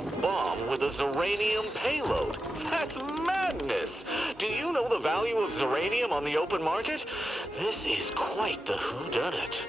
a bomb with a Zeranium payload. That's madness! Do you know the value of Zeranium on the open market? This is quite the whodunit.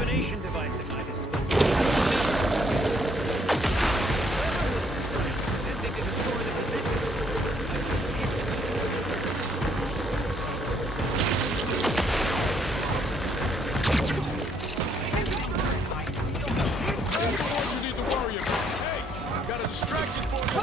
rejuvenation device at my disposal. Attempting to destroy the You need to worry about. Hey, I've got a distraction for you.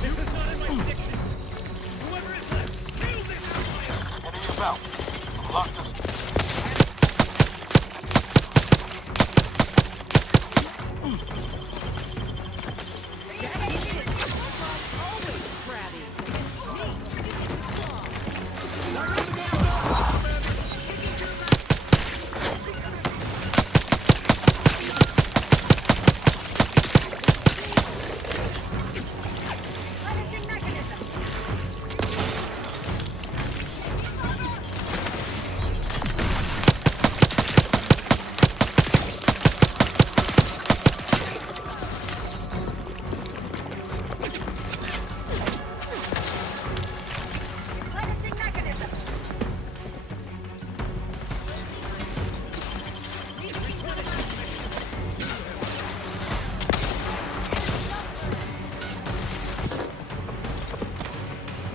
This is not in my predictions. Whoever is left, nail this! Enemy about. Locked us.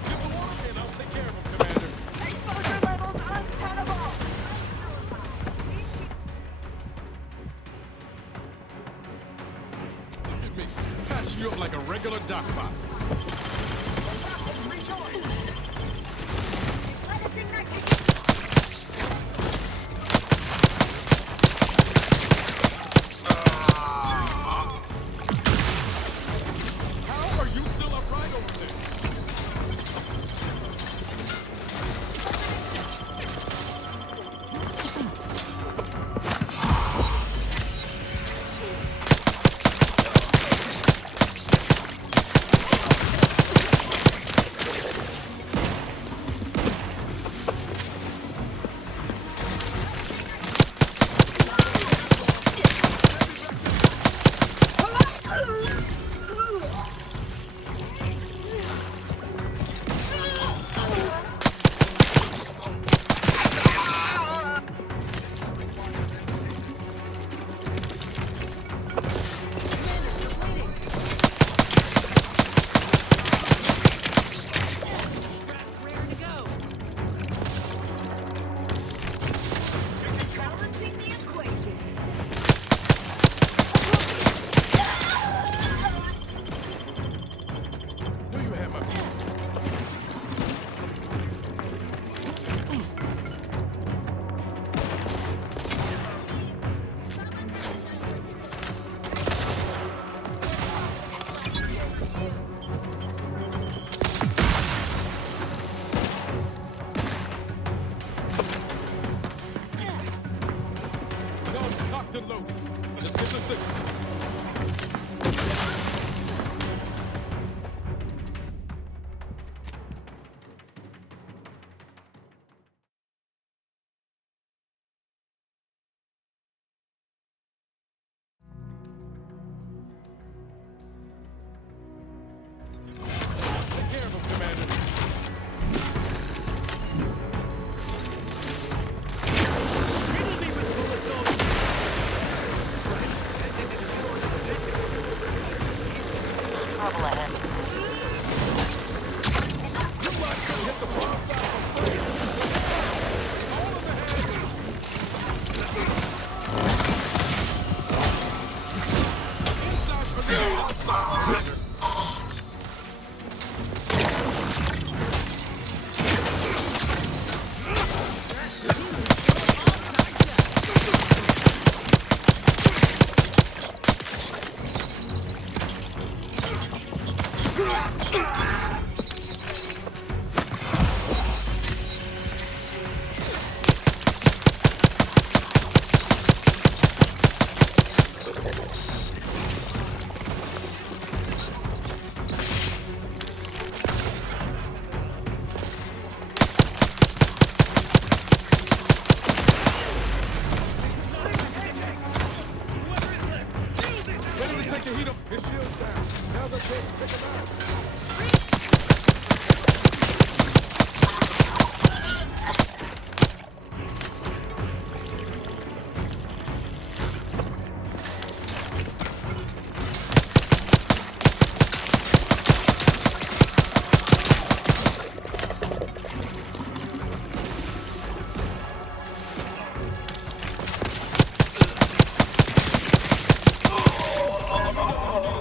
Give the water and I'll take care of him, Commander. Exposure levels untenable! Look at me, patching you up like a regular dock bot. Let us ignite it! How are you still upright over there? Balancing the equation. Knew you had my view. Guns cocked and loaded. Just get the signal. Take care of him, Commander. Riddle me with bullets all attempting to destroy the Trouble ahead. You might could hit the wrong side of the frame. All of the head. Inside or the outside. pick 'em out.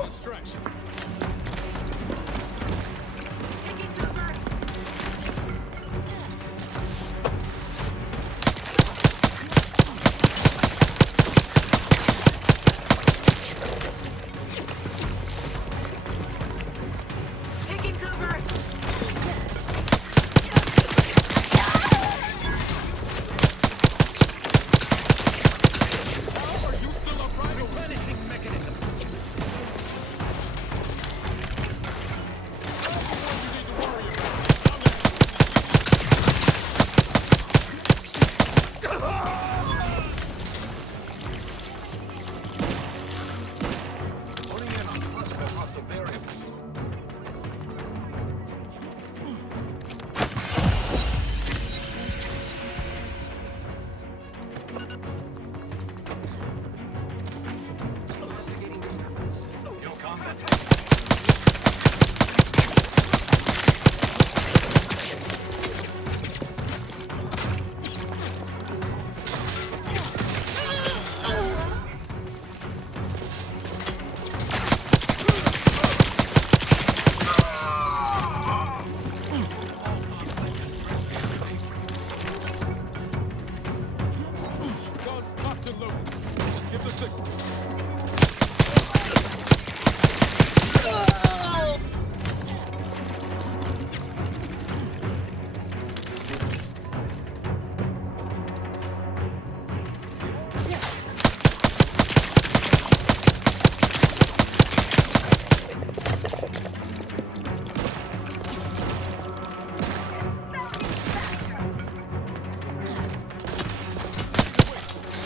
Distraction. Taking cover. Taking cover. How are you still upright? Replenishing mechanism. Honing in on possible hostile variables. Investigating disturbance. No combat. Guns cocked and loaded. Just give the signal.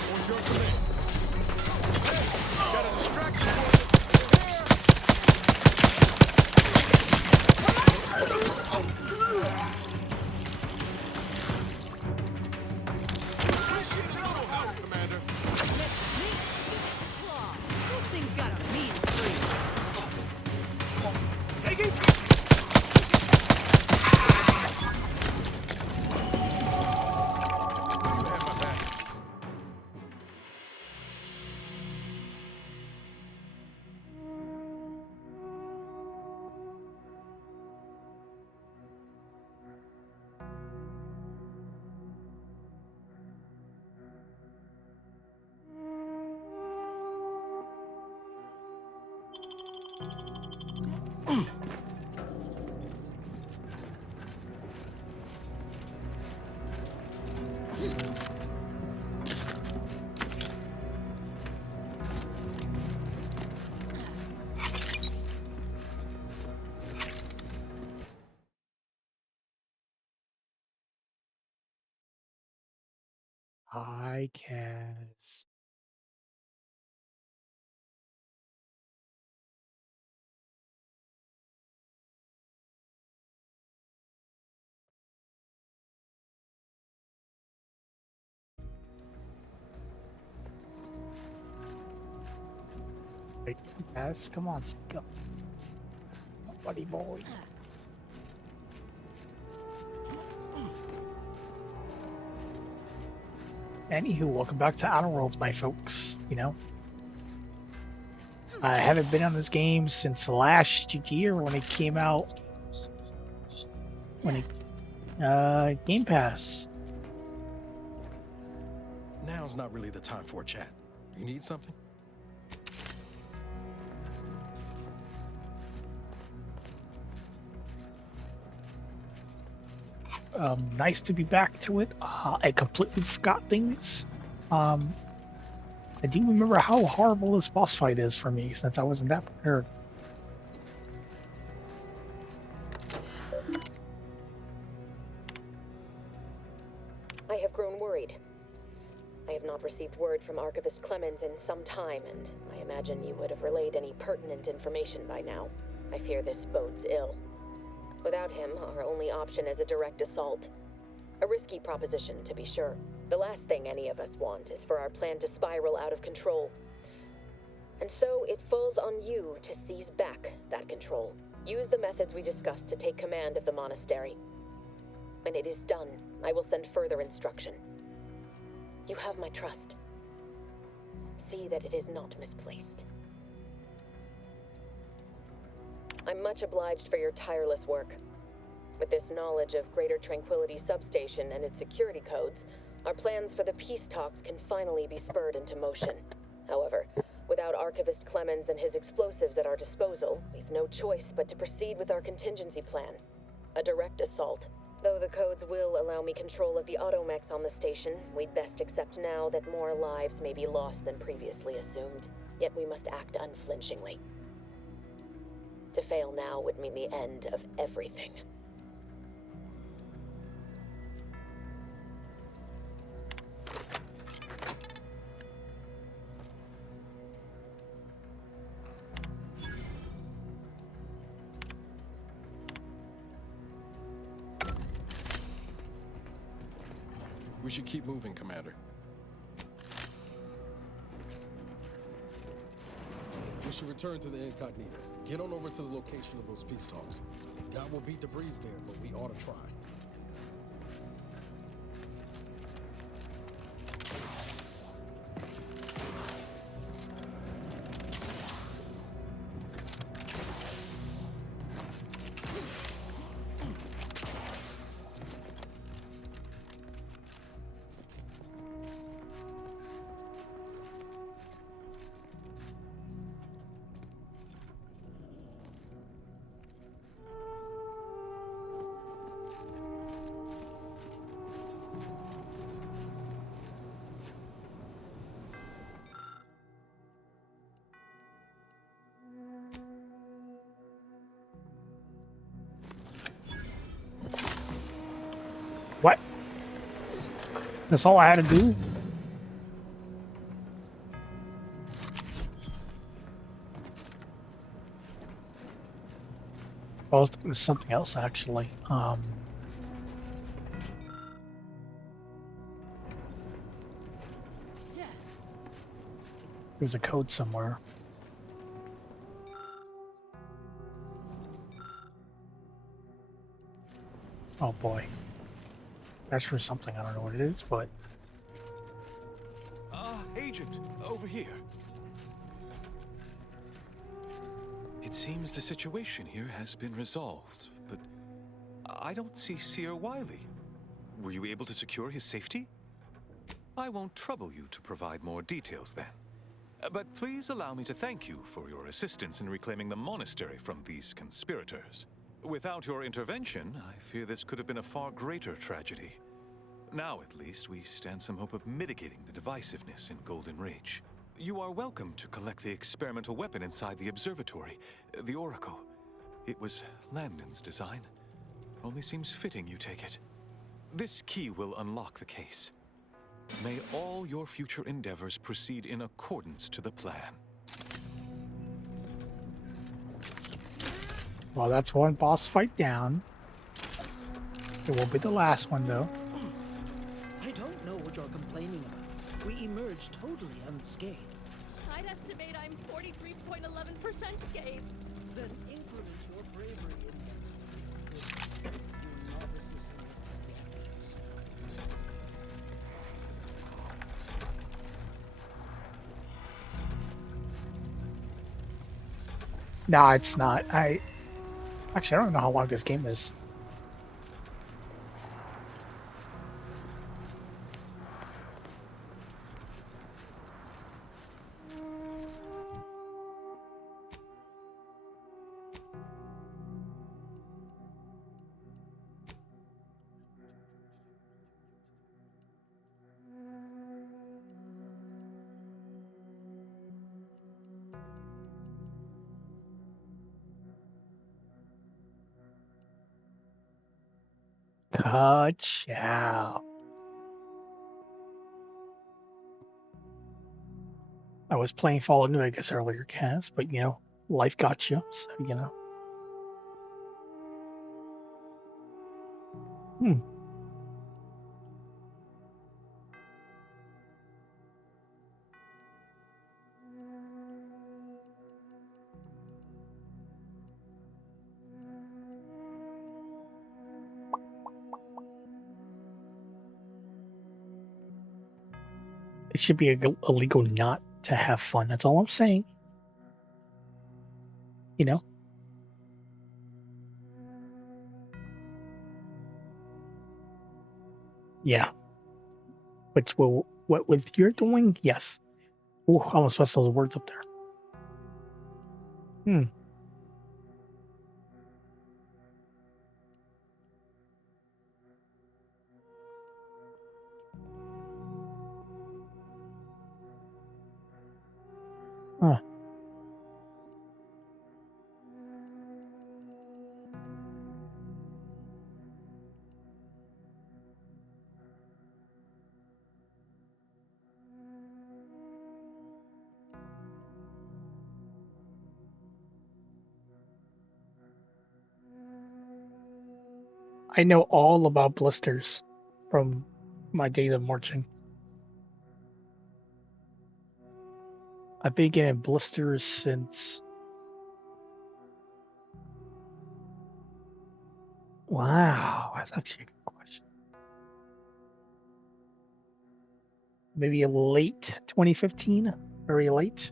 What's your command? Hey, got a distraction for you. There. Appreciate a little help, Commander. This thing's got a mean streak. Taking You have my back. Hi, Kaz. Wait, Kaz, come on, speak up. Buddy boy. Anywho, welcome back to Outer Worlds, my folks. I haven't been on this game since last year when it came out. Game Pass. Now's not really the time for a chat. You need something? Nice to be back to it. I completely forgot things. I do remember how horrible this boss fight is for me since I wasn't that prepared. I have grown worried. I have not received word from Archivist Clemens in some time, and I imagine you would have relayed any pertinent information by now. I fear this bodes ill. Without him, our only option is a direct assault. A risky proposition, to be sure. The last thing any of us want is for our plan to spiral out of control. And so it falls on you to seize back that control. Use the methods we discussed to take command of the monastery. When it is done, I will send further instruction. You have my trust. See that it is not misplaced. I'm much obliged for your tireless work. With this knowledge of Greater Tranquility Substation and its security codes, our plans for the peace talks can finally be spurred into motion. However, without Archivist Clemens and his explosives at our disposal, we've no choice but to proceed with our contingency plan. A direct assault. Though the codes will allow me control of the automechs on the station, we'd best accept now that more lives may be lost than previously assumed. Yet we must act unflinchingly. To fail now would mean the end of everything. We should keep moving, Commander. We should return to the incognito. Get on over to the location of those peace talks. God will beat DeVries there, but we ought to try. What? That's all I had to do? Oh, it was something else, actually. There's a code somewhere. Oh boy. That's for something, I don't know what it is, but... Agent, over here. It seems the situation here has been resolved, but I don't see Seer Wiley. Were you able to secure his safety? I won't trouble you to provide more details then. But please allow me to thank you for your assistance in reclaiming the monastery from these conspirators. Without your intervention, I fear this could have been a far greater tragedy. Now, at least, we stand some hope of mitigating the divisiveness in Golden Ridge. You are welcome to collect the experimental weapon inside the observatory, the Oracle. It was Landon's design. Only seems fitting you take it. This key will unlock the case. May all your future endeavors proceed in accordance to the plan. Well, that's one boss fight down. It won't be the last one, though. I don't know what you're complaining about. We emerged totally unscathed. I'd estimate I'm 43.11% scathed. Then increment your bravery in this, you novices and beginners. Nah, it's not. Actually, I don't know how long this game is. Ka-chow. I was playing Fallout New Vegas earlier, Kaz, but life got you, so Hmm. It should be illegal not to have fun. That's all I'm saying. You know? Yeah. Which will, what with you're doing? Yes. Oh, I almost messed those words up there. Hmm. Huh. I know all about blisters from my days of marching. I've been getting blisters since. Wow, that's actually a good question. Maybe late 2015, very late,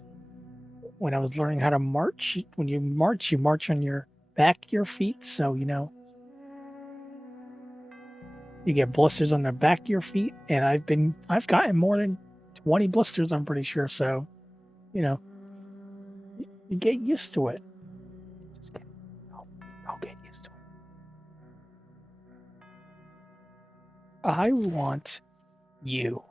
when I was learning how to march. When you march on your back, your feet. So, you get blisters on the back of your feet. And I've gotten more than 20 blisters, I'm pretty sure. So, you know, you get used to it. I'll get used to it. I want you.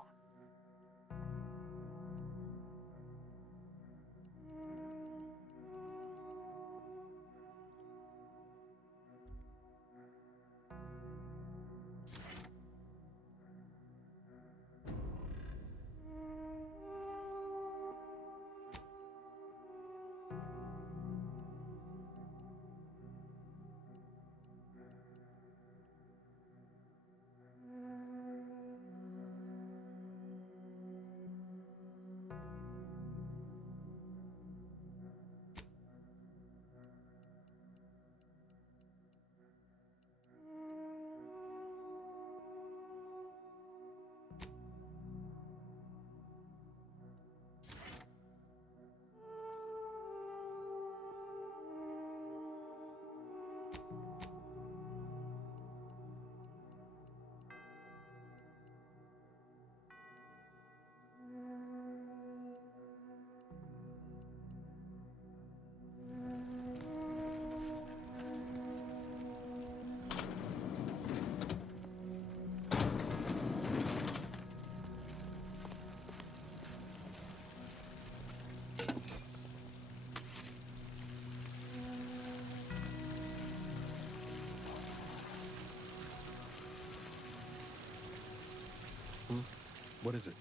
What is it?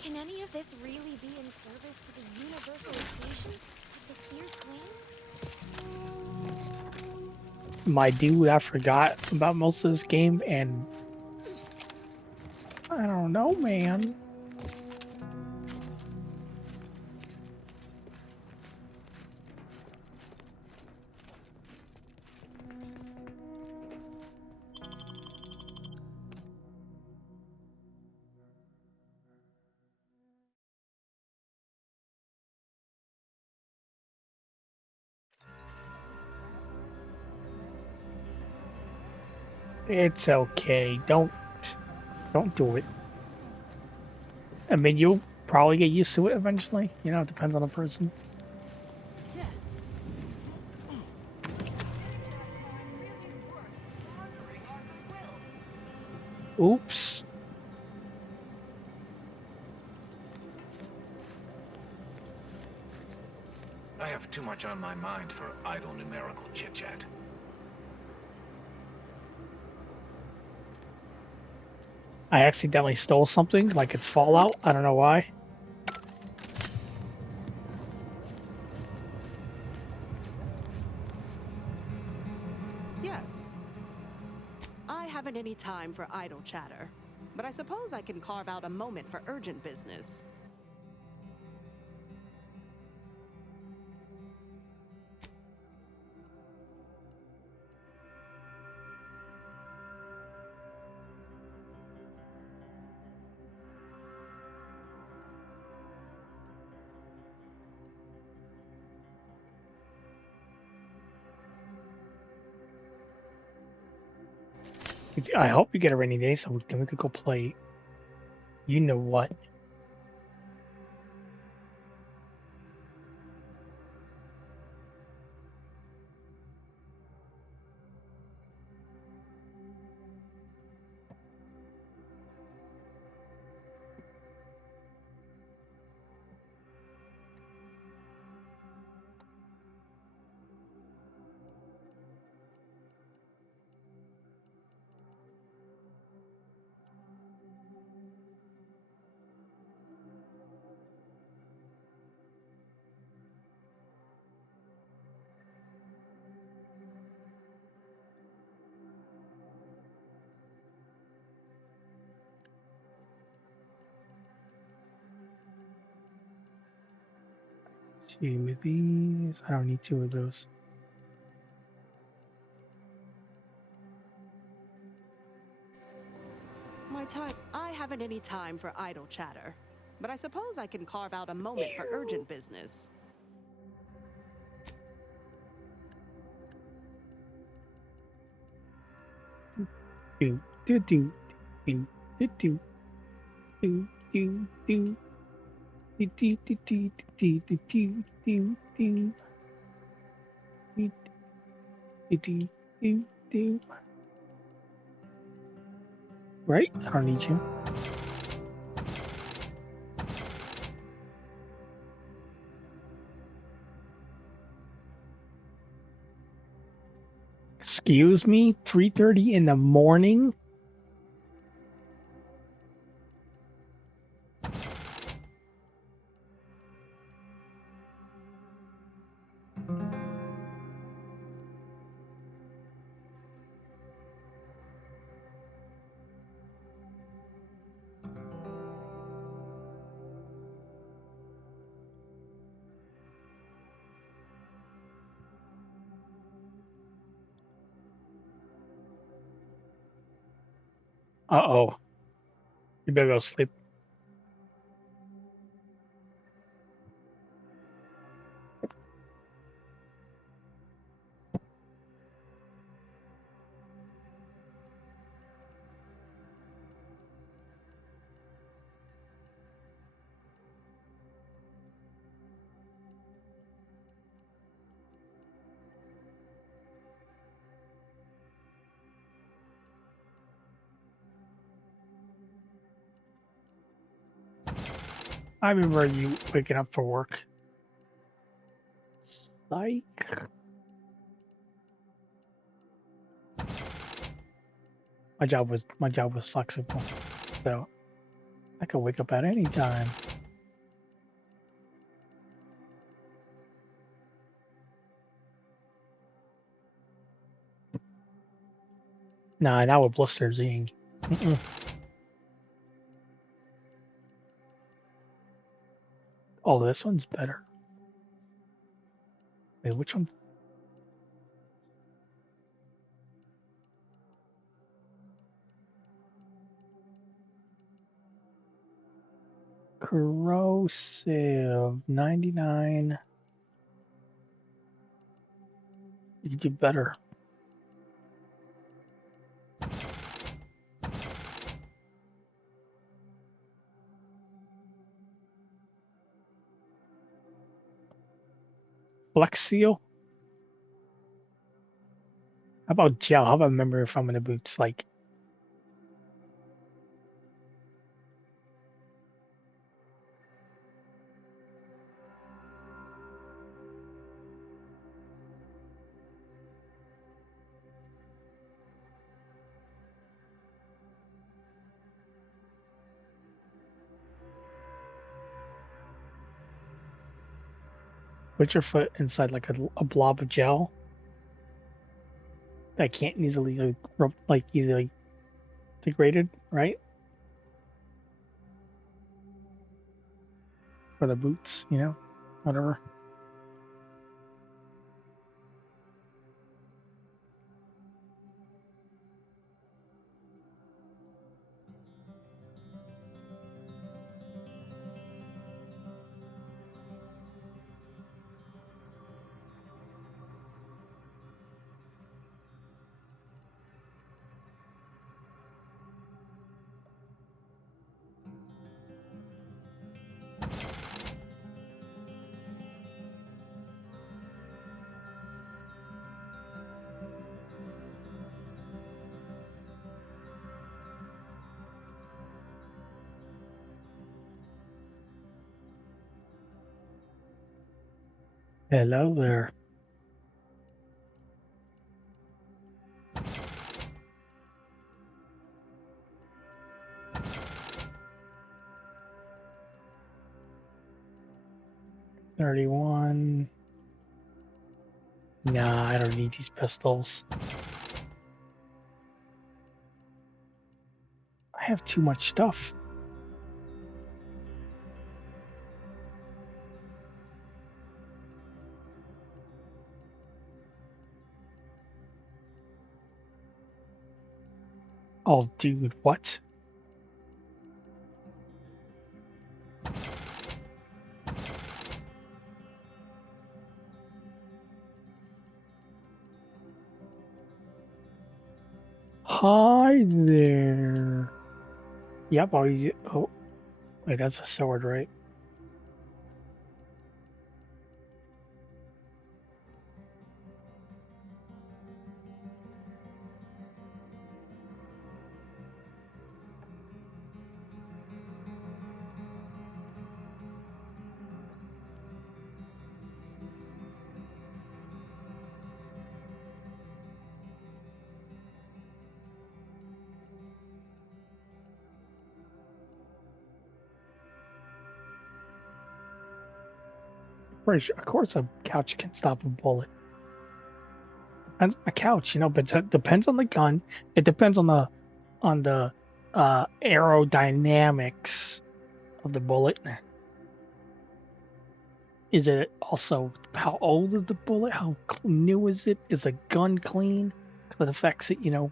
Can any of this really be in service to the universal equation of the Sears claim? My dude, I forgot about most of this game, and I don't know, man. It's okay. Don't do it. I mean, you'll probably get used to it eventually. It depends on the person. Oops. I have too much on my mind for idle numerical chit-chat. I accidentally stole something, like it's Fallout. I don't know why. haven't any time for idle chatter, but I suppose I can carve out a moment for urgent business. I hope you get a rainy day so then we could go play. You know what? Two of these. I don't need two of those. I haven't any time for idle chatter, but I suppose I can carve out a moment for urgent business. Do do do do do do do do do do do do do do do do do do do do. Right? I don't need you. Excuse me? 3:30 in the morning? Uh-oh. You better go sleep. I remember you waking up for work. Psych. My job was flexible, so I could wake up at any time. Nah, not with blisters, Zing. Oh, this one's better. Wait, which one? Corrosive 99. You do better. Flex Seal? How about gel? How about memory foam in the boots? Like, put your foot inside like a blob of gel that can't easily like, easily degraded, right? For the boots, you know, whatever. Hello there. $31. Nah, I don't need these pistols. I have too much stuff. Oh, dude, what? Hi there. Yep, I'll use it. Oh, wait, that's a sword, right? Of course, a couch can stop a bullet. Depends on the couch, you know, but it depends on the gun. It depends on the aerodynamics of the bullet. Is it also how old is the bullet? How new is it? Is the gun clean? Because it affects it, you know.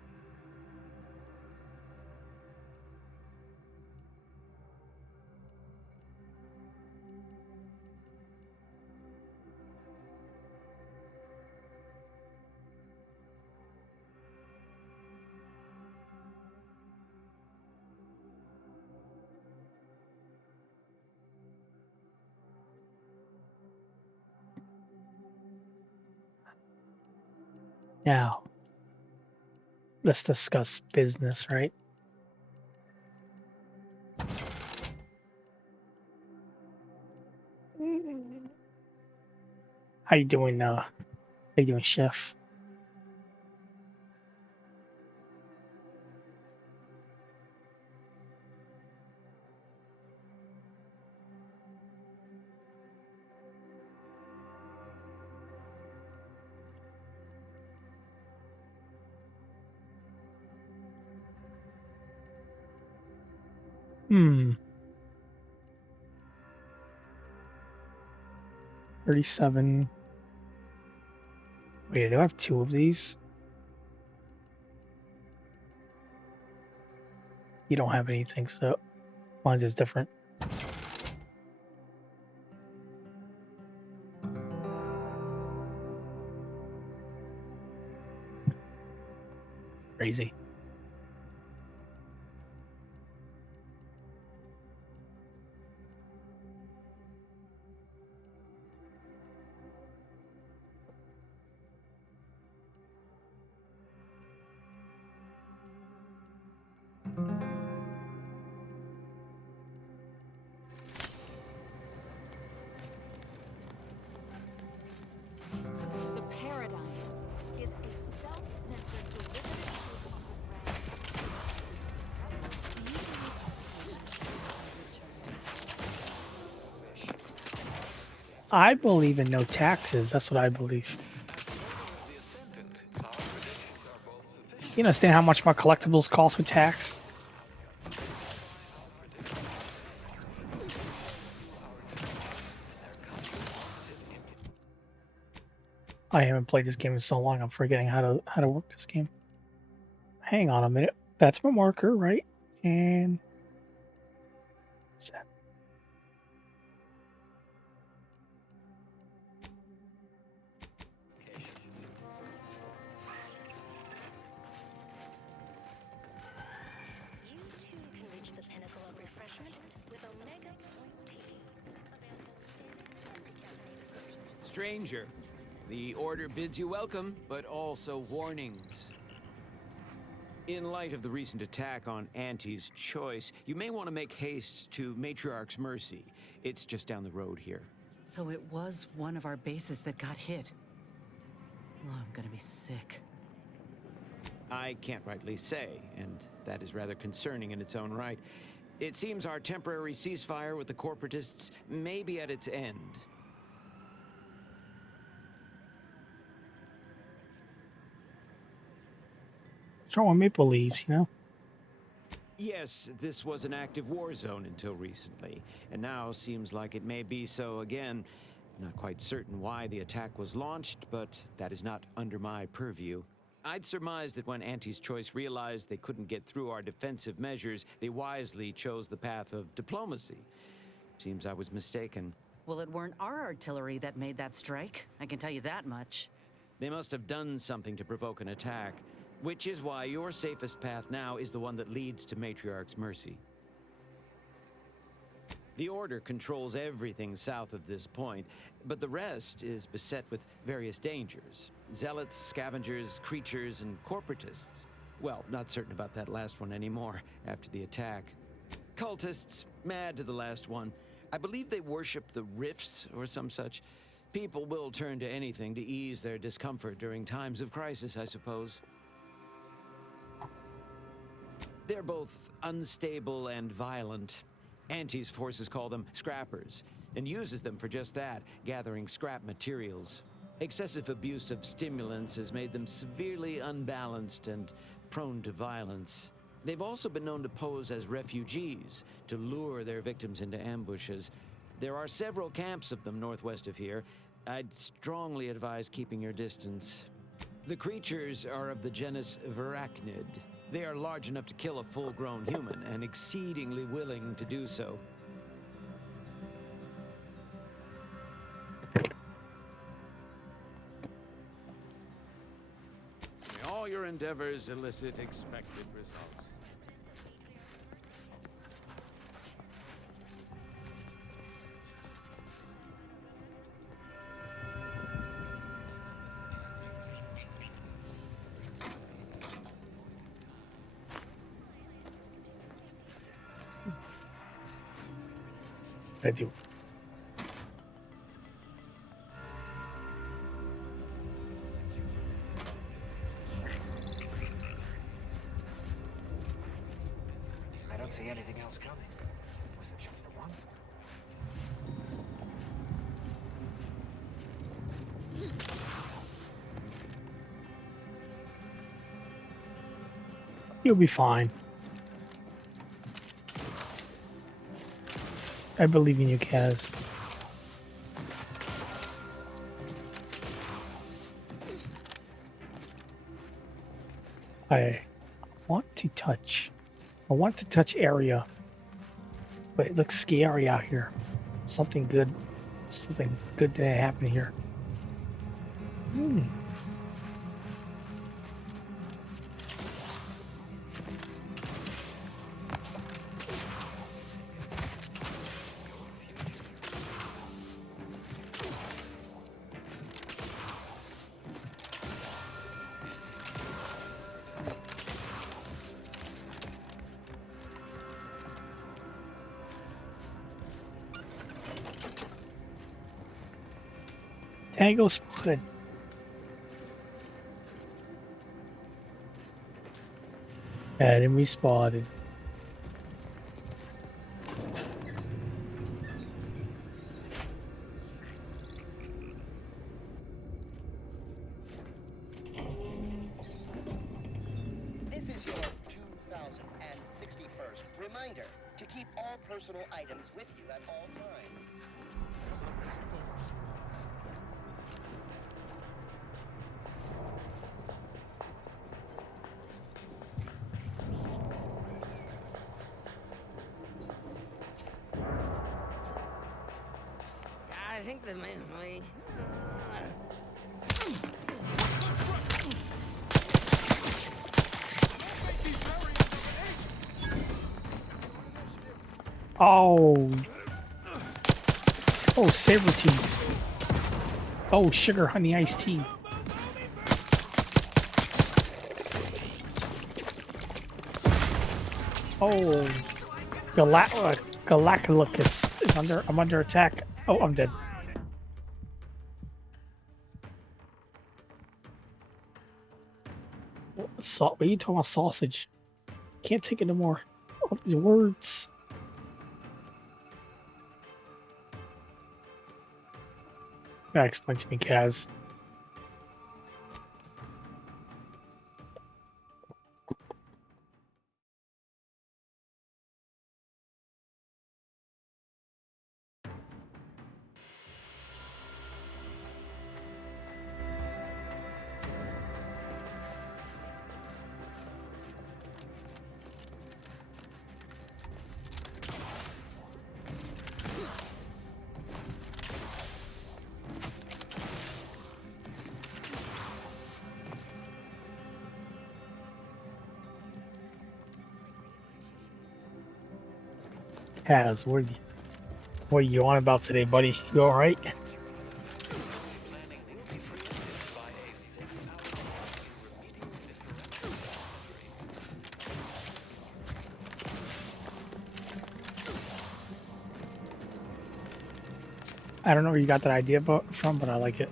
Now, let's discuss business, right? How you doing, chef? Hmm. 37. Wait, do I have two of these? You don't have anything, so mine's is different. Crazy. The paradigm is a self-centered derivative of I believe in no taxes. That's what I believe. You understand how much my collectibles cost with tax? I haven't played this game in so long. I'm forgetting how to work this game. Hang on a minute. That's my marker, right? And set. You too can reach the pinnacle of refreshment with Omega Point Tea. Stranger, the order bids you welcome, but also warnings. In light of the recent attack on Auntie's Choice, you may want to make haste to Matriarch's Mercy. It's just down the road here. So it was one of our bases that got hit. Oh, I'm gonna be sick. I can't rightly say, and that is rather concerning in its own right. It seems our temporary ceasefire with the corporatists may be at its end. Throwing maple leaves, you know? Yes, this was an active war zone until recently, and now seems like it may be so again. Not quite certain why the attack was launched, but that is not under my purview. I'd surmise that when Auntie's Choice realized they couldn't get through our defensive measures, they wisely chose the path of diplomacy. Seems I was mistaken. Well, it weren't our artillery that made that strike. I can tell you that much. They must have done something to provoke an attack. Which is why your safest path now is the one that leads to Matriarch's Mercy. The Order controls everything south of this point, but the rest is beset with various dangers. Zealots, scavengers, creatures, and corporatists. Well, not certain about that last one anymore, after the attack. Cultists, mad to the last one. I believe they worship the rifts or some such. People will turn to anything to ease their discomfort during times of crisis, I suppose. They're both unstable and violent. Auntie's forces call them scrappers, and uses them for just that, gathering scrap materials. Excessive abuse of stimulants has made them severely unbalanced and prone to violence. They've also been known to pose as refugees, to lure their victims into ambushes. There are several camps of them northwest of here. I'd strongly advise keeping your distance. The creatures are of the genus Verachnid. They are large enough to kill a full-grown human, and exceedingly willing to do so. May all your endeavors elicit expected results. I do. I don't see anything else coming. Was it just the one? You'll be fine. I believe in you, Kaz. I want to touch. I want to touch area, but it looks scary out here. Something good to happen here. Tango spotted. Enemy spotted. This is your 2061st Reminder, to keep all personal items with you at all times. I think the mainly. Oh. Oh, saber tea. Oh, sugar honey iced tea. Oh, Galacticus is under. I'm under attack. Oh, I'm dead. What are you talking about? Sausage? Can't take it no more. All these words. That explains to me, Kaz. Kaz, what are you on about today, buddy? You all right? I don't know where you got that idea from, but I like it.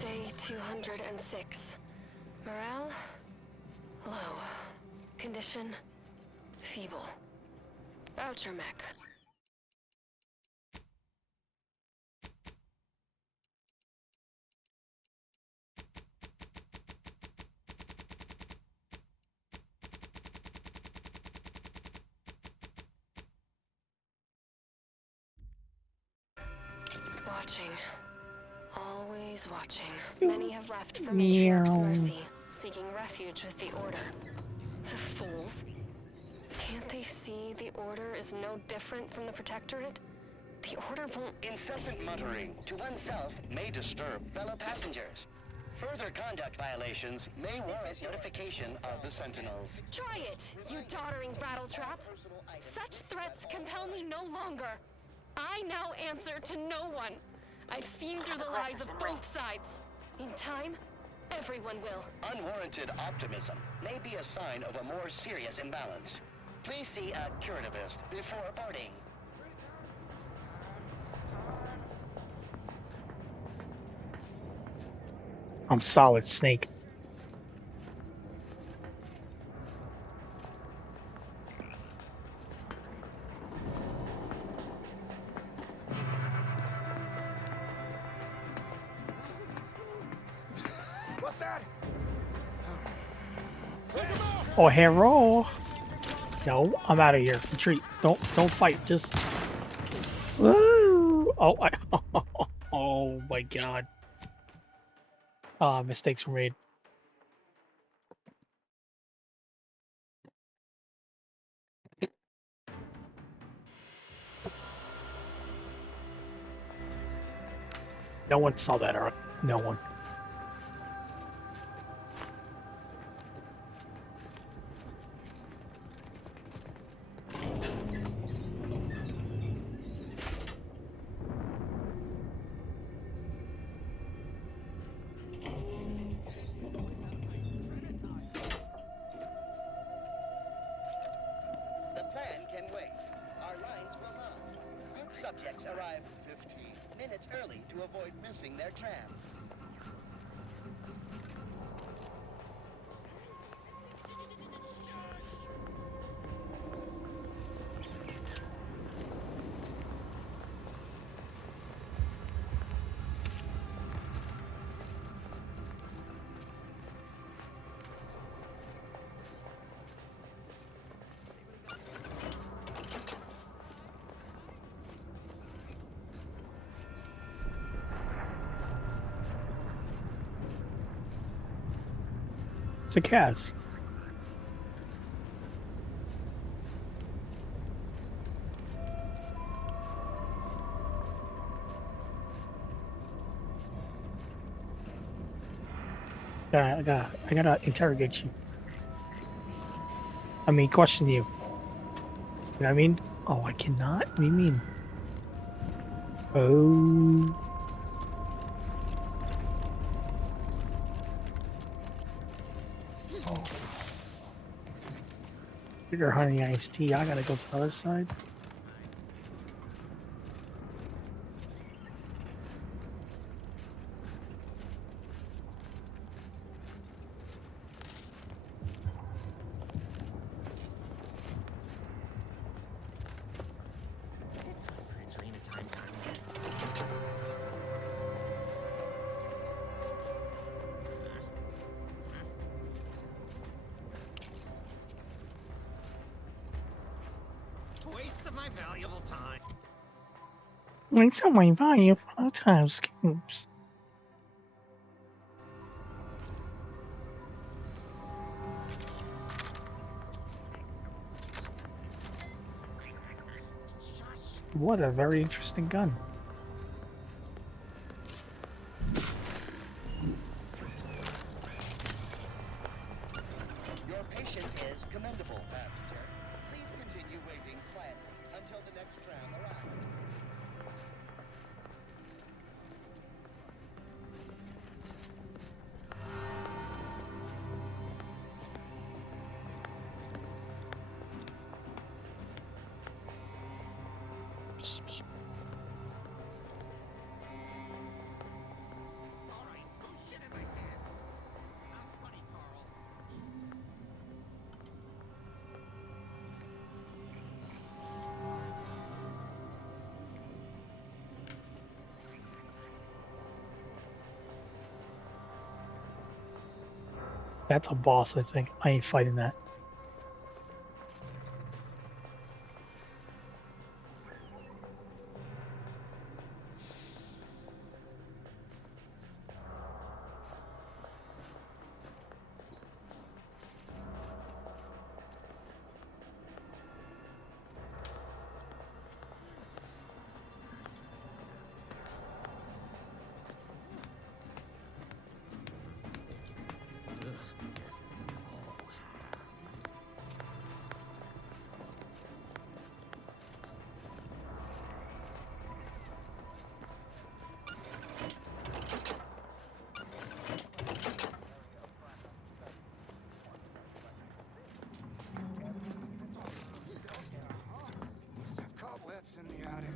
Day 206. Morale? Low. Condition? Feeble. Voucher mech. Watching. Always watching. Many have left for Matriarch's mercy, seeking refuge with the Order. The fools. Can't they see the Order is no different from the Protectorate? The Order won't... Incessant muttering to oneself may disturb fellow passengers. Further conduct violations may warrant notification of the Sentinels. Try it, you doddering rattletrap. Such threats compel me no longer. I now answer to no one. I've seen through the lies of both sides. In time, everyone will. Unwarranted optimism may be a sign of a more serious imbalance. Please see a curativist before parting. I'm solid, Snake. What's that? Oh, hero! No, I'm out of here. Retreat. Don't fight. Just. Woo! Oh, oh my God. Mistakes were made. No one saw that, or no one. Subjects arrive 15 minutes early to avoid missing their tram. It's a Cas. I gotta interrogate you. I mean, question you. You know what I mean? Oh, I cannot? What do you mean? Oh. Oh. Bigger honey iced tea. I gotta go to the other side. Waste of my valuable time. Waste of my valuable time, Scoops. What a very interesting gun. Your patience is commendable, passenger. Please continue waiting quietly until the next tram arrives. That's a boss, I think. I ain't fighting that. Must have cobwebs in the attic.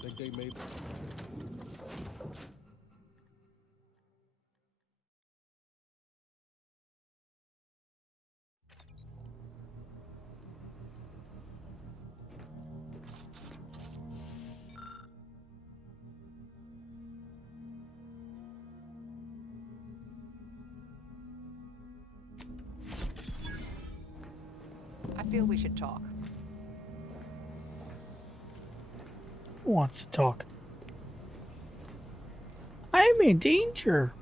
Think they made I feel we should talk. Who wants to talk? I'm in danger.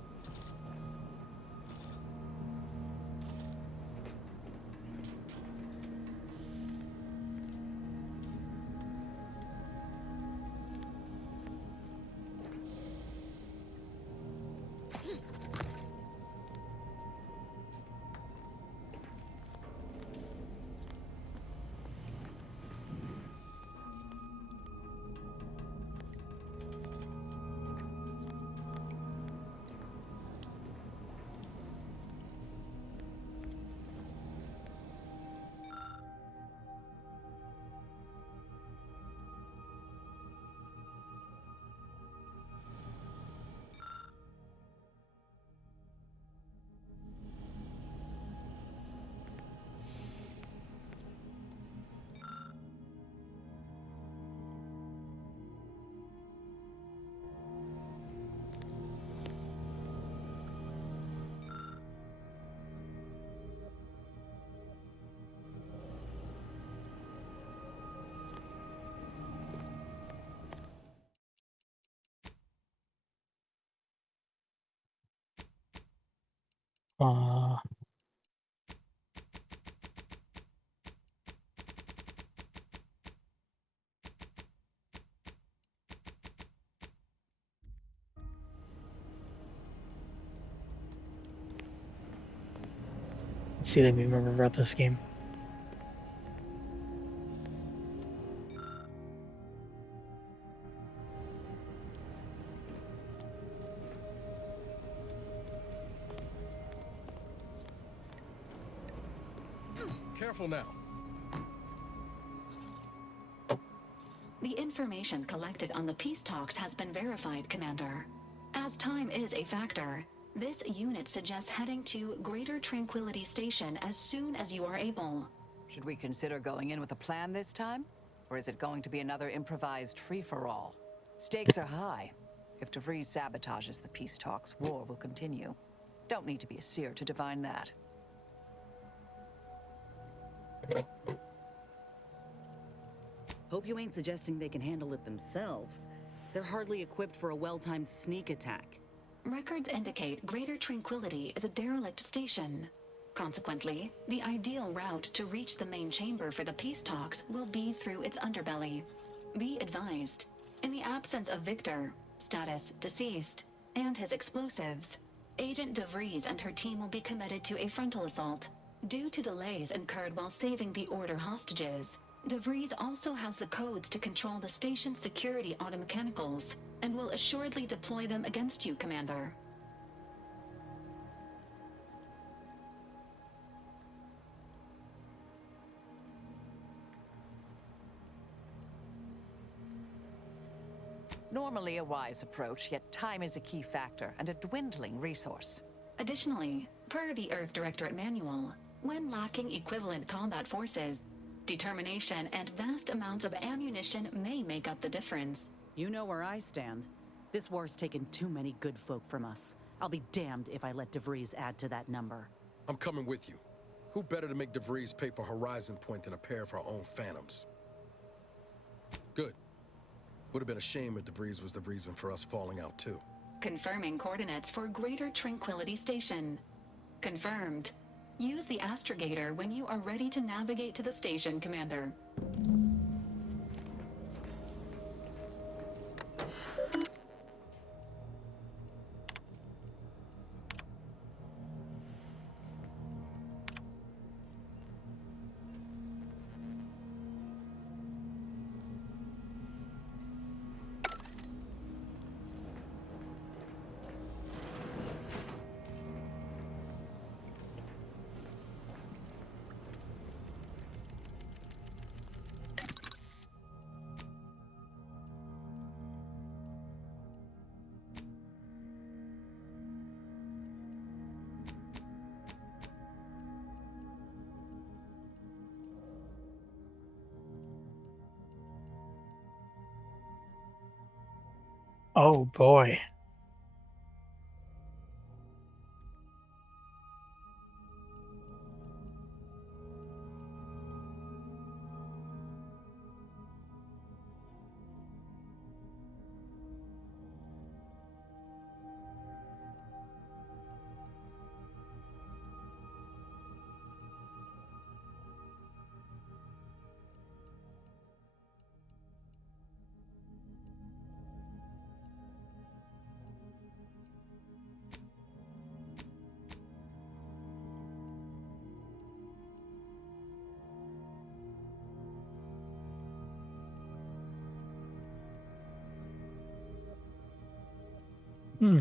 see what I remember about this game. Careful now. The information collected on the peace talks has been verified, Commander. As time is a factor, this unit suggests heading to Greater Tranquility Station as soon as you are able. Should we consider going in with a plan this time? Or is it going to be another improvised free-for-all? Stakes are high. If DeVries sabotages the peace talks, war will continue. Don't need to be a seer to divine that. Hope you ain't suggesting they can handle it themselves. They're hardly equipped for a well-timed sneak attack. Records indicate Greater Tranquility is a derelict station. Consequently, the ideal route to reach the main chamber for the peace talks will be through its underbelly. Be advised, in the absence of Victor, status deceased, and his explosives, Agent DeVries and her team will be committed to a frontal assault. Due to delays incurred while saving the Order hostages, DeVries also has the codes to control the station's security automechanicals, and will assuredly deploy them against you, Commander. Normally a wise approach, yet time is a key factor and a dwindling resource. Additionally, per the Earth Directorate Manual, when lacking equivalent combat forces, determination and vast amounts of ammunition may make up the difference. You know where I stand. This war's taken too many good folk from us. I'll be damned if I let DeVries add to that number. I'm coming with you. Who better to make DeVries pay for Horizon Point than a pair of our own Phantoms? Good. Would have been a shame if DeVries was the reason for us falling out too. Confirming coordinates for Greater Tranquility Station. Confirmed. Use the astrogator when you are ready to navigate to the station, Commander. Oh boy. Hmm.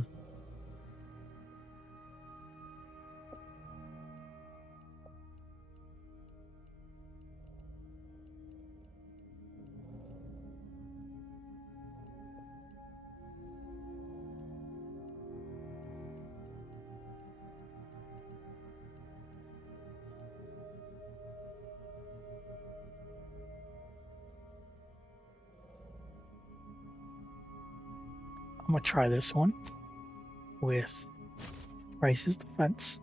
I'm gonna try this one with Rice's Defense.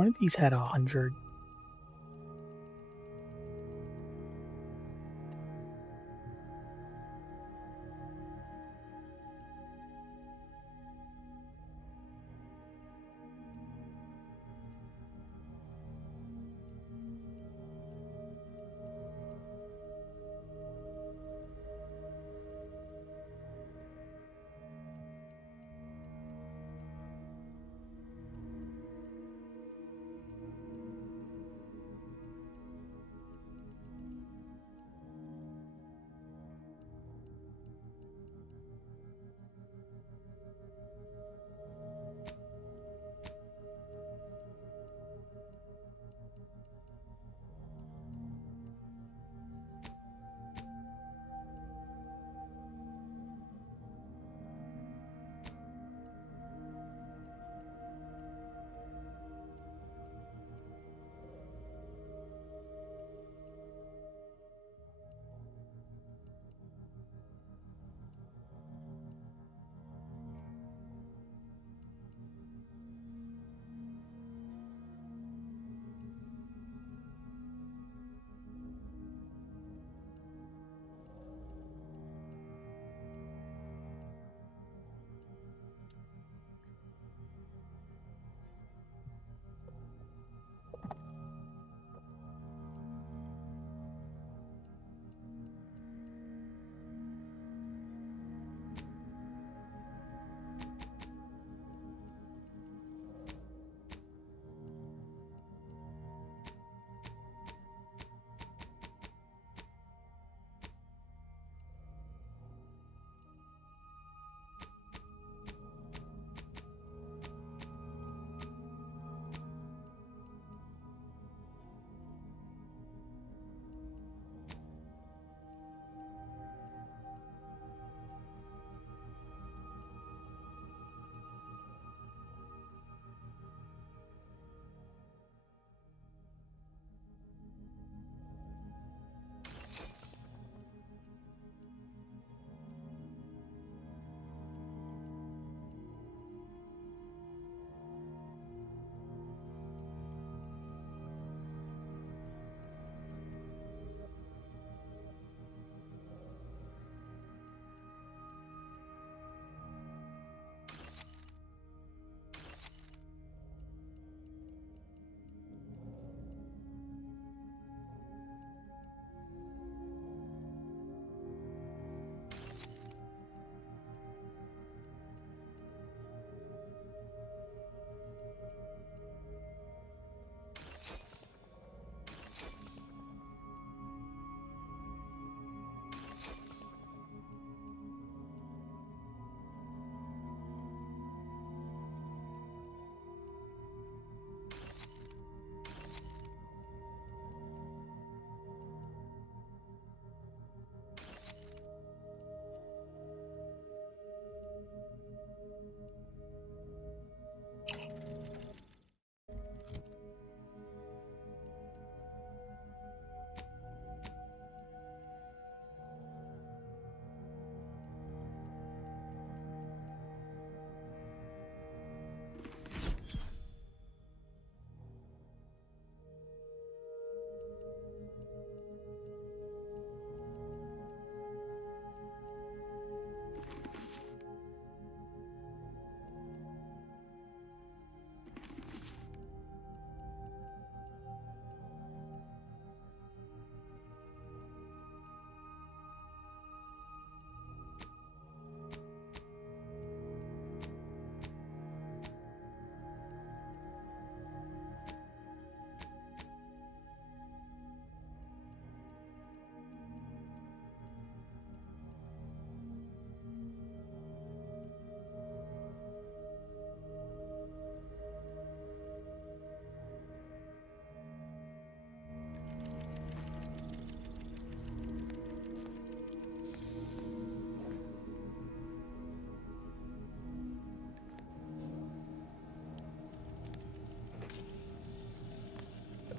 One of these had 100.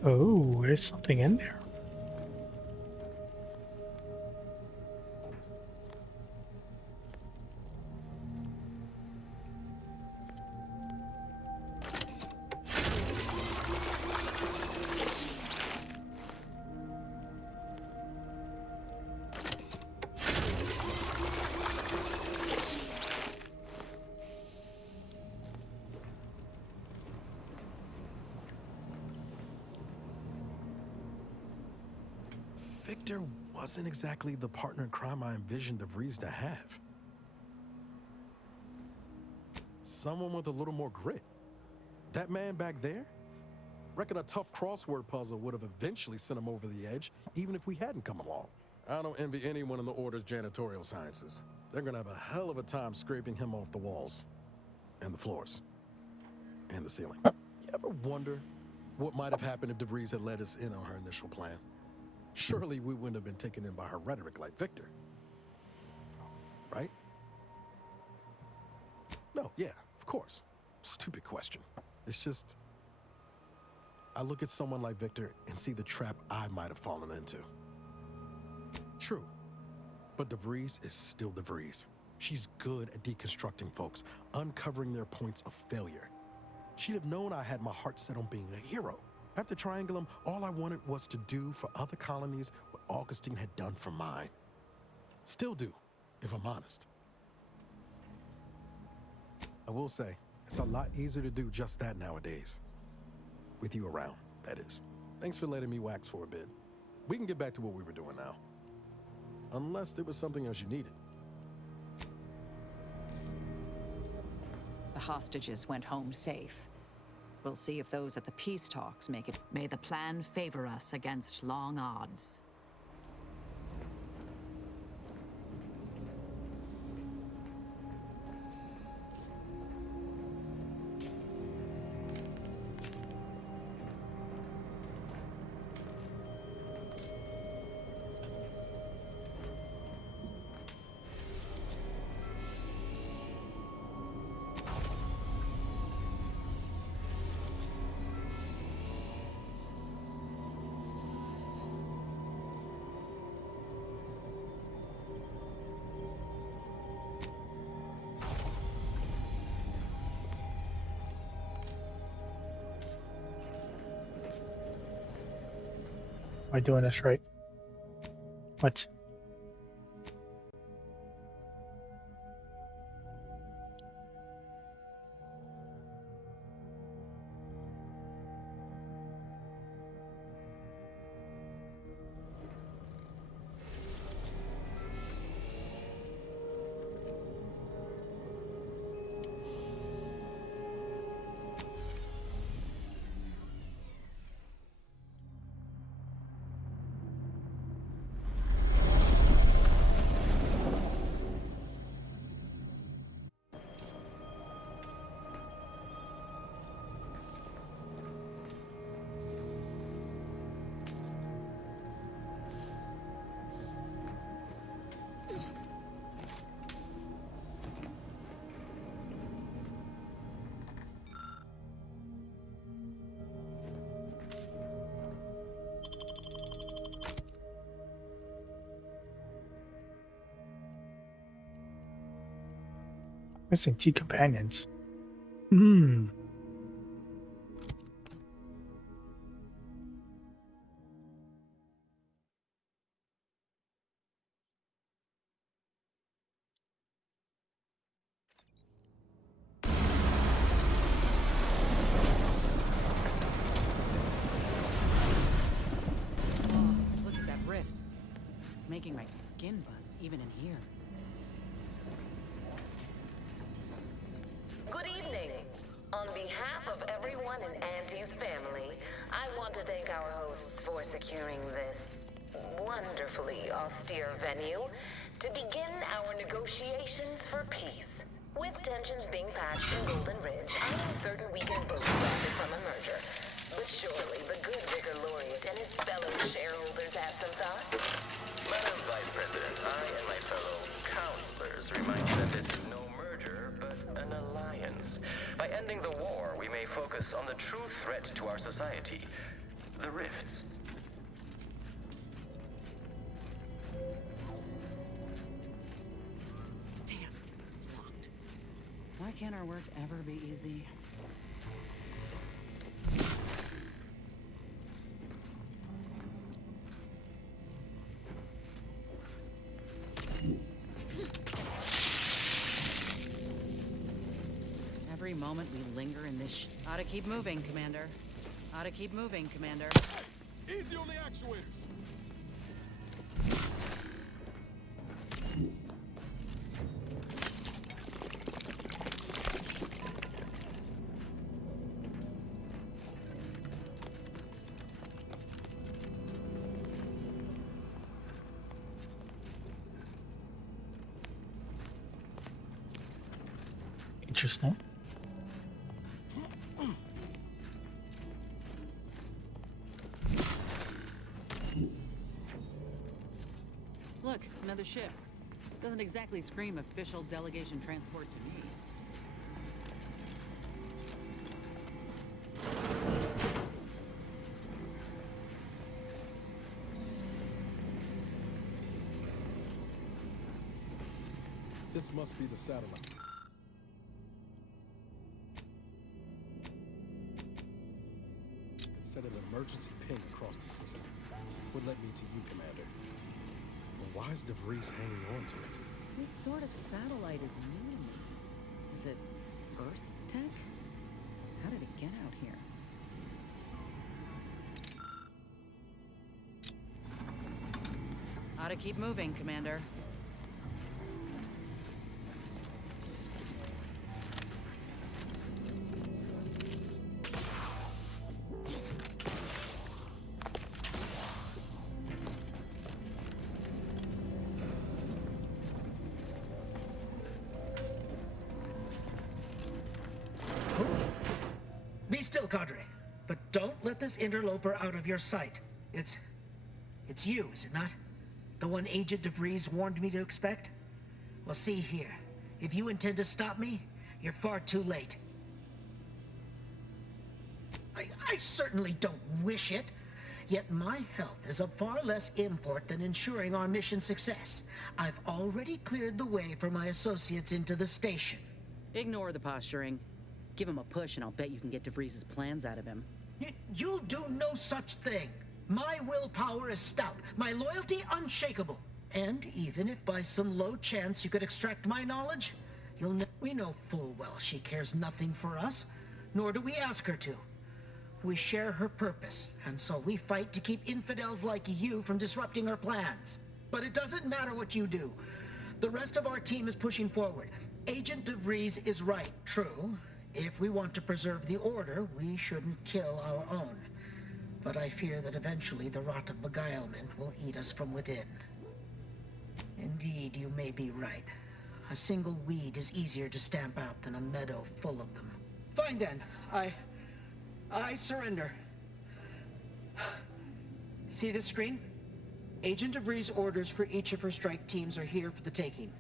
Oh, there's something in there. Victor wasn't exactly the partner in crime I envisioned DeVries to have. Someone with a little more grit. That man back there? Reckon a tough crossword puzzle would have eventually sent him over the edge, even if we hadn't come along. I don't envy anyone in the Order's janitorial sciences. They're gonna have a hell of a time scraping him off the walls, and the floors, and the ceiling. You ever wonder what might have happened if DeVries had let us in on her initial plan? Surely we wouldn't have been taken in by her rhetoric like Victor. Right? No, yeah, of course. Stupid question. It's just, I look at someone like Victor and see the trap I might have fallen into. True, but DeVries is still DeVries. She's good at deconstructing folks, uncovering their points of failure. She'd have known I had my heart set on being a hero. After Triangulum, all I wanted was to do for other colonies what Augustine had done for mine. Still do, if I'm honest. I will say, it's a lot easier to do just that nowadays. With you around, that is. Thanks for letting me wax for a bit. We can get back to what we were doing now. Unless there was something else you needed. The hostages went home safe. We'll see if those at the peace talks make it. May the plan favor us against long odds. Am I doing this right? What? Missing 2 companions. Hmm. Oh, look at that rift. It's making my skin buzz, even in here. Good evening. On behalf of everyone in Auntie's family, I want to thank our hosts for securing this wonderfully austere venue to begin our negotiations for peace. With tensions being patched in Golden Ridge, I am certain we can both benefit from a merger. But surely the good Vicar Laureate and his fellow shareholders have some thoughts? Madam Vice President, I and my fellow counselors remind you that this is no merger, but an alliance. By ending the war, we may focus on the true threat to our society, the rifts. Damn, locked. Why can't our work ever be easy? Every moment we linger in this ought to keep moving, Commander. Ought to keep moving, Commander. Easy on the actuators. Interesting. Look, another ship. Doesn't exactly scream official delegation transport to me. This must be the satellite. And set an emergency ping across the system. Would let me to you, Commander. But why is DeVries hanging on to it? This sort of satellite is new to me. Is it Earth tech? How did it get out here? Ought to keep moving, Commander. Be still, Cadre. But don't let this interloper out of your sight. It's you, is it not? The one Agent DeVries warned me to expect? Well, see here. If you intend to stop me, you're far too late. I certainly don't wish it. Yet my health is of far less import than ensuring our mission success. I've already cleared the way for my associates into the station. Ignore the posturing. Give him a push and I'll bet you can get DeVries' plans out of him. You'll do no such thing. My willpower is stout, my loyalty unshakable. And even if by some low chance you could extract my knowledge, we know full well she cares nothing for us, nor do we ask her to. We share her purpose, and so we fight to keep infidels like you from disrupting her plans. But it doesn't matter what you do. The rest of our team is pushing forward. Agent DeVries is right, true. If we want to preserve the order, we shouldn't kill our own. But I fear that eventually the rot of beguilement will eat us from within. Indeed, you may be right. A single weed is easier to stamp out than a meadow full of them. Fine then. I surrender. See this screen? Agent DeVries' orders for each of her strike teams are here for the taking.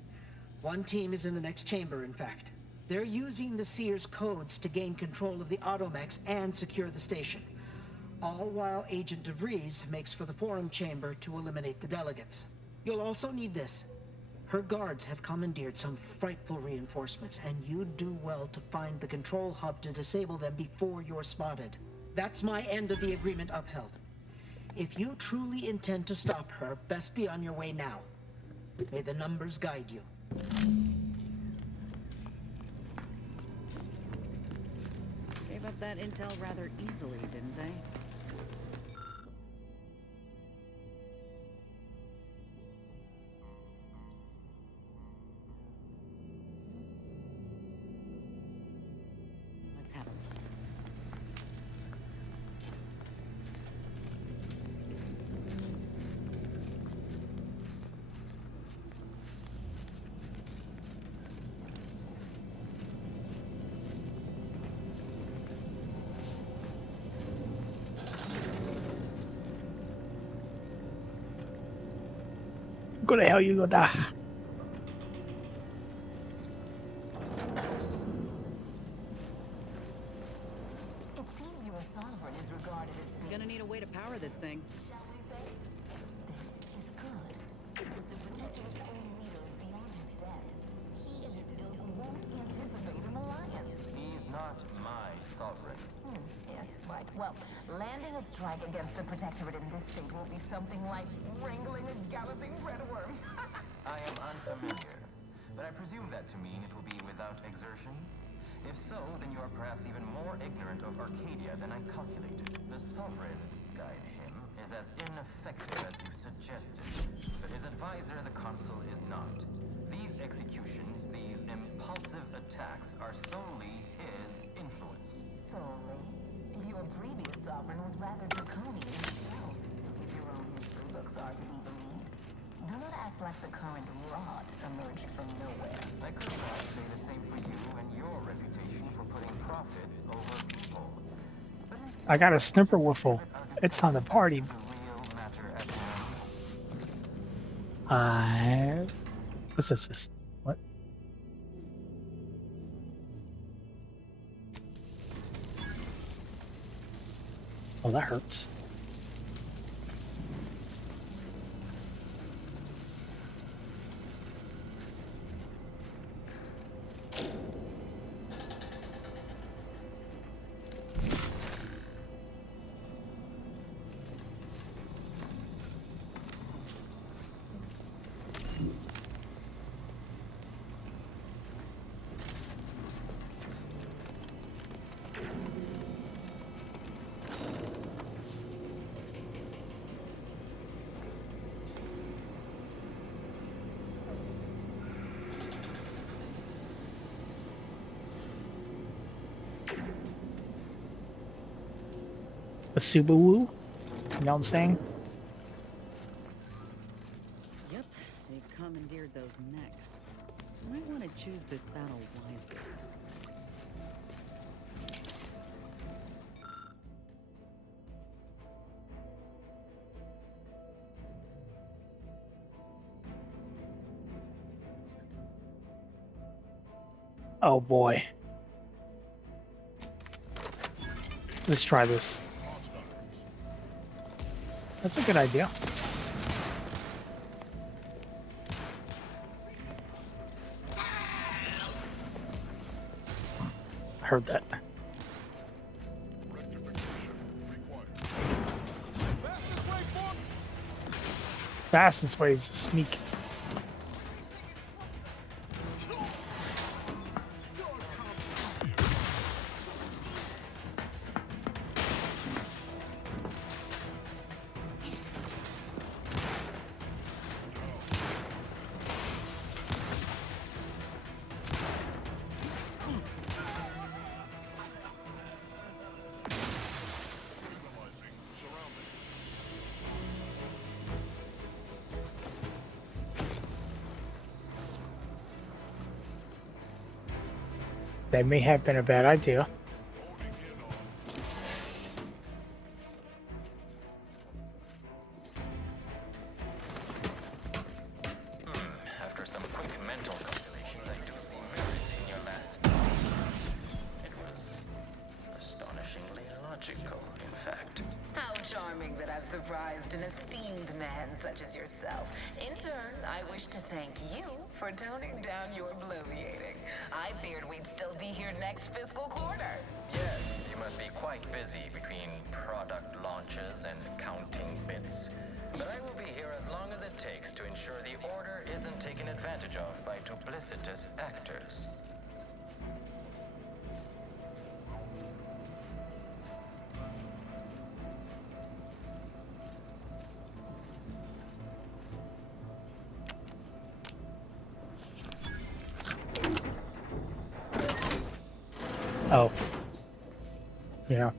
One team is in the next chamber, in fact. They're using the Seer's codes to gain control of the automechs and secure the station. All while Agent DeVries makes for the forum chamber to eliminate the delegates. You'll also need this. Her guards have commandeered some frightful reinforcements, and you'd do well to find the control hub to disable them before you're spotted. That's my end of the agreement upheld. If you truly intend to stop her, best be on your way now. May the numbers guide you. Gave up that intel rather easily, didn't they? Let's have a look. Go to hell, you go die. It seems your sovereign is regarded as being... Gonna need a way to power this thing. Shall we say? This is good. If the Protector's own leader is beyond his death, he and his ilk won't anticipate an alliance. He's not my sovereign. Yes, right. Well, landing a strike against the Protectorate in this state will be something like wrangling a galloping redworm. I am unfamiliar, but I presume that to mean it will be without exertion? If so, then you are perhaps even more ignorant of Arcadia than I calculated. The Sovereign, guide him, is as ineffective as you suggested, but his advisor, the Consul, is not. These executions, these impulsive attacks, are solely his influence. Solely? Your previous sovereign was rather draconian himself, if your own history books are to be believed. Do not act like the current rot emerged from nowhere. I could perhaps say the same for you and your reputation for putting profits over people. I got a snipper whiffle. It's time to party. What's this? What? Oh, that hurts. A Subaru? You know what I'm saying? Yep, they've commandeered those mechs. You might want to choose this battle wisely. Oh boy. Let's try this. That's a good idea. I heard that. Fastest way is to sneak. That may have been a bad idea. After some quick mental calculations, I do see merit in your last statement. It was astonishingly logical, in fact. How charming that I've surprised an esteemed man such as yourself. In turn, I wish to thank you for toning down your bloviating. I feared we'd still be here next fiscal quarter. Yes, you must be quite busy between product launches and counting bits. But I will be here as long as it takes to ensure the order isn't taken advantage of by duplicitous actors. Oh. Yeah.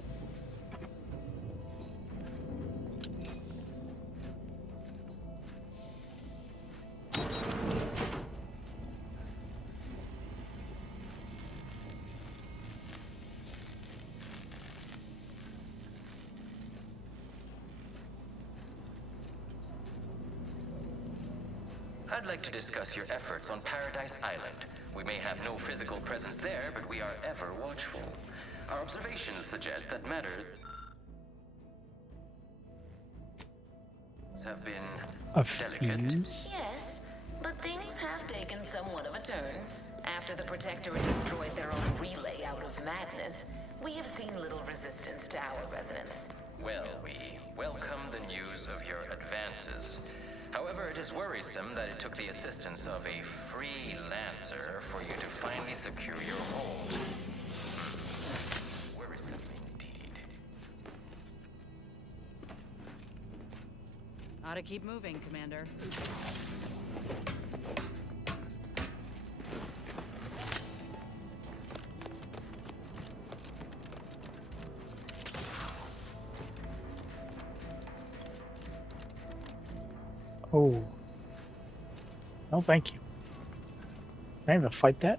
I'd like to discuss your efforts on Paradise Island. We may have no physical presence there, but we are ever watchful. Our observations suggest that matters have been delicate. Yes, but things have taken somewhat of a turn. After the Protectorate destroyed their own relay out of madness, we have seen little resistance to our residents. Well, we welcome the news of your advances. However, it is worrisome that it took the assistance of a freelancer for you to finally secure your hold. Worrisome indeed. Ought to keep moving, Commander. Oh. No, thank you. Can I even fight that?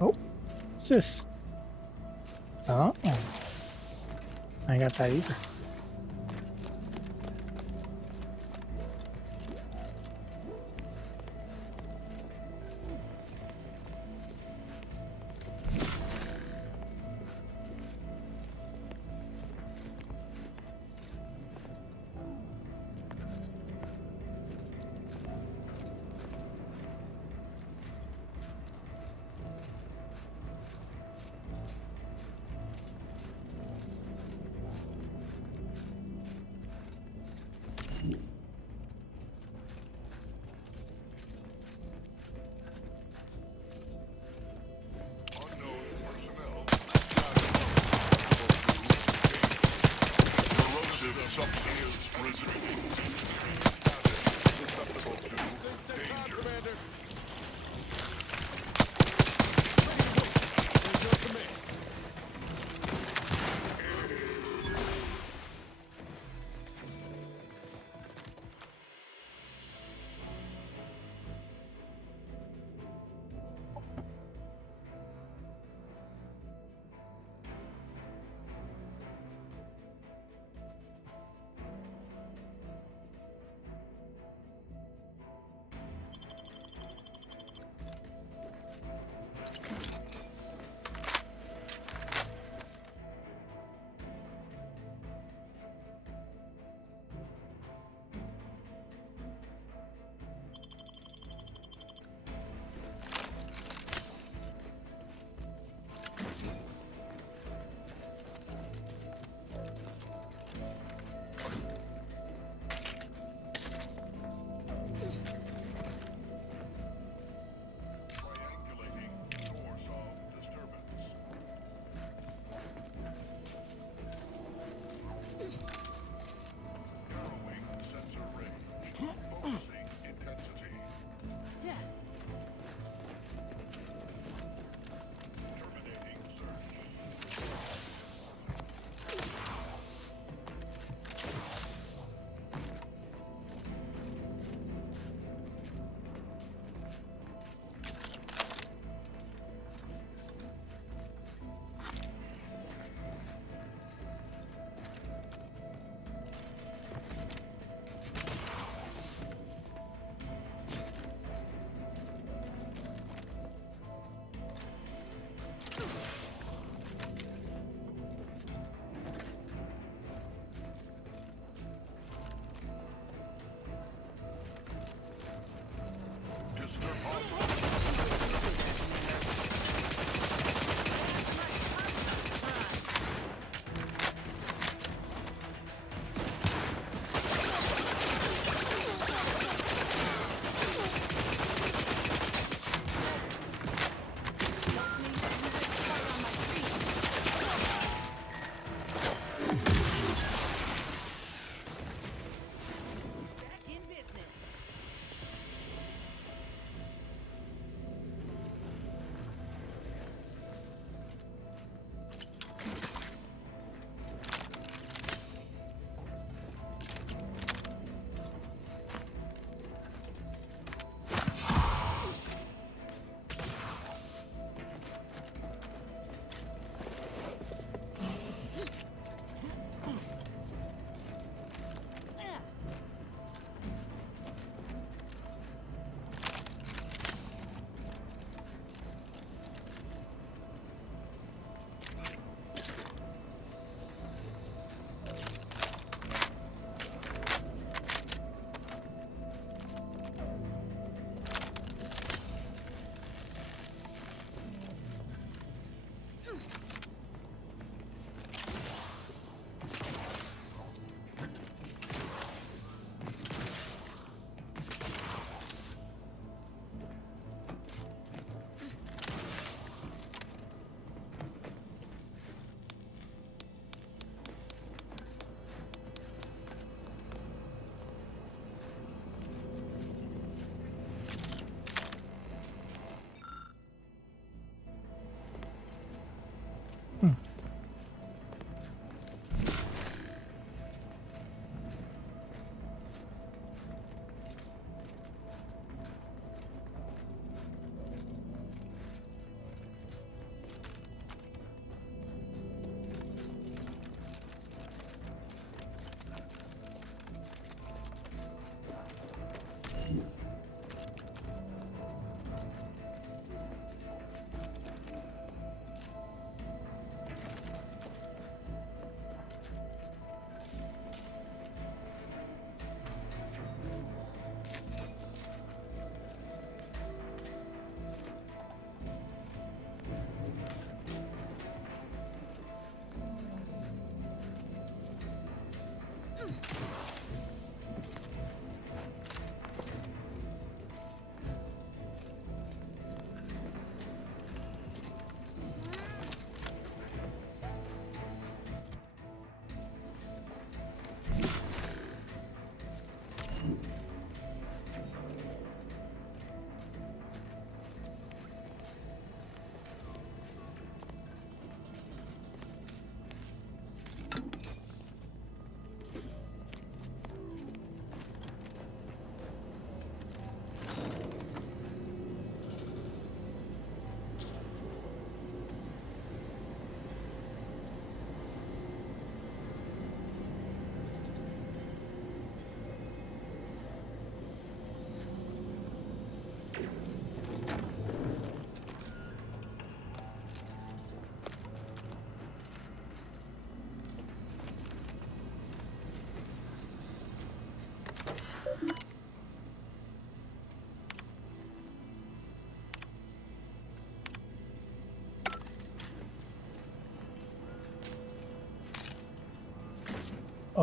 Oh, what's this? Oh, I got that either.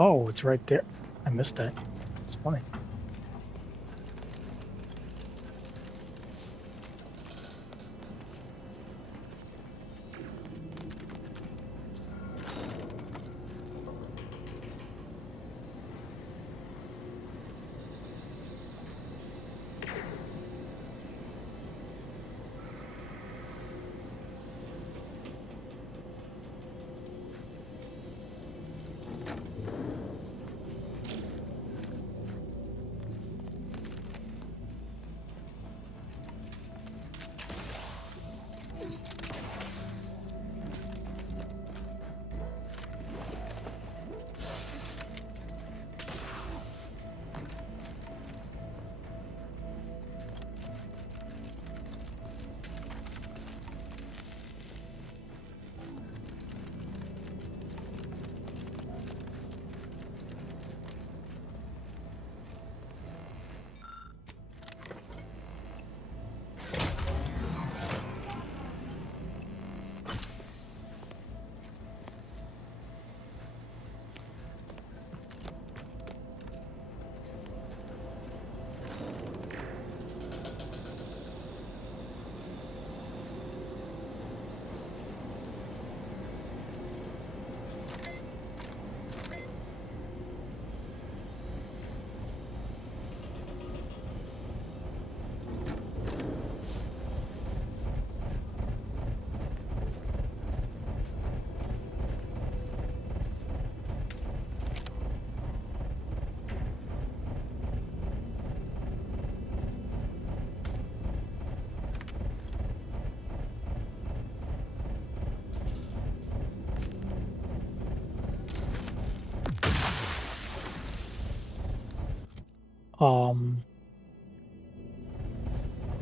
Oh, it's right there. I missed that. It's funny.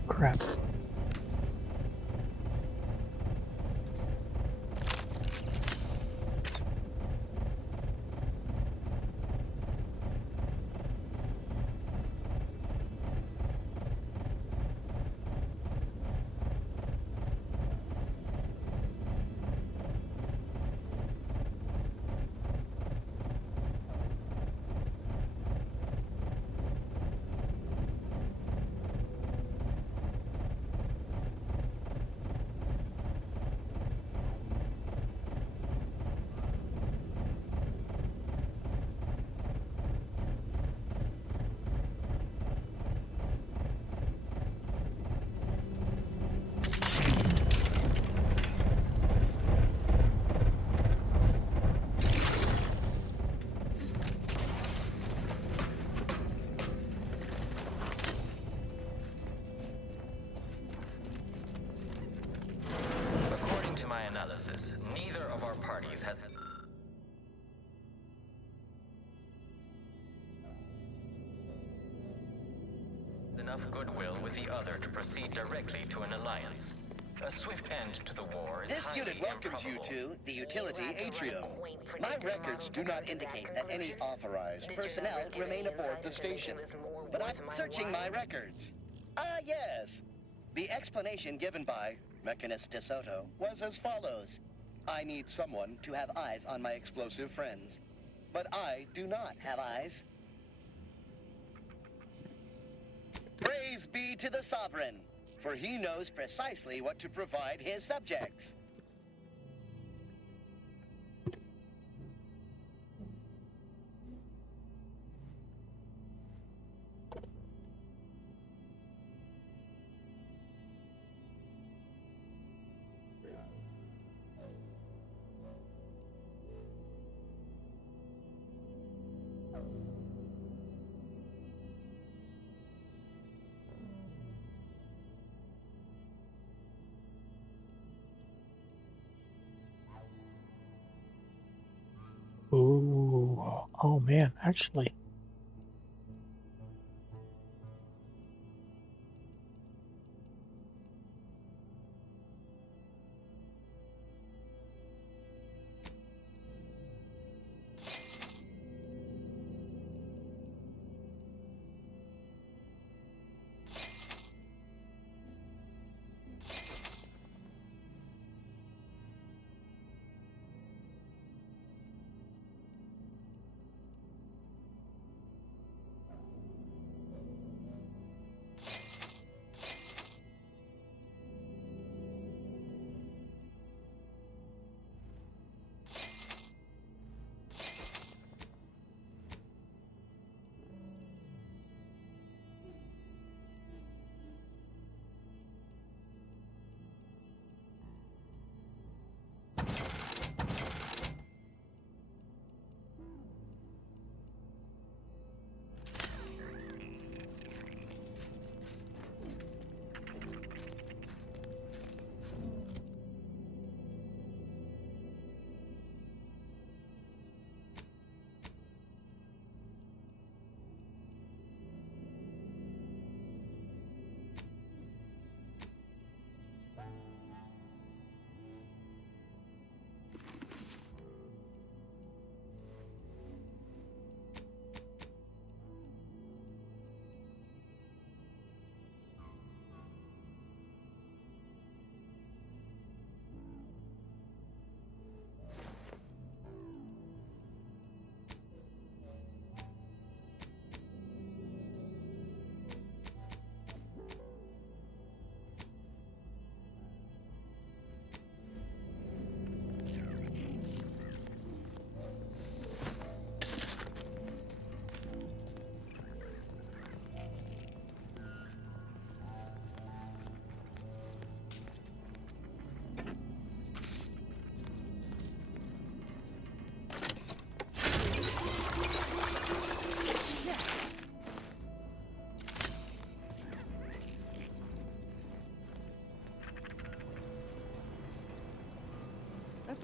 Crap. According to my analysis, neither of our parties has enough goodwill with the other to proceed directly to an alliance. A swift end to the war is This unit highly welcomes you improbable. to the utility atrium. My records do not indicate that any authorized personnel remain aboard the station. But I'm searching my records. Ah, yes. The explanation given by Mechanist DeSoto was as follows. I need someone to have eyes on my explosive friends. But I do not have eyes. Praise be to the Sovereign, for he knows precisely what to provide his subjects. Ooh. Oh man, actually.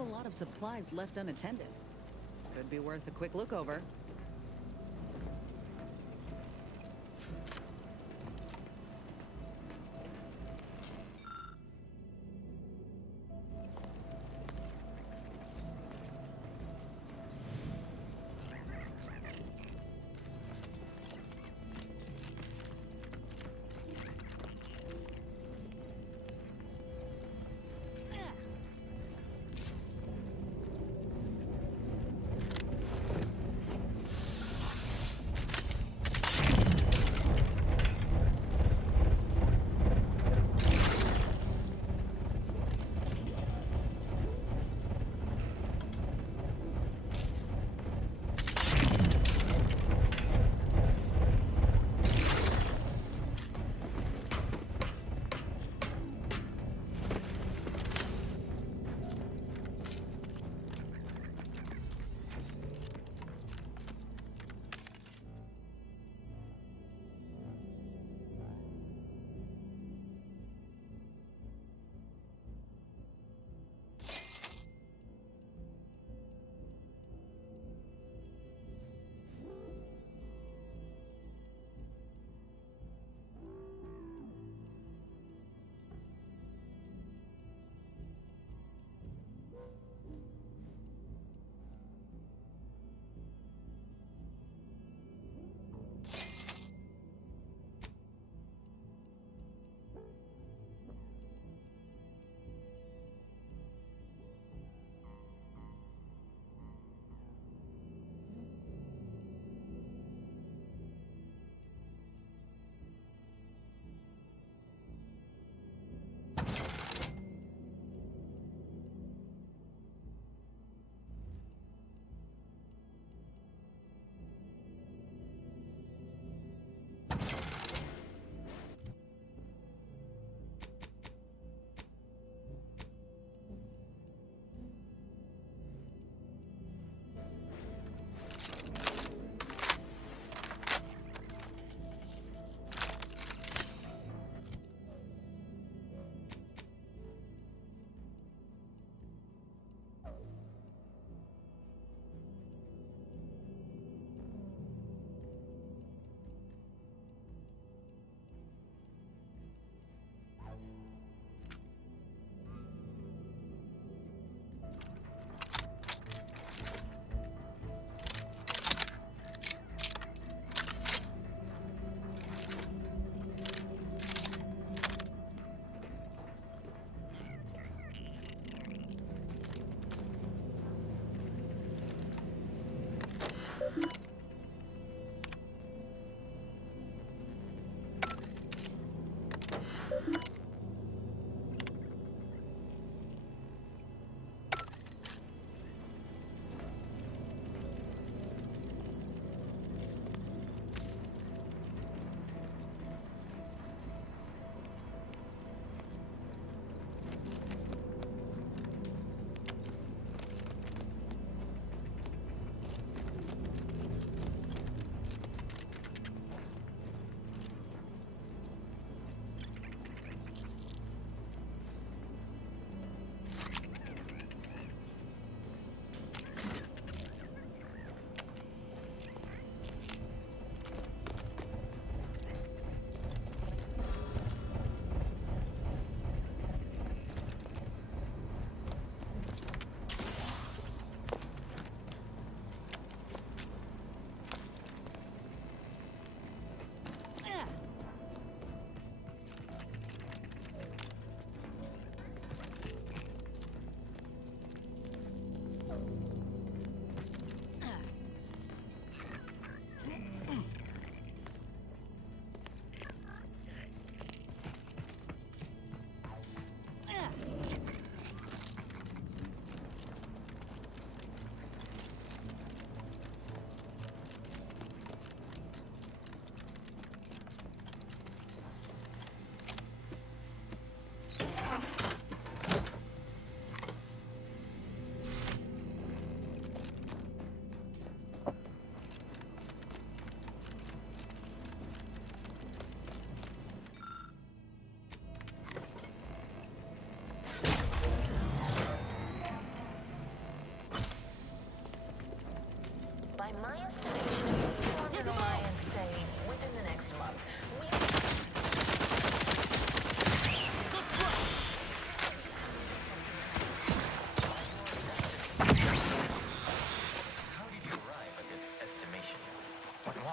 a lot of supplies left unattended. Could be worth a quick look over.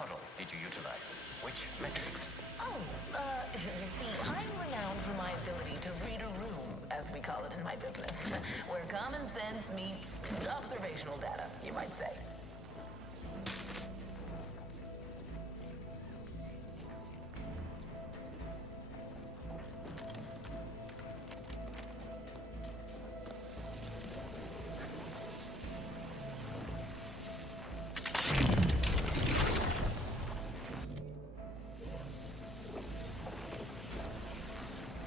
model did you utilize? Which metrics? Oh, you see, I'm renowned for my ability to read a room, as we call it in my business, where common sense meets observational data, you might say.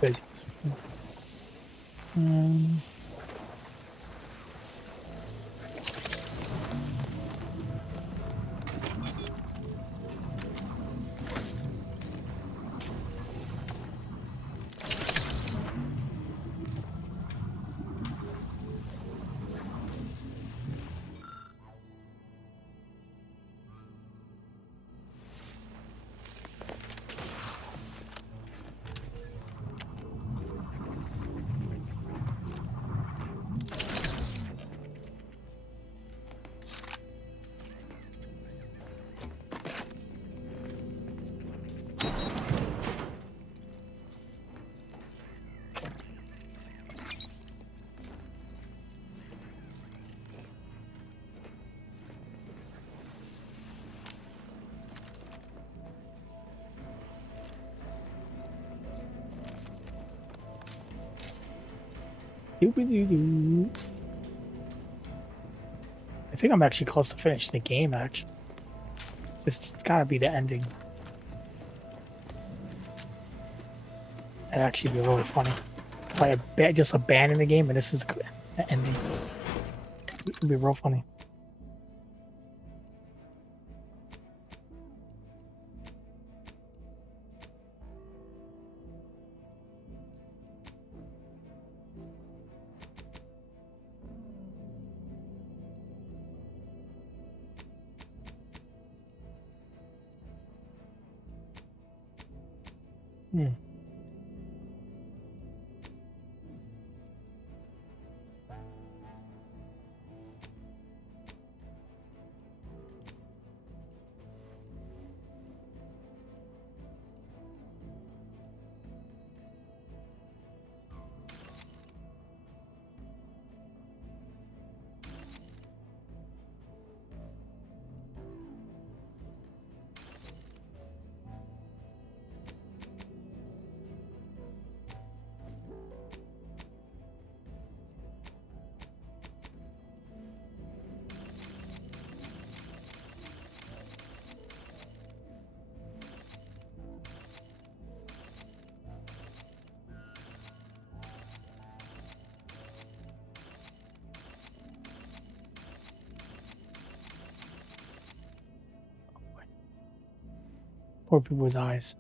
Good. Doo-ba-doo-doo. I think I'm actually close to finishing the game, actually. It's gotta be the ending. That'd actually be really funny. If I just abandon the game and this is the ending. It'd be real funny. Poor people's eyes.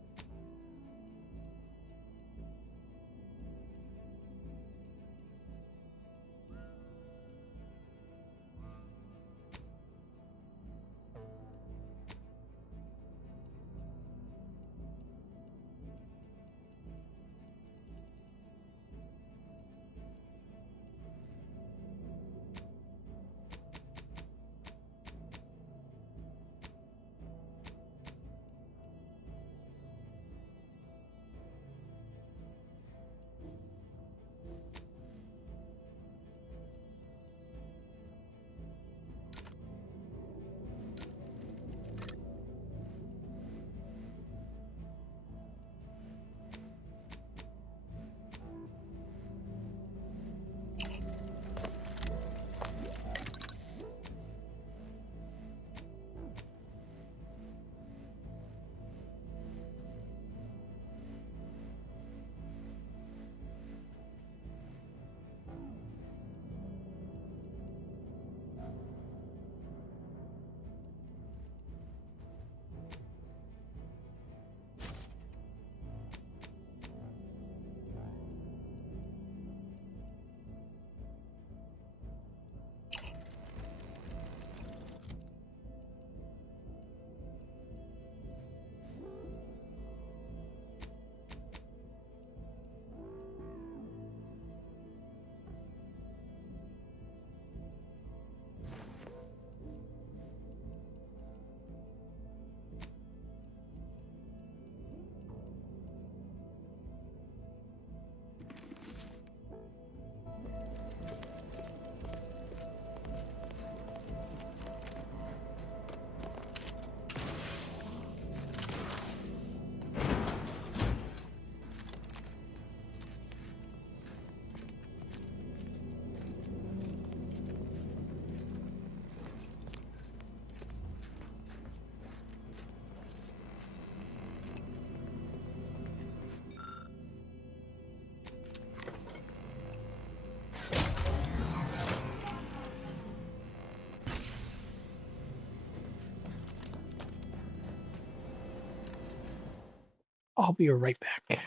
I'll be right back.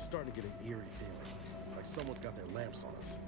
I'm starting to get an eerie feeling, like someone's got their lamps on us.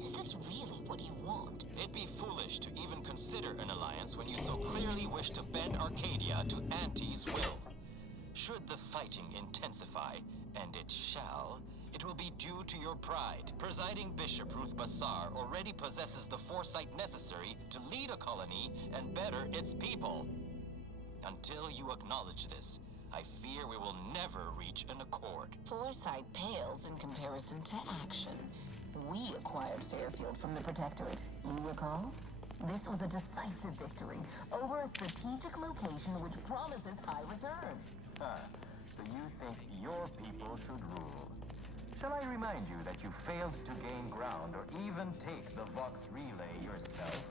Is this really what you want? It'd be foolish to even consider an alliance when you so clearly wish to bend Arcadia to Auntie's will. Should the fighting intensify, and it shall, it will be due to your pride. Presiding Bishop Ruth Bassar already possesses the foresight necessary to lead a colony and better its people. Until you acknowledge this, I fear we will never reach an accord. Foresight pales in comparison to action. We acquired Fairfield from the Protectorate. You recall? This was a decisive victory over a strategic location which promises high return. So you think your people should rule? Shall I remind you that you failed to gain ground or even take the Vox relay yourself?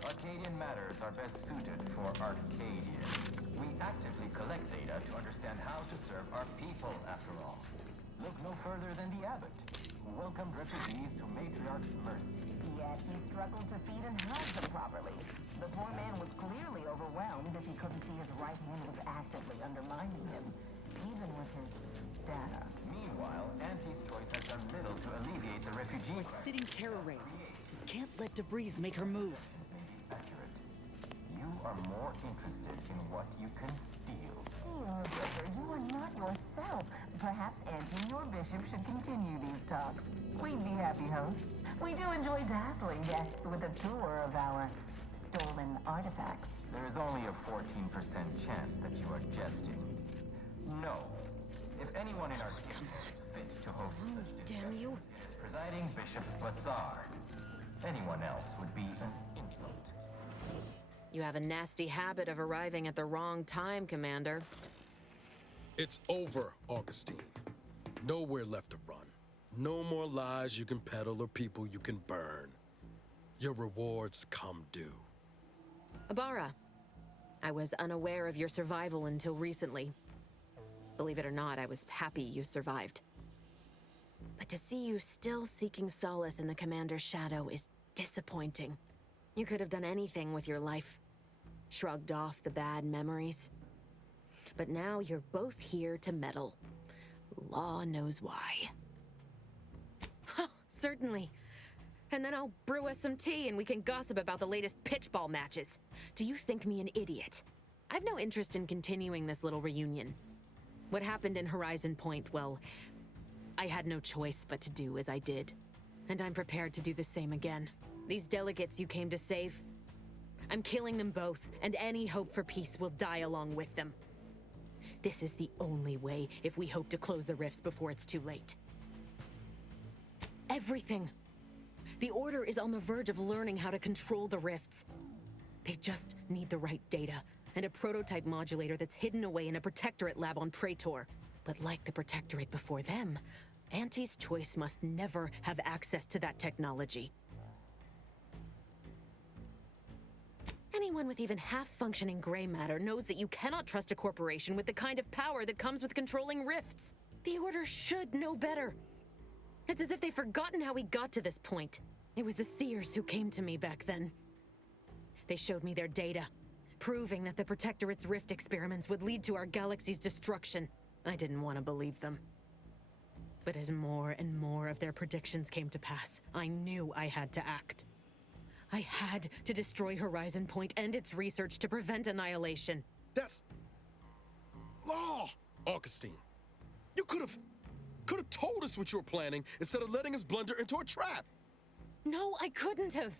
Arcadian matters are best suited for Arcadians. We actively collect data to understand how to serve our people, after all. Look no further than the abbot, who welcomed refugees to Matriarch's mercy. Yet he struggled to feed and house them properly. The poor man was clearly overwhelmed if he couldn't see his right hand was actively undermining him, even with his data. Meanwhile, Auntie's choice has done little to alleviate the refugee crisis. Sitting terror rays. You can't let DeVries make her move. Accurate. You are more interested in what you can steal. Dear brother, you are not yourself. Perhaps Auntie, your bishop, should continue these talks. We'd be happy hosts. We do enjoy dazzling guests with a tour of our stolen artifacts. There is only a 14% chance that you are jesting. No. If anyone in Arcadia is fit to host such discussions, it is presiding Bishop Bassar. Anyone else would be an insult. You have a nasty habit of arriving at the wrong time, Commander. It's over, Augustine. Nowhere left to run. No more lies you can peddle or people you can burn. Your rewards come due. Ibarra, I was unaware of your survival until recently. Believe it or not, I was happy you survived. But to see you still seeking solace in the Commander's shadow is disappointing. You could have done anything with your life. Shrugged off the bad memories. But now you're both here to meddle. Law knows why. Certainly. And then I'll brew us some tea and we can gossip about the latest pitchball matches. Do you think me an idiot? I've no interest in continuing this little reunion. What happened in Horizon Point, well, I had no choice but to do as I did. And I'm prepared to do the same again. These delegates you came to save, I'm killing them both, and any hope for peace will die along with them. This is the only way if we hope to close the rifts before it's too late. Everything. The Order is on the verge of learning how to control the rifts. They just need the right data, and a prototype modulator that's hidden away in a Protectorate lab on Praetor. But like the Protectorate before them, Auntie's choice must never have access to that technology. Anyone with even half-functioning gray matter knows that you cannot trust a corporation with the kind of power that comes with controlling rifts. The Order should know better. It's as if they've forgotten how we got to this point. It was the Seers who came to me back then. They showed me their data, proving that the Protectorate's rift experiments would lead to our galaxy's destruction. I didn't want to believe them. But as more and more of their predictions came to pass, I knew I had to act. I had to destroy Horizon Point and its research to prevent annihilation. That's law, Augustine. You could have told us what you were planning instead of letting us blunder into a trap. No, I couldn't have.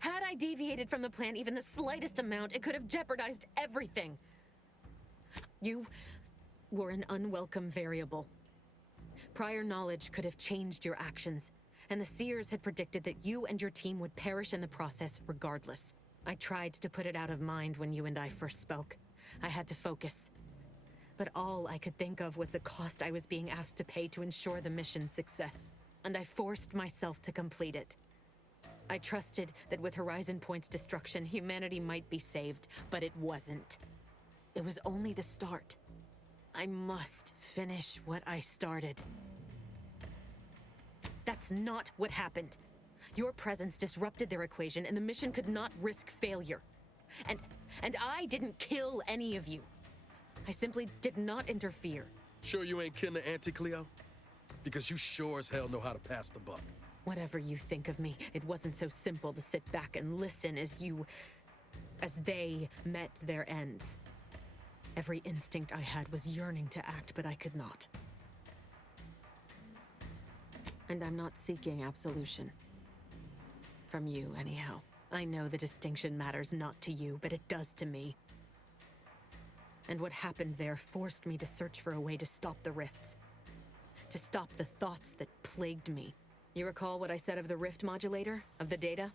Had I deviated from the plan even the slightest amount, it could have jeopardized everything. You were an unwelcome variable. Prior knowledge could have changed your actions, and the Seers had predicted that you and your team would perish in the process regardless. I tried to put it out of mind when you and I first spoke. I had to focus. But all I could think of was the cost I was being asked to pay to ensure the mission's success. And I forced myself to complete it. I trusted that with Horizon Point's destruction, humanity might be saved, but it wasn't. It was only the start. I must finish what I started. That's not what happened. Your presence disrupted their equation, and the mission could not risk failure. And I didn't kill any of you. I simply did not interfere. Sure you ain't kin to Auntie Cleo? Because you sure as hell know how to pass the buck. Whatever you think of me, it wasn't so simple to sit back and listen as they met their ends. Every instinct I had was yearning to act, but I could not. And I'm not seeking absolution. From you, anyhow. I know the distinction matters not to you, but it does to me. And what happened there forced me to search for a way to stop the rifts. To stop the thoughts that plagued me. You recall what I said of the rift modulator? Of the data?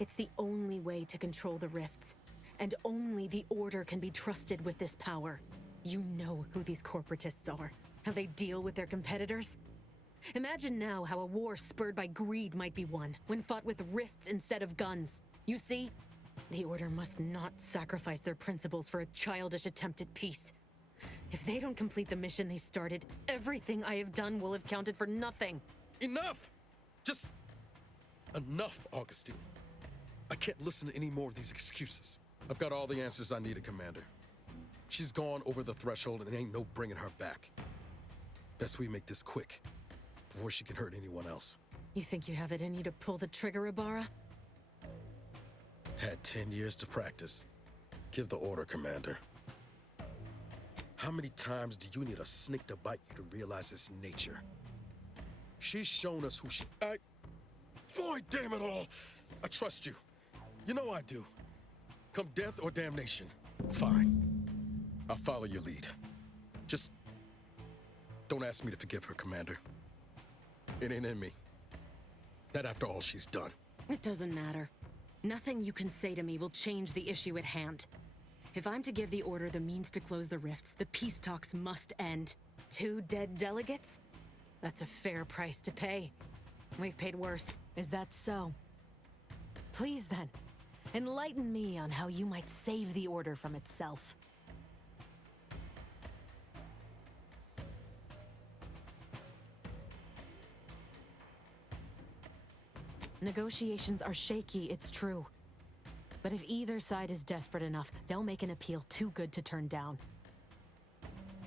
It's the only way to control the rifts. And only the Order can be trusted with this power. You know who these corporatists are. How they deal with their competitors. Imagine now how a war spurred by greed might be won, when fought with rifts instead of guns. You see? The Order must not sacrifice their principles for a childish attempt at peace. If they don't complete the mission they started, everything I have done will have counted for nothing. Enough! Just enough, Augustine. I can't listen to any more of these excuses. I've got all the answers I needed, Commander. She's gone over the threshold and ain't no bringing her back. Best we make this quick, before she can hurt anyone else. You think you have it in you to pull the trigger, Ibarra? Had 10 years to practice. Give the order, Commander. How many times do you need a snake to bite you to realize its nature? She's shown us who she... Void, damn it all! I trust you. You know I do. Come death or damnation. Fine. I'll follow your lead. Just... don't ask me to forgive her, Commander. It ain't in me. That after all she's done. It doesn't matter. Nothing you can say to me will change the issue at hand. If I'm to give the Order the means to close the rifts, the peace talks must end. 2 dead delegates? That's a fair price to pay. We've paid worse. Is that so? Please then, enlighten me on how you might save the Order from itself. Negotiations are shaky, it's true. But if either side is desperate enough, they'll make an appeal too good to turn down.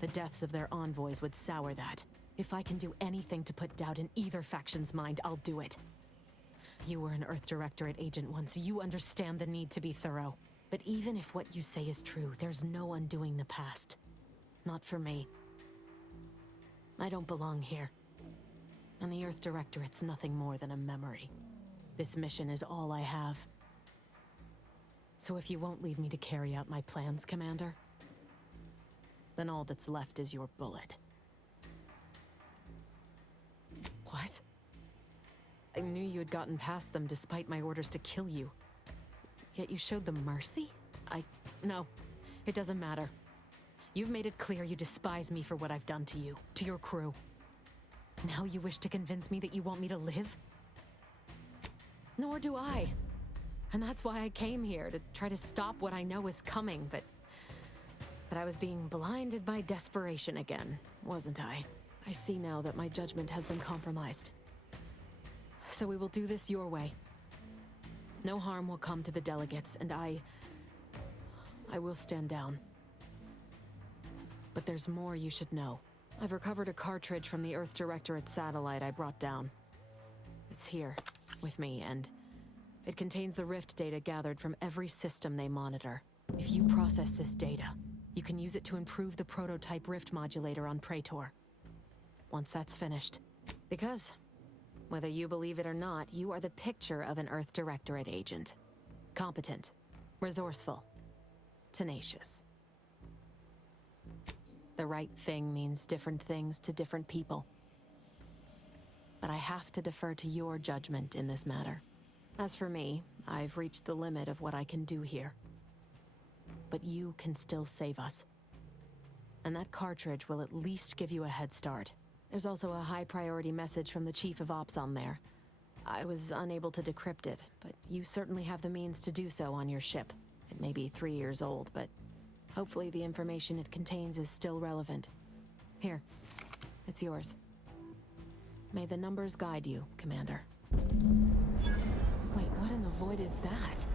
The deaths of their envoys would sour that. If I can do anything to put doubt in either faction's mind, I'll do it. You were an Earth Directorate agent once. You understand the need to be thorough. But even if what you say is true, there's no undoing the past. Not for me. I don't belong here. And the Earth Directorate's nothing more than a memory. This mission is all I have. So if you won't leave me to carry out my plans, Commander, then all that's left is your bullet. What? I knew you had gotten past them despite my orders to kill you. Yet you showed them mercy? No, it doesn't matter. You've made it clear you despise me for what I've done to you, to your crew. Now you wish to convince me that you want me to live? Nor do I. And that's why I came here, to try to stop what I know is coming, but I was being blinded by desperation again, wasn't I? I see now that my judgment has been compromised. So we will do this your way. No harm will come to the delegates, and I will stand down. But there's more you should know. I've recovered a cartridge from the Earth Directorate satellite I brought down. It's here, with me, and it contains the rift data gathered from every system they monitor. If you process this data, you can use it to improve the prototype rift modulator on Praetor. Once that's finished. Because, whether you believe it or not, you are the picture of an Earth Directorate agent. Competent, resourceful, tenacious. The right thing means different things to different people. But I have to defer to your judgment in this matter. As for me, I've reached the limit of what I can do here. But you can still save us. And that cartridge will at least give you a head start. There's also a high-priority message from the Chief of Ops on there. I was unable to decrypt it, but you certainly have the means to do so on your ship. It may be 3 years old, but hopefully the information it contains is still relevant. Here, it's yours. May the numbers guide you, Commander. Wait, what in the void is that?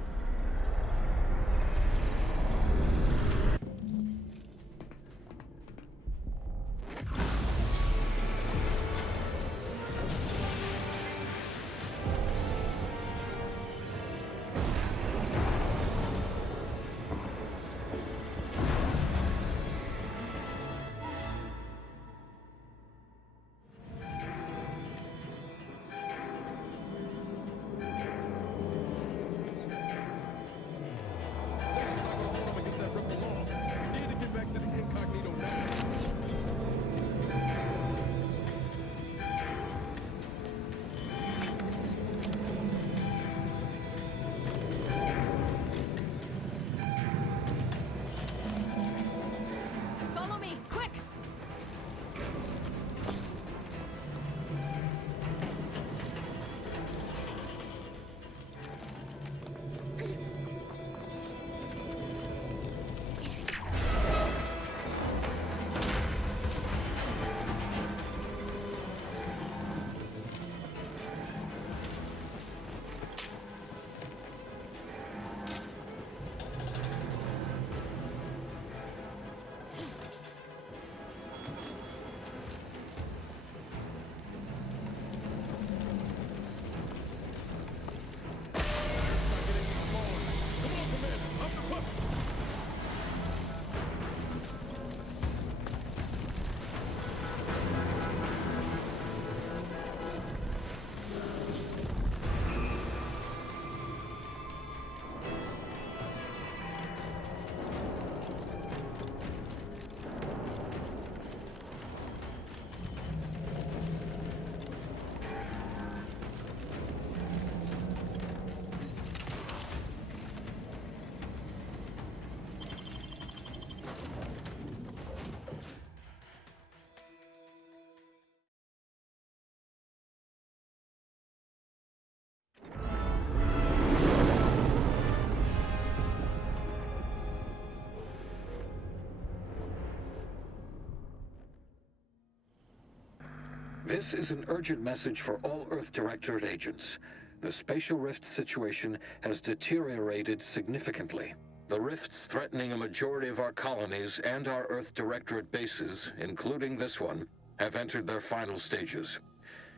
This is an urgent message for all Earth Directorate agents. The spatial rift situation has deteriorated significantly. The rifts threatening a majority of our colonies and our Earth Directorate bases, including this one, have entered their final stages.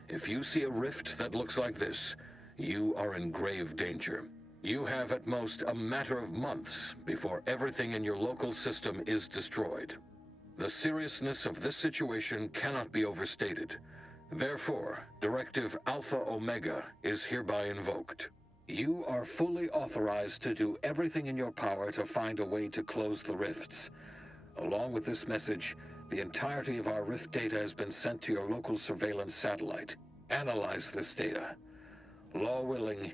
If you see a rift that looks like this, you are in grave danger. You have at most a matter of months before everything in your local system is destroyed. The seriousness of this situation cannot be overstated. Therefore, Directive Alpha Omega is hereby invoked. You are fully authorized to do everything in your power to find a way to close the rifts. Along with this message, the entirety of our rift data has been sent to your local surveillance satellite. Analyze this data. Law willing,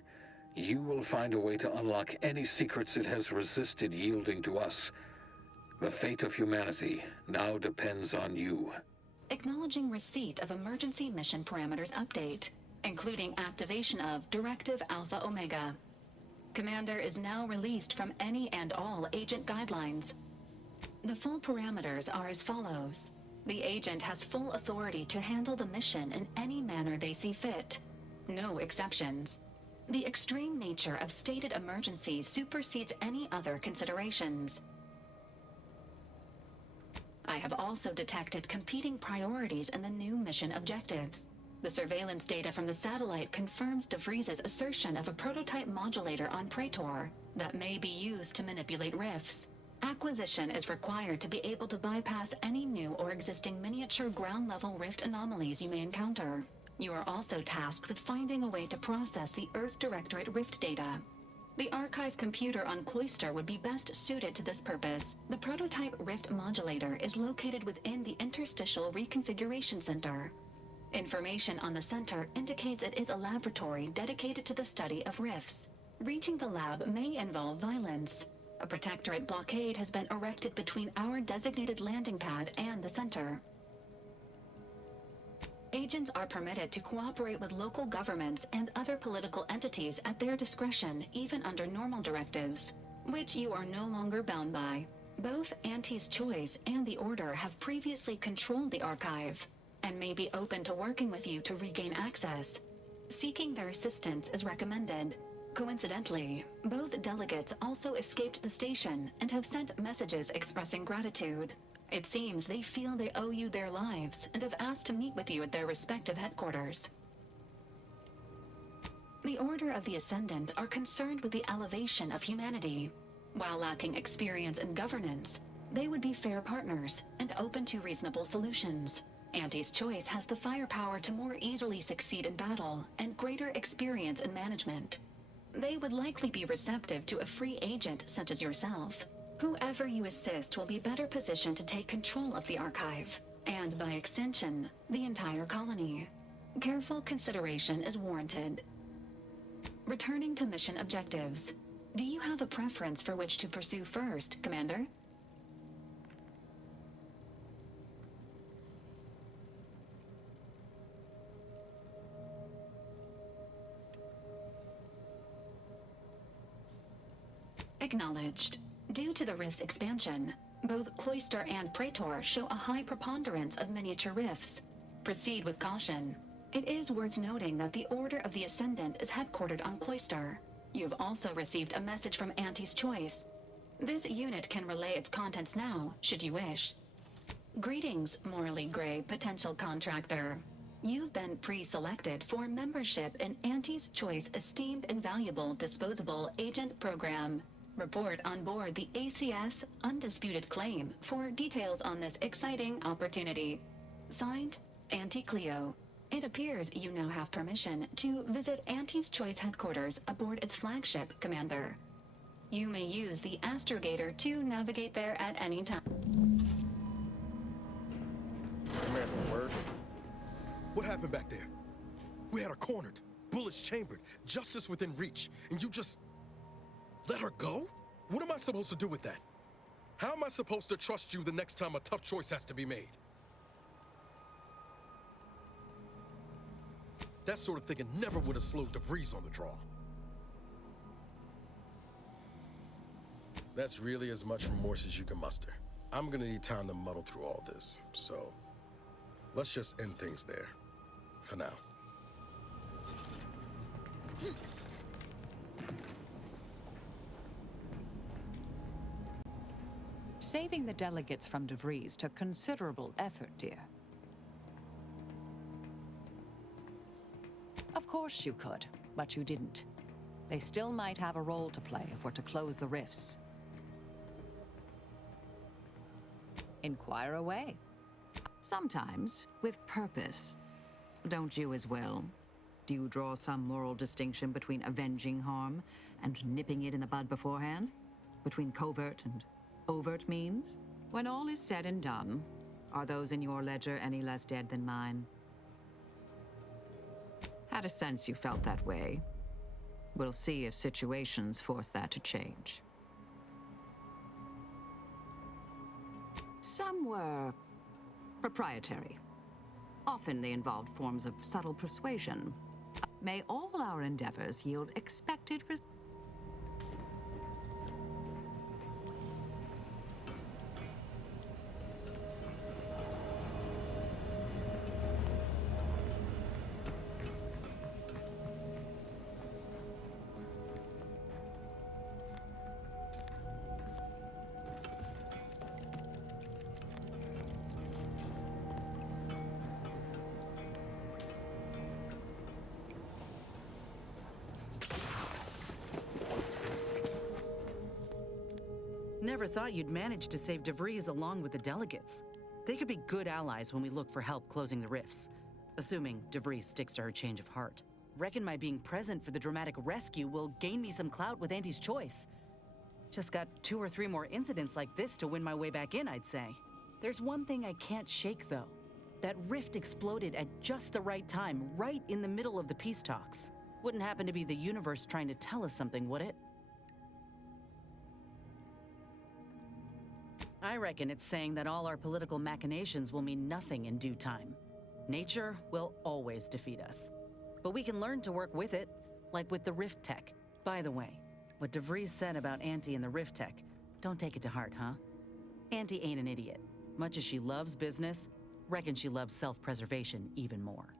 you will find a way to unlock any secrets it has resisted yielding to us. The fate of humanity now depends on you. Acknowledging receipt of emergency mission parameters update, including activation of Directive Alpha Omega. Commander is now released from any and all agent guidelines. The full parameters are as follows. The agent has full authority to handle the mission in any manner they see fit. No exceptions. The extreme nature of stated emergencies supersedes any other considerations. I have also detected competing priorities in the new mission objectives. The surveillance data from the satellite confirms DeVries's assertion of a prototype modulator on Praetor that may be used to manipulate rifts. Acquisition is required to be able to bypass any new or existing miniature ground-level rift anomalies you may encounter. You are also tasked with finding a way to process the Earth Directorate rift data. The archive computer on Cloister would be best suited to this purpose. The prototype rift modulator is located within the Interstitial Reconfiguration Center. Information on the center indicates it is a laboratory dedicated to the study of rifts. Reaching the lab may involve violence. A protectorate blockade has been erected between our designated landing pad and the center. Agents are permitted to cooperate with local governments and other political entities at their discretion, even under normal directives, which you are no longer bound by. Both Auntie's Choice and the Order have previously controlled the archive, and may be open to working with you to regain access. Seeking their assistance is recommended. Coincidentally, both delegates also escaped the station and have sent messages expressing gratitude. It seems they feel they owe you their lives and have asked to meet with you at their respective headquarters. The Order of the Ascendant are concerned with the elevation of humanity. While lacking experience in governance, they would be fair partners and open to reasonable solutions. Auntie's Choice has the firepower to more easily succeed in battle and greater experience in management. They would likely be receptive to a free agent such as yourself. Whoever you assist will be better positioned to take control of the archive, and by extension, the entire colony. Careful consideration is warranted. Returning to mission objectives. Do you have a preference for which to pursue first, Commander? Acknowledged. Due to the rift's expansion, both Cloister and Praetor show a high preponderance of miniature rifts. Proceed with caution. It is worth noting that the Order of the Ascendant is headquartered on Cloister. You have also received a message from Auntie's Choice. This unit can relay its contents now, should you wish. Greetings, morally gray potential contractor. You've been pre-selected for membership in Auntie's Choice Esteemed and Valuable Disposable Agent Program. Report on board the ACS Undisputed Claim for details on this exciting opportunity. Signed, Auntie Cleo. It appears you now have permission to visit Auntie's Choice headquarters aboard its flagship, Commander. You may use the astrogator to navigate there at any time. Commander, word? What happened back there? We had her cornered, bullets chambered, justice within reach, and you just let her go? What am I supposed to do with that? How am I supposed to trust you the next time a tough choice has to be made? That sort of thinking never would have slowed DeVries on the draw. That's really as much remorse as you can muster. I'm gonna need time to muddle through all this, so let's just end things there. For now. Saving the delegates from DeVries took considerable effort, dear. Of course you could, but you didn't. They still might have a role to play if we're to close the rifts. Inquire away. Sometimes with purpose. Don't you as well? Do you draw some moral distinction between avenging harm and nipping it in the bud beforehand? Between covert and overt means? When all is said and done, are those in your ledger any less dead than mine? Had a sense you felt that way. We'll see if situations force that to change. Some were proprietary. Often they involved forms of subtle persuasion. May all our endeavors yield expected results. Never thought you'd manage to save DeVries along with the delegates. They could be good allies when we look for help closing the rifts. Assuming DeVries sticks to her change of heart. Reckon my being present for the dramatic rescue will gain me some clout with Auntie's choice. Just got 2 or 3 more incidents like this to win my way back in, I'd say. There's one thing I can't shake, though. That rift exploded at just the right time, right in the middle of the peace talks. Wouldn't happen to be the universe trying to tell us something, would it? I reckon it's saying that all our political machinations will mean nothing in due time. Nature will always defeat us. But we can learn to work with it, like with the rift tech. By the way, what DeVries said about Auntie and the rift tech, don't take it to heart, huh? Auntie ain't an idiot. Much as she loves business, reckon she loves self-preservation even more.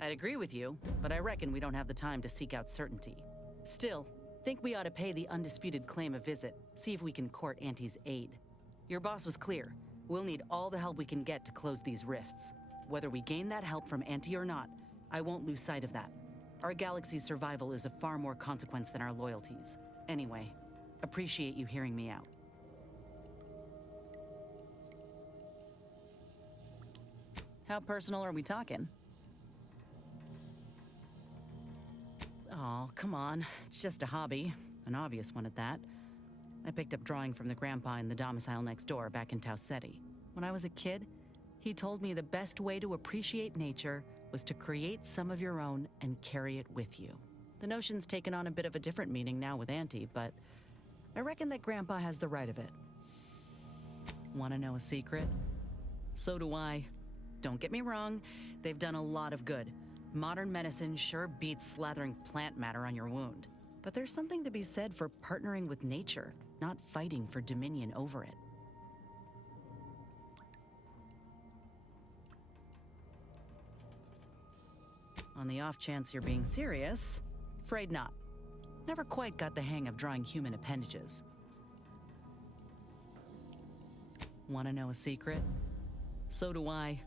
I'd agree with you, but I reckon we don't have the time to seek out certainty. Still, think we ought to pay the undisputed claim a visit, see if we can court Auntie's aid. Your boss was clear. We'll need all the help we can get to close these rifts. Whether we gain that help from Auntie or not, I won't lose sight of that. Our galaxy's survival is of far more consequence than our loyalties. Anyway, appreciate you hearing me out. How personal are we talking? Oh, come on. It's just a hobby. An obvious one at that. I picked up drawing from the grandpa in the domicile next door back in Tau Ceti. When I was a kid, he told me the best way to appreciate nature was to create some of your own and carry it with you. The notion's taken on a bit of a different meaning now with Auntie, but I reckon that grandpa has the right of it. Want to know a secret? So do I. Don't get me wrong, they've done a lot of good. Modern medicine sure beats slathering plant matter on your wound. But there's something to be said for partnering with nature, not fighting for dominion over it. On the off chance you're being serious, afraid not. Never quite got the hang of drawing human appendages. Want to know a secret? So do I.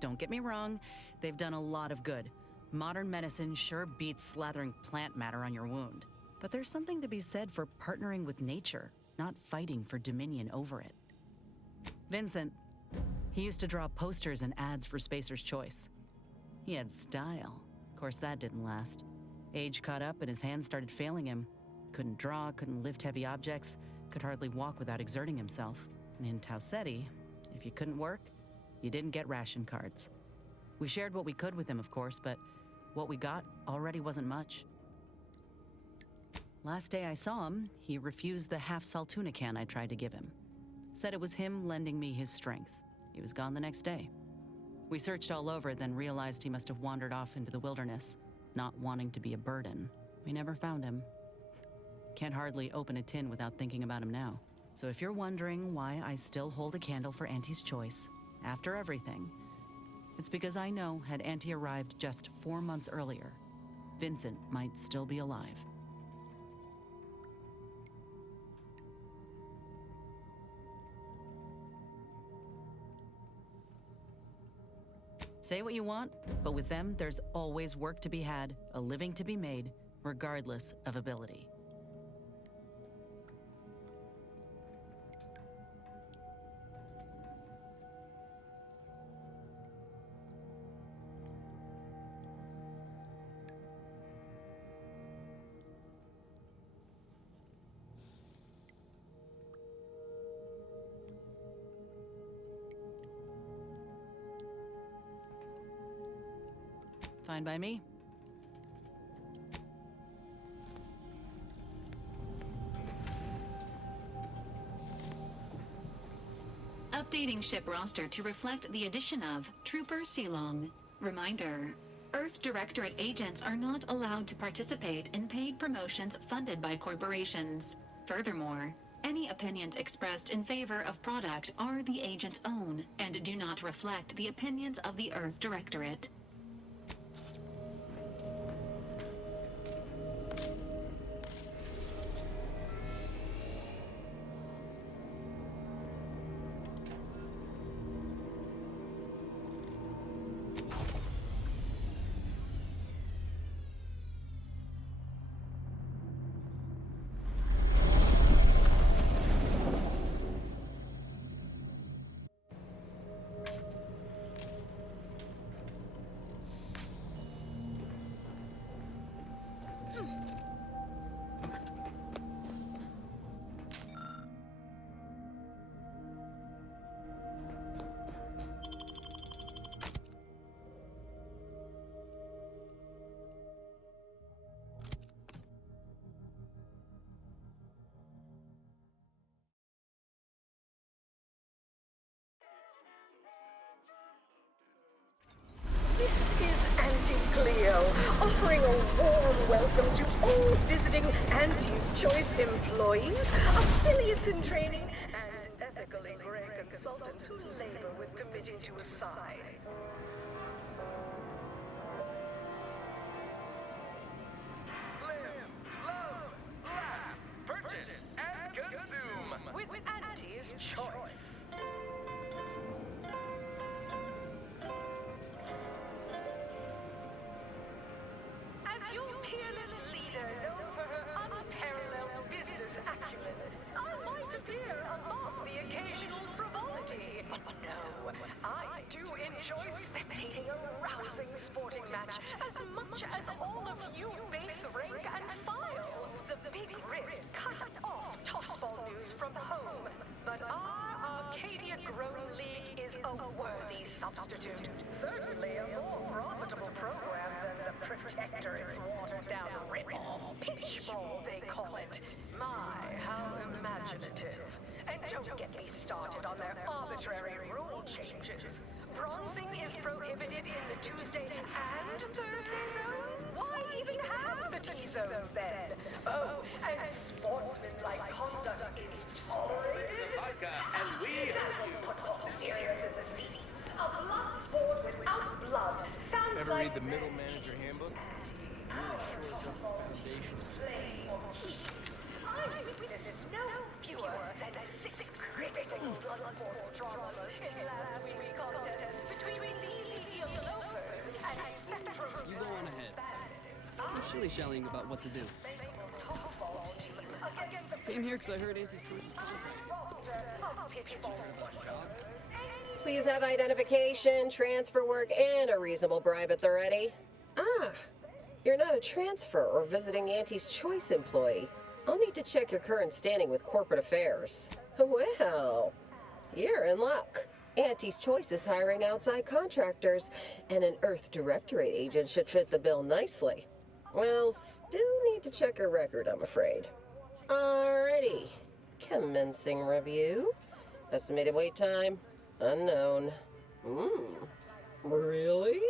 Don't get me wrong, they've done a lot of good. Modern medicine sure beats slathering plant matter on your wound. But there's something to be said for partnering with nature, not fighting for dominion over it. Vincent, he used to draw posters and ads for Spacer's Choice. He had style. Of course, that didn't last. Age caught up and his hands started failing him. Couldn't draw, couldn't lift heavy objects, could hardly walk without exerting himself. And in Tau Ceti, if you couldn't work, you didn't get ration cards. We shared what we could with him, of course, but what we got already wasn't much. Last day I saw him, he refused the half-salt tuna can I tried to give him. Said it was him lending me his strength. He was gone the next day. We searched all over, then realized he must have wandered off into the wilderness, not wanting to be a burden. We never found him. Can't hardly open a tin without thinking about him now. So if you're wondering why I still hold a candle for Auntie's Choice, after everything, it's because I know had Auntie arrived just 4 months earlier, Vincent might still be alive. Say what you want, but with them, there's always work to be had, a living to be made, regardless of ability. Fine by me. Updating ship roster to reflect the addition of Trooper Silong. Reminder: Earth Directorate agents are not allowed to participate in paid promotions funded by corporations. Furthermore, any opinions expressed in favor of product are the agent's own and do not reflect the opinions of the Earth Directorate. This is Auntie Cleo, offering a warm welcome to all visiting Auntie's Choice employees, affiliates in training, and ethically gray consultants who labor with committing to a side. Live, love, laugh, purchase, and consume With Auntie's Choice. As your peerless leader, known for her unparalleled business acumen, I might appear above the occasional frivolity. But no, I do enjoy spectating a rousing sporting match as much as all of you base rank and file. The Big Rip cut off tossball news from home, but our Arcadia Grown League is a worthy substitute. Certainly a more profitable program than the Protectorate's watered-down rip-off. Pitchball, they call it. My, how imaginative. And don't get me started on their arbitrary rule changes. Bronzing is prohibited in the Tuesday and Thursday zones? Why even have the T-zones then? Oh, and sportsmanlike conduct is tolerated? and we Put posteriors in the seats. A blood sport without blood sounds Ever like... read the Middle Manager Handbook? Really shores up the foundation. I've witnessed no fewer than 6 critical blood force dramas in last week's contest between these interlopers and Spectrum. You go on ahead. I'm shilly-shallying about what to do. Came here because I heard Auntie's Choice was Please have identification, transfer work, and a reasonable bribe at the ready. Ah, you're not a transfer or visiting Auntie's Choice employee. I'll need to check your current standing with corporate affairs. Well, you're in luck. Auntie's Choice is hiring outside contractors, and an Earth Directorate agent should fit the bill nicely. Well, still need to check your record, I'm afraid. Alrighty. Commencing review. Estimated wait time? Unknown. Really?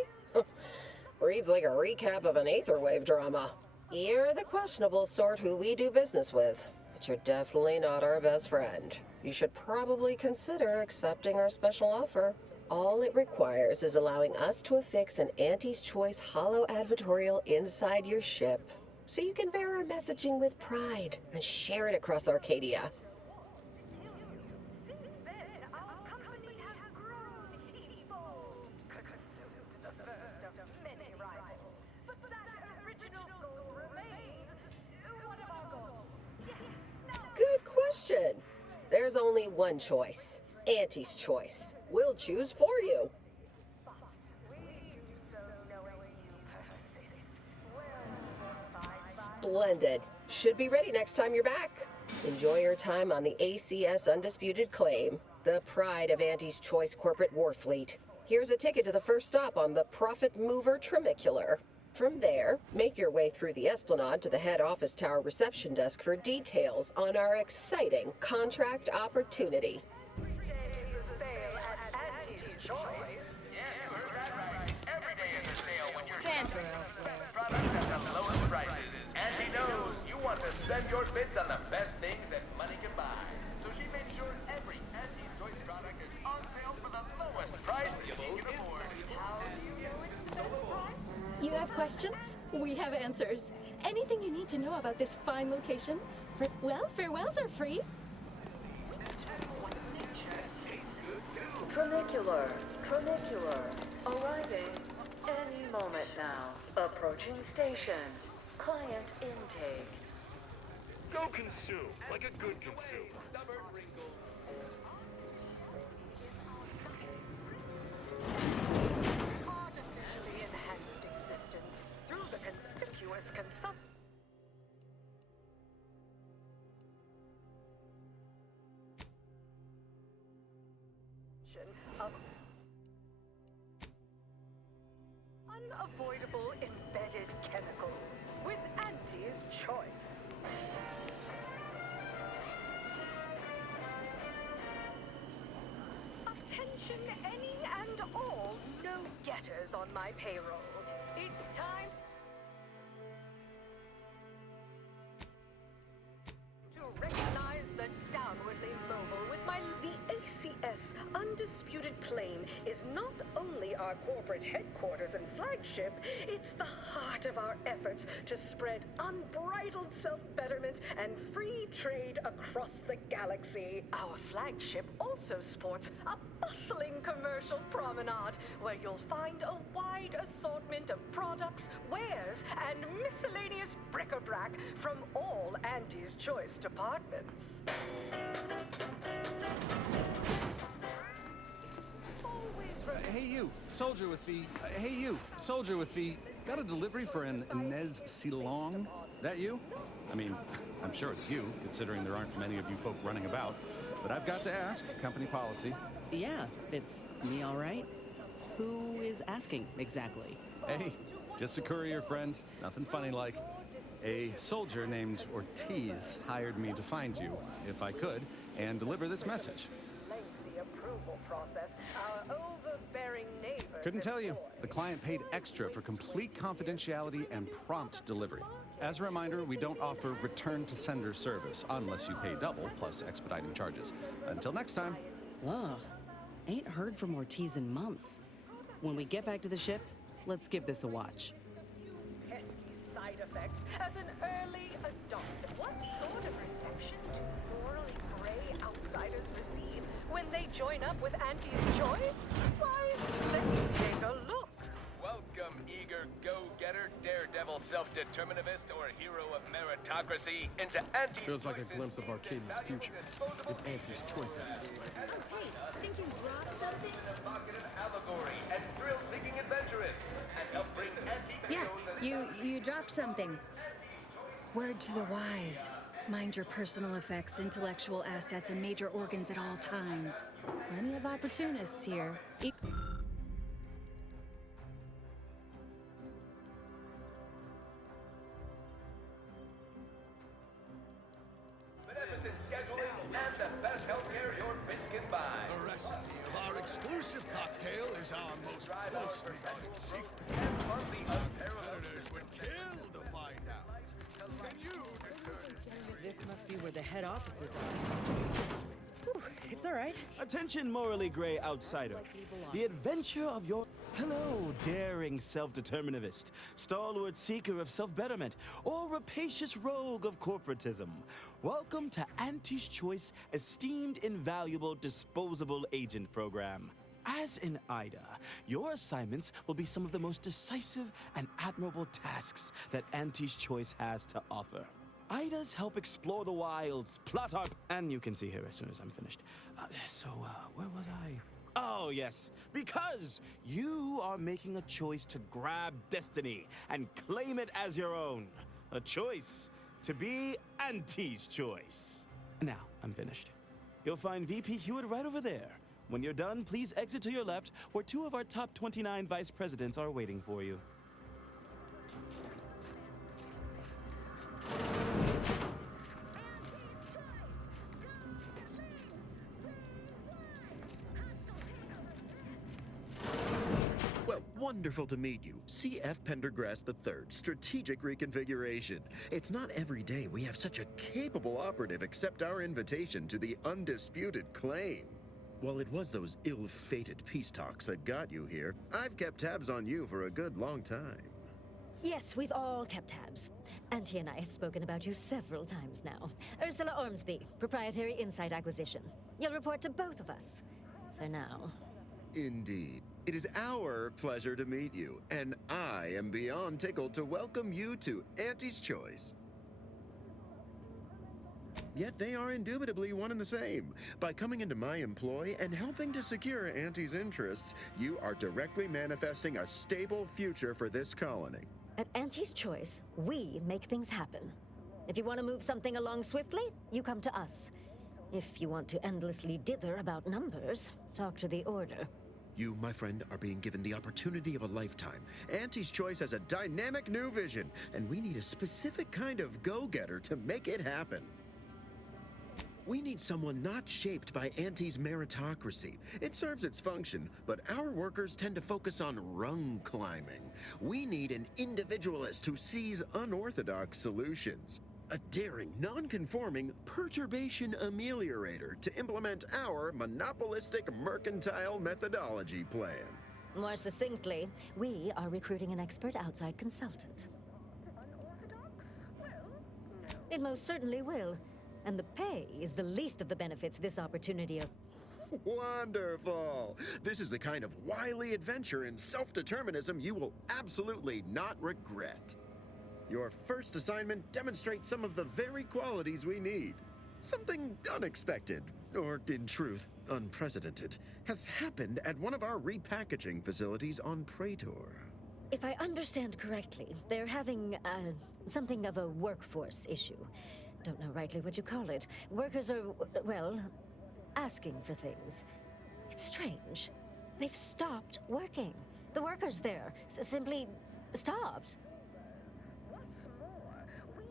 Reads like a recap of an Aetherwave drama. You're the questionable sort who we do business with, but you're definitely not our best friend. You should probably consider accepting our special offer. All it requires is allowing us to affix an Auntie's Choice holo advertorial inside your ship, so you can bear our messaging with pride and share it across Arcadia. Since then, our company has grown, evolved, consumed the first of many rivals. But that original goal remains. What of our goals? Yes, no. Good question. There's only one choice. Auntie's Choice. We'll choose for you. Splendid. Should be ready next time you're back. Enjoy your time on the ACS Undisputed Claim, the pride of Auntie's Choice corporate war fleet. Here's a ticket to the first stop on the Profit Mover Trimicular. From there, make your way through the Esplanade to the head office tower reception desk for details on our exciting contract opportunity. Auntie knows you want to spend your bits on the best things that money can buy. So she made sure every Auntie's Choice product is on sale for the lowest price that she can afford. How do you know it's the best price? You have questions? We have answers. Anything you need to know about this fine location? Farewells are free. Trimicular, arriving any moment now. Approaching station. Client intake. Go consume, like a good consumer. Artificially enhanced existence through the conspicuous consumption of unavoidable embedded chemicals with Auntie's Choice. Attention any and all no-getters on my payroll. It's time to recognize the downwardly mobile with the ACS Undisputed Claim is not only our corporate headquarters and flagship, it's the heart of our efforts to spread unbridled self-betterment and free trade across the galaxy. Our flagship also sports a bustling commercial promenade where you'll find a wide assortment of products, wares, and miscellaneous bric-a-brac from all Auntie's Choice departments. Hey you, soldier with the... Got a delivery for an Inez Silong? That you? I mean, I'm sure it's you, considering there aren't many of you folk running about. But I've got to ask, company policy. Yeah, it's me all right. Who is asking, exactly? Hey, just a courier friend. Nothing funny like. A soldier named Ortiz hired me to find you, if I could, and deliver this message. Lengthy approval process, our overbearing neighbors. Couldn't tell you. The client paid extra for complete confidentiality and prompt delivery. As a reminder, we don't offer return-to-sender service unless you pay double, plus expediting charges. Until next time. Ugh. Ain't heard from Ortiz in months. When we get back to the ship, let's give this a watch. Pesky side effects as an early adopter. What sort of reception do morally gray outsiders receive when they join up with Auntie's Choice? Why, let's take a look. Welcome, eager go-getter, daredevil, self-determinist, or hero of meritocracy into Auntie's Feels like a glimpse of Arcadia's future, with Auntie's Choices. Hey, think you dropped something? Evocative allegory and thrill-seeking adventurist, and help bring Yeah, you dropped something. Word to the wise. Mind your personal effects, intellectual assets, and major organs at all times. Plenty of opportunists here. beneficent scheduling, and the best healthcare your bits can buy. The recipe of our exclusive cocktail is our most closely guarded secret. Competitors would kill to find out. Can you determine? This must be where the head offices are. Whew, it's all right. right? Attention, morally gray outsider. The adventure of your... Hello, daring self-determinivist, stalwart seeker of self-betterment, or rapacious rogue of corporatism. Welcome to Auntie's Choice Esteemed Invaluable Disposable Agent Program. As in Ida, your assignments will be some of the most decisive and admirable tasks that Auntie's Choice has to offer. Ida's help explore the wilds, plot our... And you can see her as soon as I'm finished. Where was I? Oh, yes. Because you are making a choice to grab destiny and claim it as your own. A choice to be Auntie's Choice. Now, I'm finished. You'll find VP Hewitt right over there. When you're done, please exit to your left, where 2 of our top 29 vice presidents are waiting for you. Well, wonderful to meet you. C.F. Pendergrass III, Strategic Reconfiguration. It's not every day we have such a capable operative accept our invitation to the undisputed claim. While it was those ill-fated peace talks that got you here, I've kept tabs on you for a good long time. Yes, we've all kept tabs. Auntie and I have spoken about you several times now. Ursula Ormsby, Proprietary Insight Acquisition. You'll report to both of us. For now. Indeed. It is our pleasure to meet you, and I am beyond tickled to welcome you to Auntie's Choice. Yet they are indubitably one and the same. By coming into my employ and helping to secure Auntie's interests, you are directly manifesting a stable future for this colony. At Auntie's Choice, we make things happen. If you want to move something along swiftly, you come to us. If you want to endlessly dither about numbers, talk to the Order. You, my friend, are being given the opportunity of a lifetime. Auntie's Choice has a dynamic new vision, and we need a specific kind of go-getter to make it happen. We need someone not shaped by Auntie's meritocracy. It serves its function, but our workers tend to focus on rung climbing. We need an individualist who sees unorthodox solutions. A daring, non-conforming perturbation ameliorator to implement our monopolistic mercantile methodology plan. More succinctly, we are recruiting an expert outside consultant. It most certainly will. And the pay is the least of the benefits this opportunity of... Wonderful! This is the kind of wily adventure in self-determinism you will absolutely not regret. Your first assignment demonstrates some of the very qualities we need. Something unexpected, or in truth, unprecedented, has happened at one of our repackaging facilities on Praetor. If I understand correctly, they're having, something of a workforce issue. Don't know rightly what you call it. Workers are, well, asking for things. It's strange. They've stopped working. The workers there simply stopped. What's more, we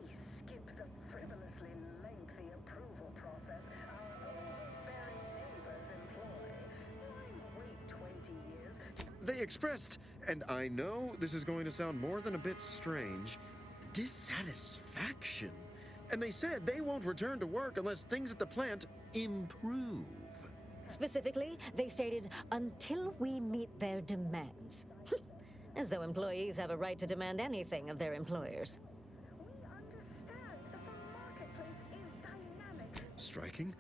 skip the frivolously lengthy approval process our overbearing neighbors employ. Why wait 20 years? They expressed, and I know this is going to sound more than a bit strange, dissatisfaction. And they said they won't return to work unless things at the plant improve. Specifically, they stated, until we meet their demands. As though employees have a right to demand anything of their employers. Striking?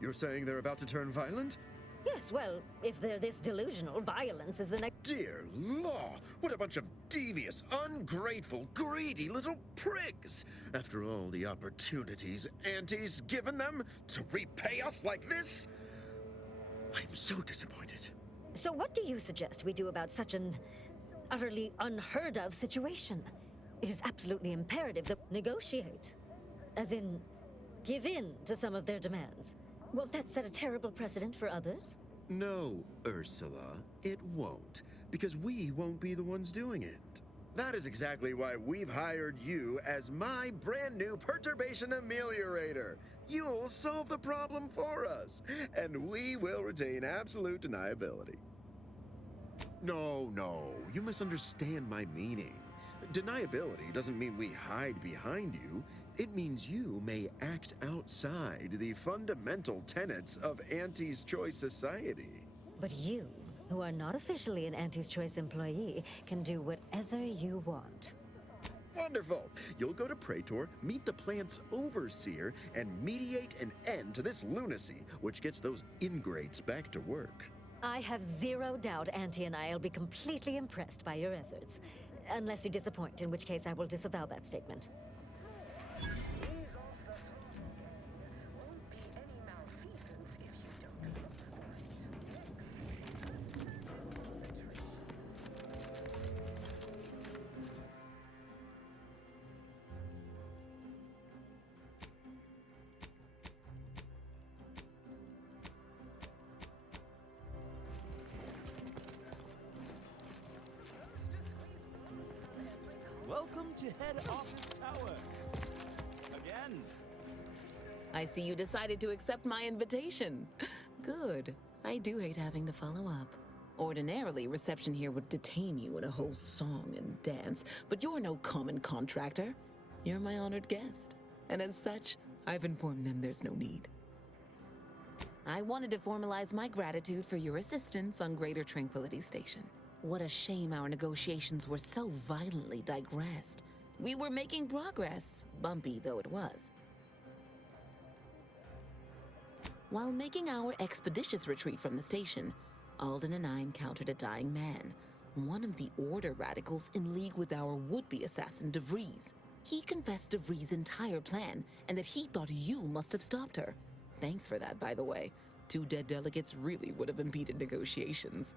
You're saying they're about to turn violent? Yes, well, if they're this delusional, violence is the next... Dear law, what a bunch of devious, ungrateful, greedy little prigs! After all the opportunities Auntie's given them to repay us like this? I'm so disappointed. So what do you suggest we do about such an utterly unheard of situation? It is absolutely imperative that we negotiate. As in, give in to some of their demands. Won't that set a terrible precedent for others? No, Ursula, it won't, because we won't be the ones doing it. That is exactly why we've hired you as my brand new perturbation ameliorator. You'll solve the problem for us, and we will retain absolute deniability. No, you misunderstand my meaning. Deniability doesn't mean we hide behind you. It means you may act outside the fundamental tenets of Auntie's Choice Society. But you, who are not officially an Auntie's Choice employee, can do whatever you want. Wonderful! You'll go to Praetor, meet the plant's overseer, and mediate an end to this lunacy, which gets those ingrates back to work. I have zero doubt Auntie and I will be completely impressed by your efforts. Unless you disappoint, in which case I will disavow that statement. Welcome to Head Office Tower. Again. I see you decided to accept my invitation. Good. I do hate having to follow up. Ordinarily, reception here would detain you in a whole song and dance, but you're no common contractor. You're my honored guest. And as such, I've informed them there's no need. I wanted to formalize my gratitude for your assistance on Greater Tranquility Station. What a shame our negotiations were so violently digressed. We were making progress, bumpy though it was. While making our expeditious retreat from the station, Alden and I encountered a dying man, one of the Order radicals in league with our would-be assassin DeVries. He confessed DeVries' entire plan, and that he thought you must have stopped her. Thanks for that, by the way. 2 dead delegates really would have impeded negotiations.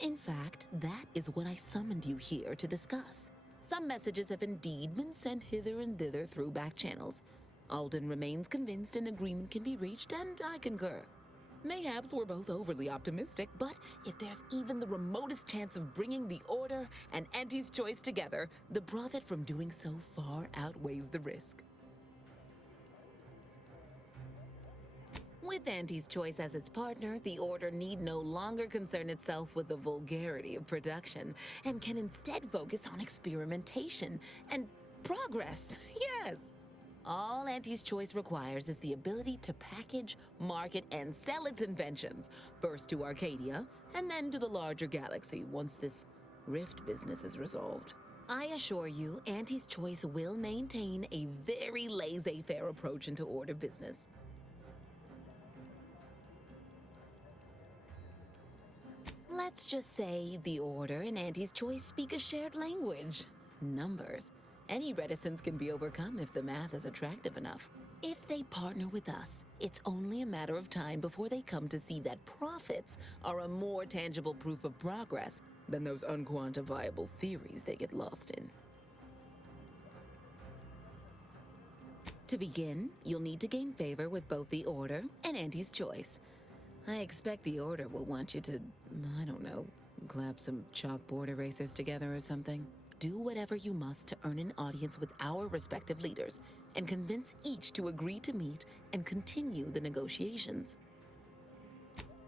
In fact, that is what I summoned you here to discuss. Some messages have indeed been sent hither and thither through back channels. Alden remains convinced an agreement can be reached, and I concur. Mayhaps we're both overly optimistic, but if there's even the remotest chance of bringing the Order and Auntie's Choice together, the profit from doing so far outweighs the risk. With Auntie's Choice as its partner, the Order need no longer concern itself with the vulgarity of production, and can instead focus on experimentation and progress. Yes! All Auntie's Choice requires is the ability to package, market, and sell its inventions, first to Arcadia, and then to the larger galaxy once this rift business is resolved. I assure you, Auntie's Choice will maintain a very laissez-faire approach into Order business. Let's just say the Order and Auntie's Choice speak a shared language. Numbers. Any reticence can be overcome if the math is attractive enough. If they partner with us, it's only a matter of time before they come to see that profits are a more tangible proof of progress than those unquantifiable theories they get lost in. To begin, you'll need to gain favor with both the Order and Auntie's Choice. I expect the Order will want you to, I don't know, clap some chalkboard erasers together or something. Do whatever you must to earn an audience with our respective leaders and convince each to agree to meet and continue the negotiations.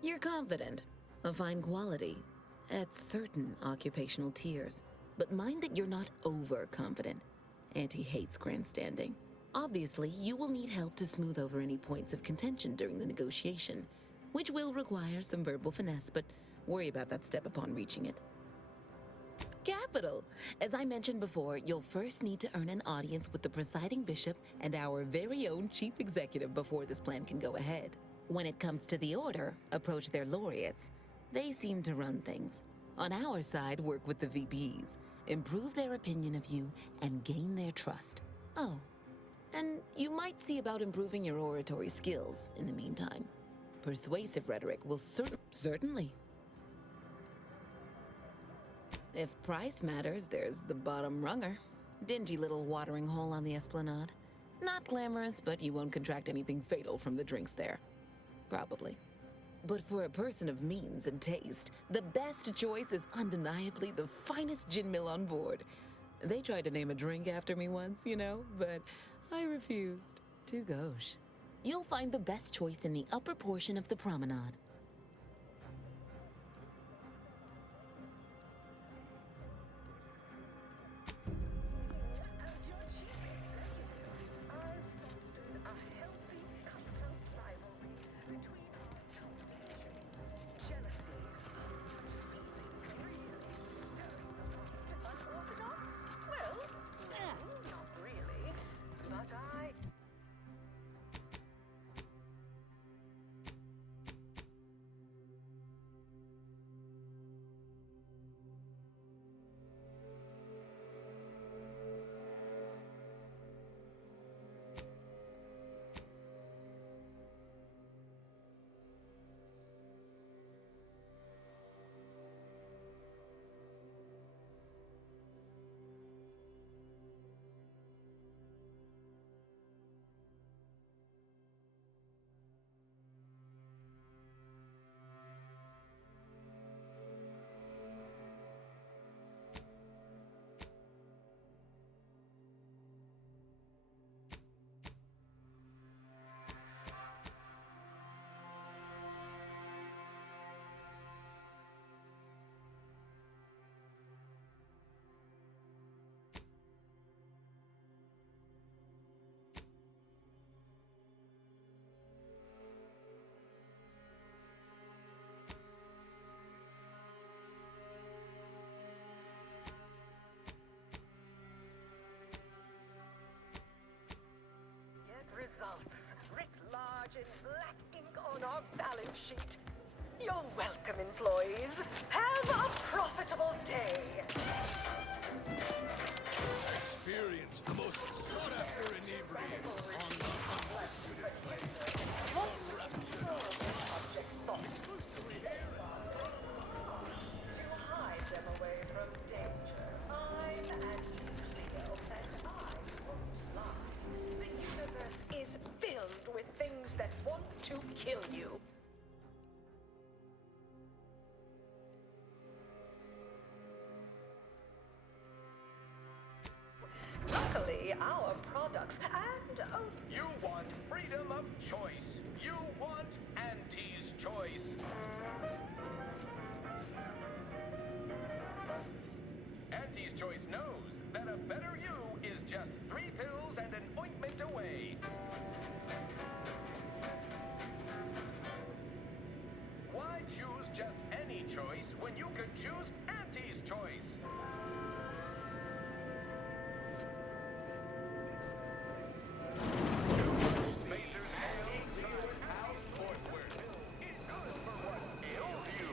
You're confident, of fine quality, at certain occupational tiers, but mind that you're not overconfident. Auntie hates grandstanding. Obviously, you will need help to smooth over any points of contention during the negotiation, which will require some verbal finesse, but worry about that step upon reaching it. Capital! As I mentioned before, you'll first need to earn an audience with the presiding bishop and our very own chief executive before this plan can go ahead. When it comes to the Order, approach their laureates. They seem to run things. On our side, work with the VPs, improve their opinion of you, and gain their trust. Oh, and you might see about improving your oratory skills in the meantime. Persuasive rhetoric will certainly. If price matters, there's the bottom runger. Dingy little watering hole on the Esplanade. Not glamorous, but you won't contract anything fatal from the drinks there. Probably. But for a person of means and taste, the best choice is undeniably the finest gin mill on board. They tried to name a drink after me once, you know, but I refused. Too gauche. You'll find the best choice in the upper portion of the promenade. sheet. You're welcome, employees. Have a profitable day. Experience the most sought-after inebriates on the undisputed plane. Object's thoughts. To hide them away from danger, I'm Anti-Cleo, and I won't lie. The universe is filled with things that want to kill you. Luckily, our products and You want freedom of choice. You want Auntie's choice. Auntie's choice knows that a better you is just 3 pills and an ointment away. Why choose just any choice when you could choose Auntie's choice? Spacers hail, drive out northward. It's good for what ails you.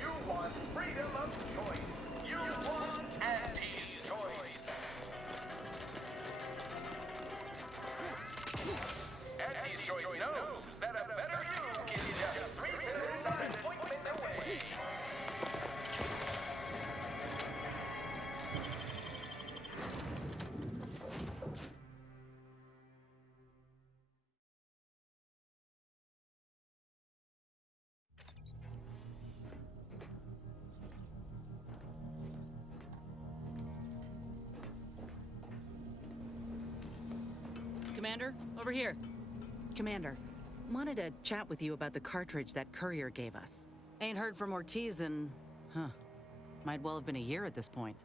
You want freedom of choice. You want Auntie's choice. Auntie's choice knows that a better you is just 3 pills and an ointment away. Commander, over here. Commander, wanted to chat with you about the cartridge that courier gave us. Ain't heard from Ortiz in, might well have been a year at this point.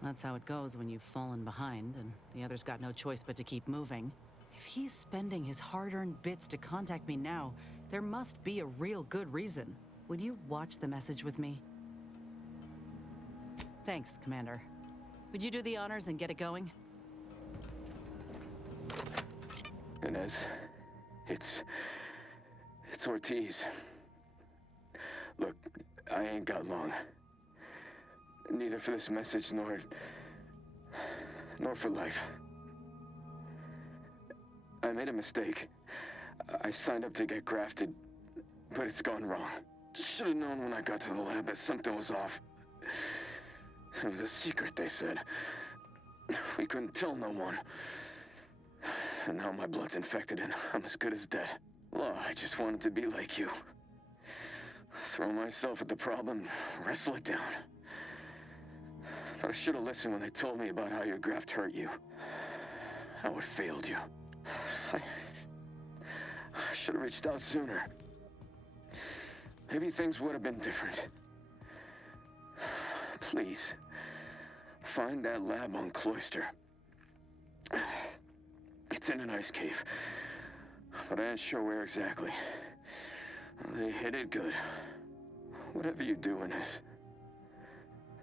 That's how it goes when you've fallen behind and the other's got no choice but to keep moving. If he's spending his hard-earned bits to contact me now, there must be a real good reason. Would you watch the message with me? Thanks, Commander. Would you do the honors and get it going? Inez, it's Ortiz. Look, I ain't got long. Neither for this message nor for life. I made a mistake. I signed up to get grafted, but it's gone wrong. Should have known when I got to the lab that something was off. It was a secret, they said. We couldn't tell no one. And now my blood's infected and I'm as good as dead. Law, I just wanted to be like you. Throw myself at the problem, wrestle it down. But I should have listened when they told me about how your graft hurt you. How it failed you. I should have reached out sooner. Maybe things would have been different. Please, find that lab on Cloister. It's in an ice cave, but I ain't sure where exactly. They hid it good. Whatever you do, Inez,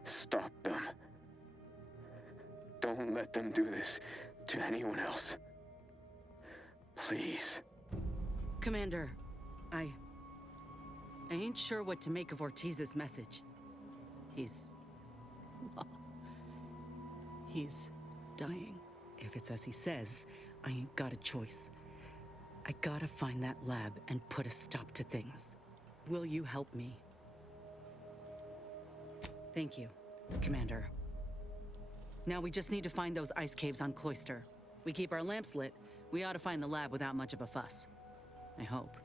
stop them. Don't let them do this to anyone else. Please. Commander, I ain't sure what to make of Ortiz's message. He's dying. If it's as he says, I ain't got a choice. I gotta find that lab and put a stop to things. Will you help me? Thank you, Commander. Now we just need to find those ice caves on Cloister. We keep our lamps lit, we ought to find the lab without much of a fuss. I hope.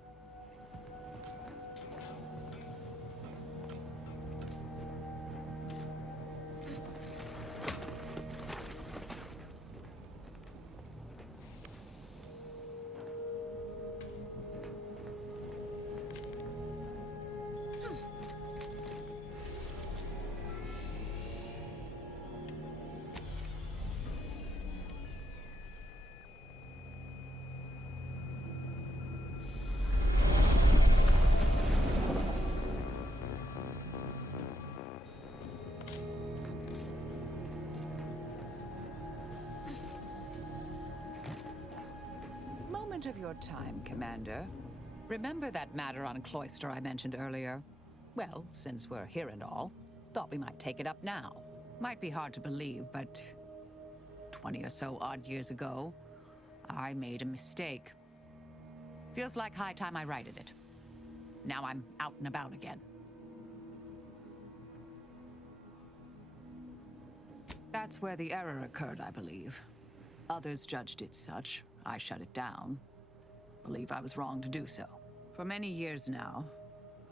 moment of your time, Commander. Remember that matter on Cloister I mentioned earlier? Well, since we're here and all, thought we might take it up now. Might be hard to believe, but 20 or so odd years ago, I made a mistake. Feels like high time I righted it. Now I'm out and about again. That's where the error occurred, I believe. Others judged it such. I shut it down. Believe I was wrong to do so. For many years now,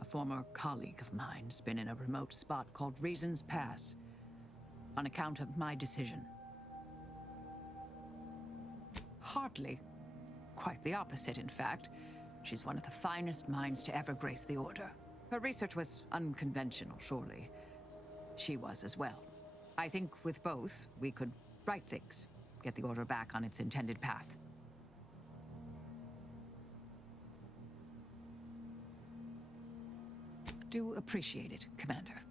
a former colleague of mine's been in a remote spot called Reasons Pass, on account of my decision. Hardly. Quite the opposite, in fact. She's one of the finest minds to ever grace the Order. Her research was unconventional, surely. She was as well. I think with both, we could right things, get the Order back on its intended path. Do appreciate it, Commander.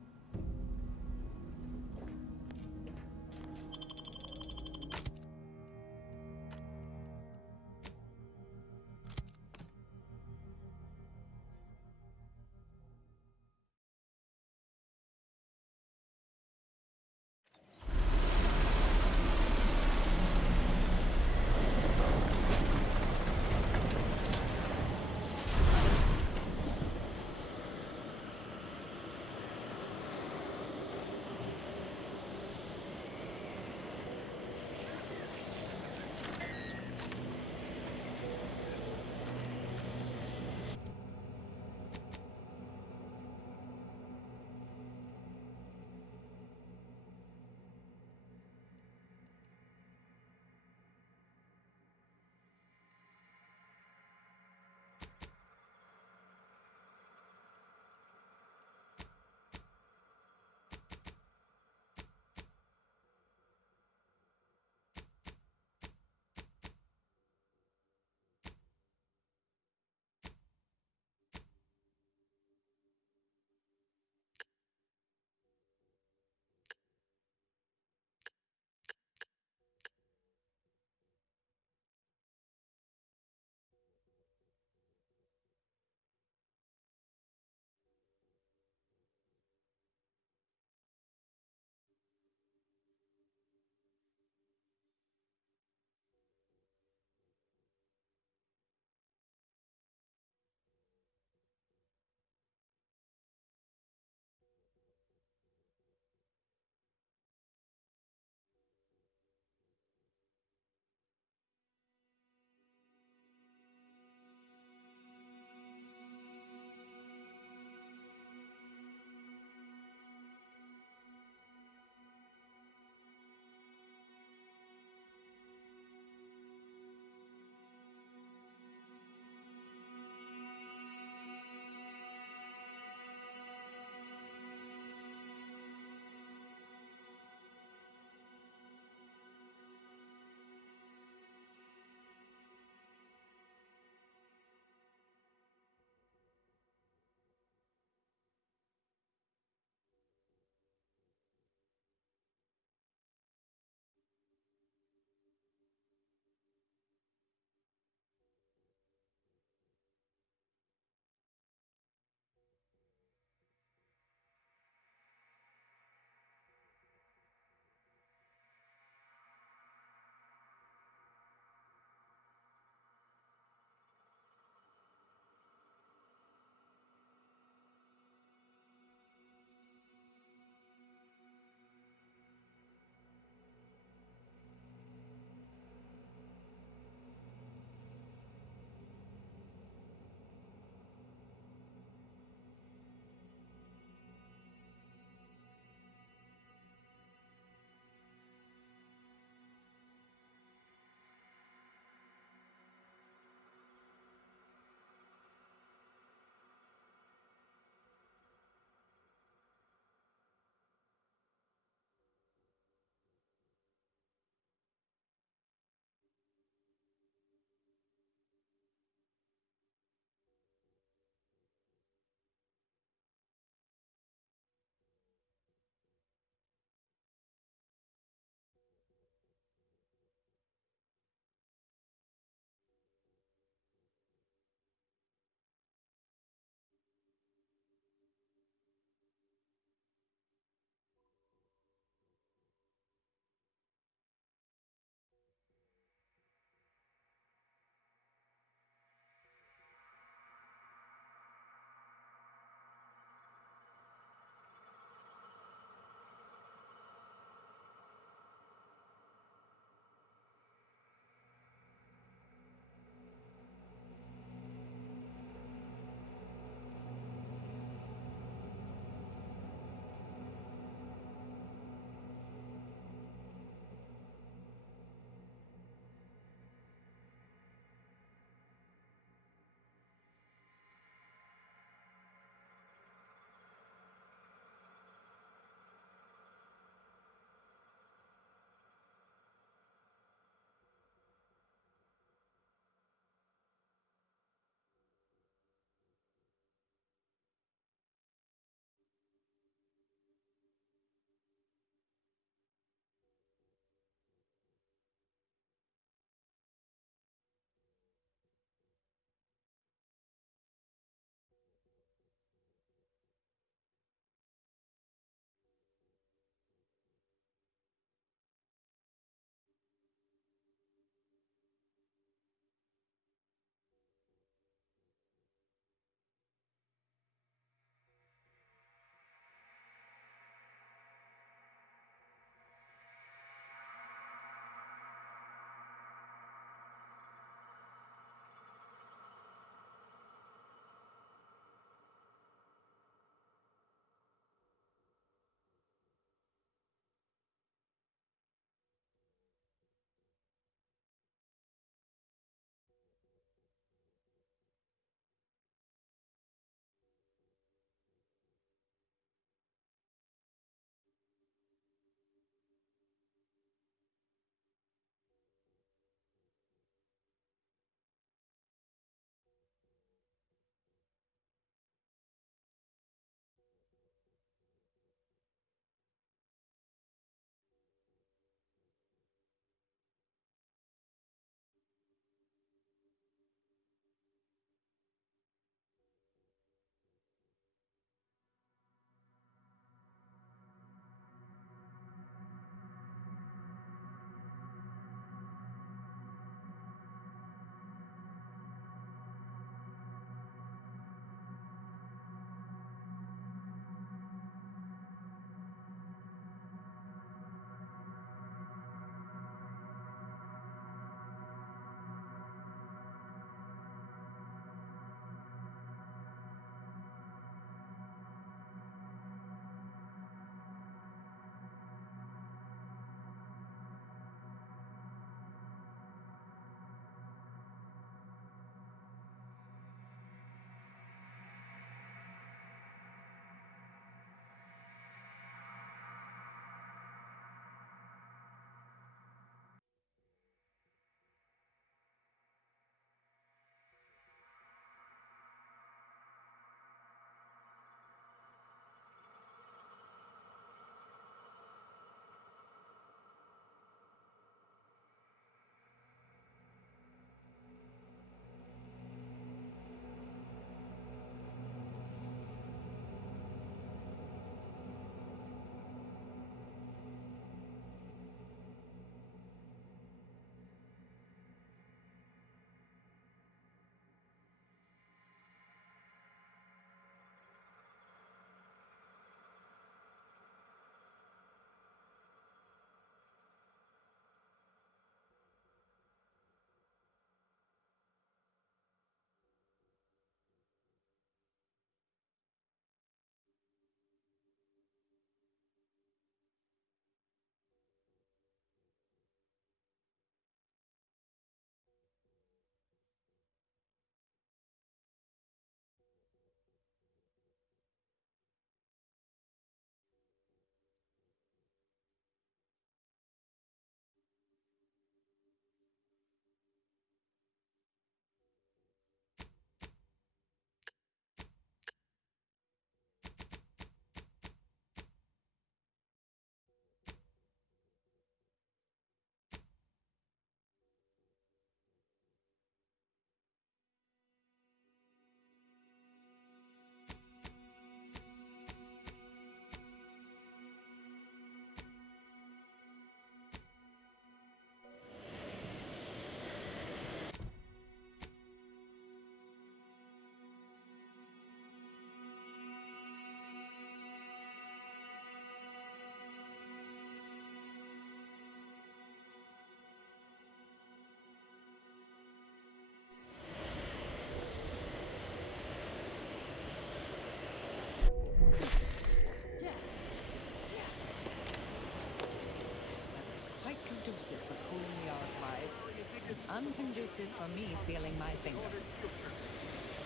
unconducive for me feeling my fingers.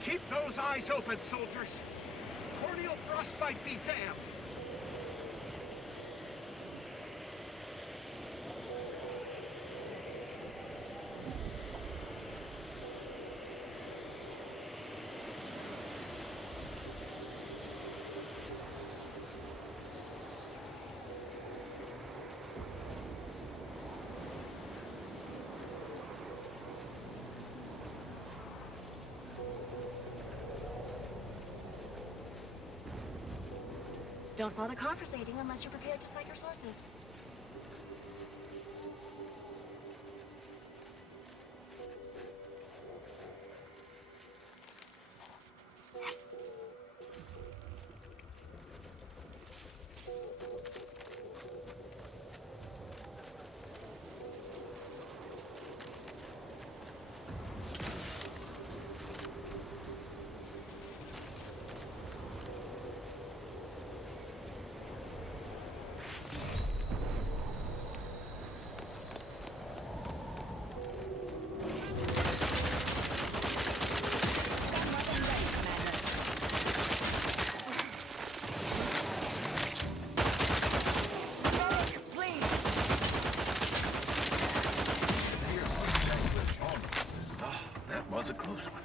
Keep those eyes open, soldiers! Corneal frostbite be damned! Don't bother conversating unless you're prepared to cite your sources. Was a close one.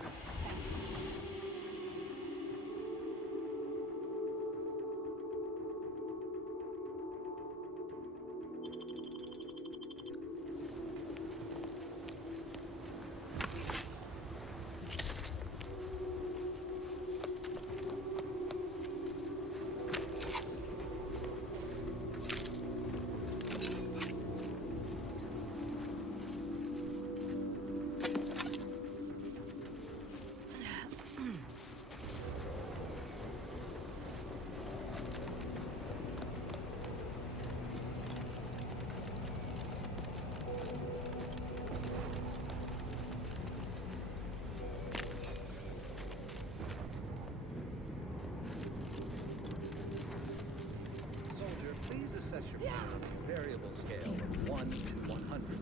Please assess your pain on a variable scale of 1 to 100.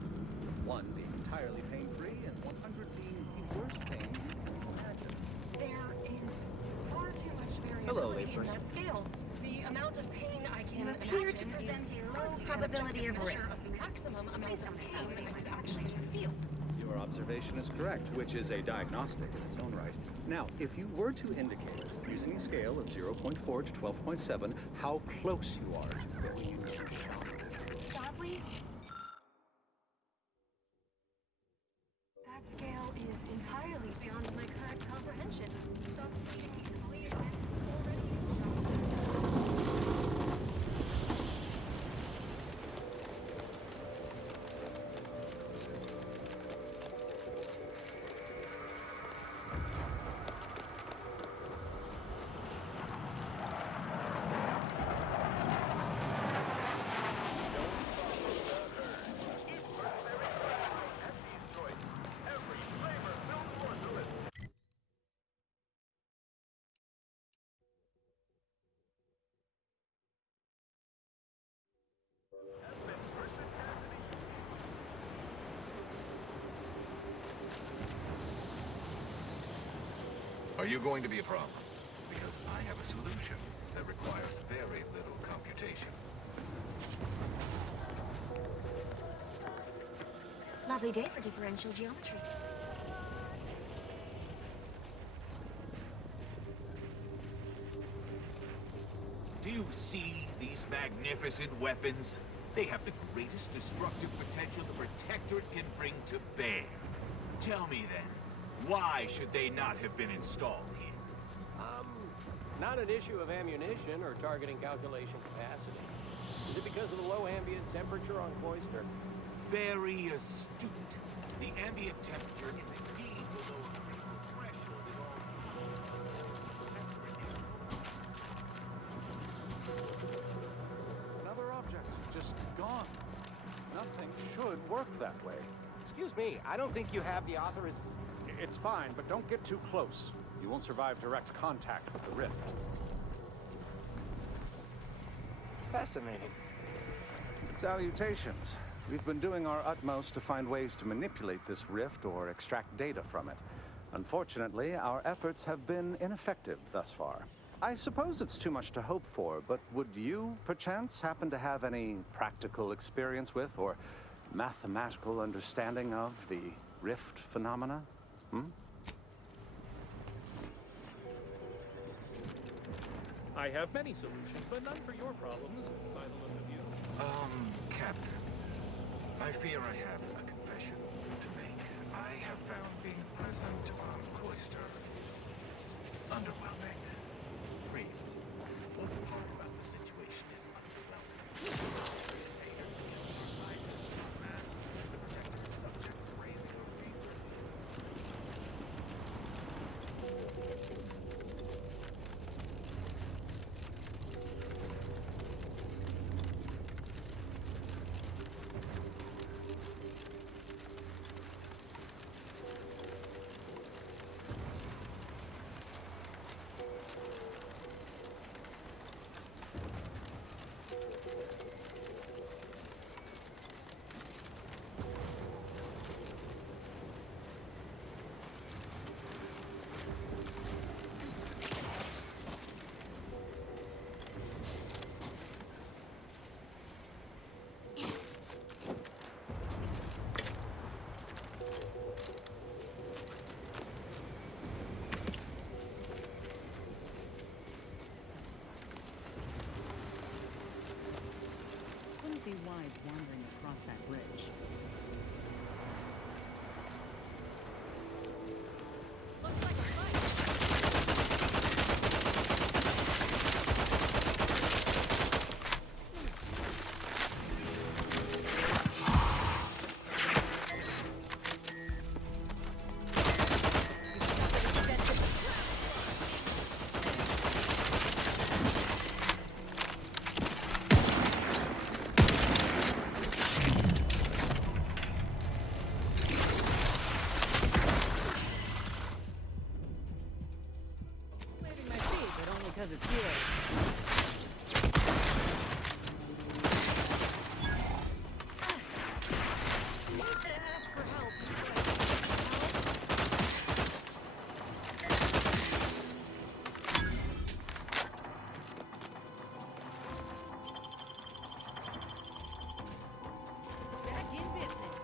1 being entirely pain-free and 100 being the worst pain you can imagine. There is far too much Hello, variability in layperson. that scale. The amount of pain I can You appear to imagine present is a low hardly an probability of objective measure risk. of the maximum amount of pain I could actually feel. Your observation is correct, which is a diagnostic in its own right. Now, if you were to indicate, using a scale of 0.4 to 12.7, how close you are to going into shock. Sadly, that scale is entirely beyond my current comprehension. Thus leading me to believe I'm already Are you going to be a problem? Because I have a solution that requires very little computation. Lovely day for differential geometry. Do you see these magnificent weapons? They have the greatest destructive potential the Protectorate can bring to bear. Tell me then, why should they not have been installed here? Not an issue of ammunition or targeting calculation capacity. Is it because of the low ambient temperature on Cloister? Very astute. The ambient temperature is indeed below a critical threshold at all Another object, just gone. Nothing should work that way. Excuse me, I don't think you have the authorization. It's fine, but don't get too close. You won't survive direct contact with the rift. Fascinating. Salutations. We've been doing our utmost to find ways to manipulate this rift or extract data from it. Unfortunately, our efforts have been ineffective thus far. I suppose it's too much to hope for, but would you, perchance, happen to have any practical experience with or mathematical understanding of the rift phenomena? I have many solutions, but none for your problems, by the look of you. Captain, I fear I have a confession to make. I have found being present on Cloister underwhelming. Reed, what we talk about the situation is underwhelming. Wouldn't be wise wandering across that bridge. Looks like a fight. Because it's yours. Ask for help. Back in business.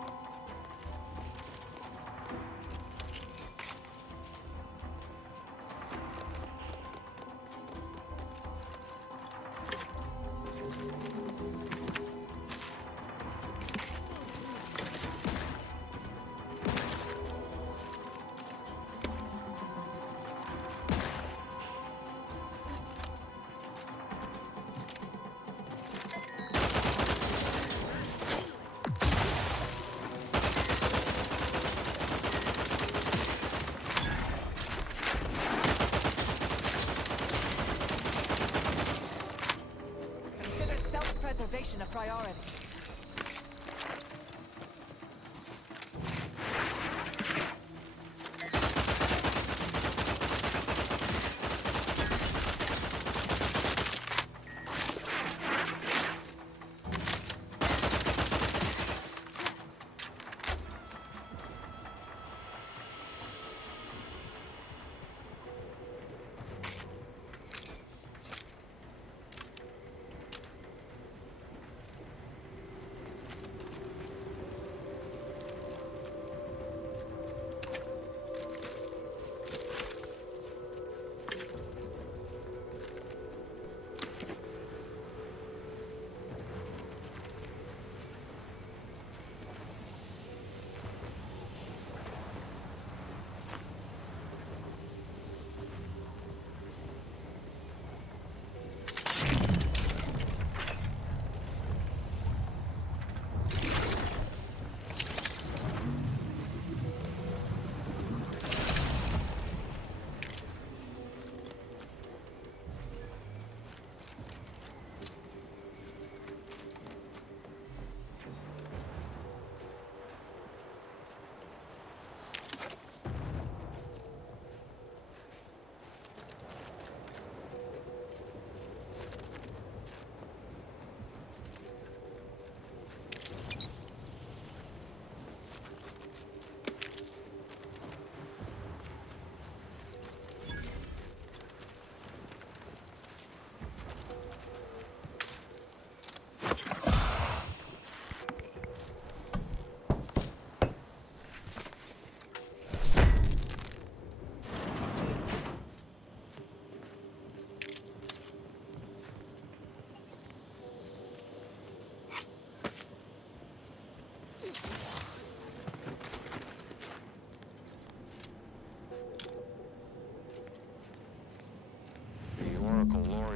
Consider self-preservation a priority.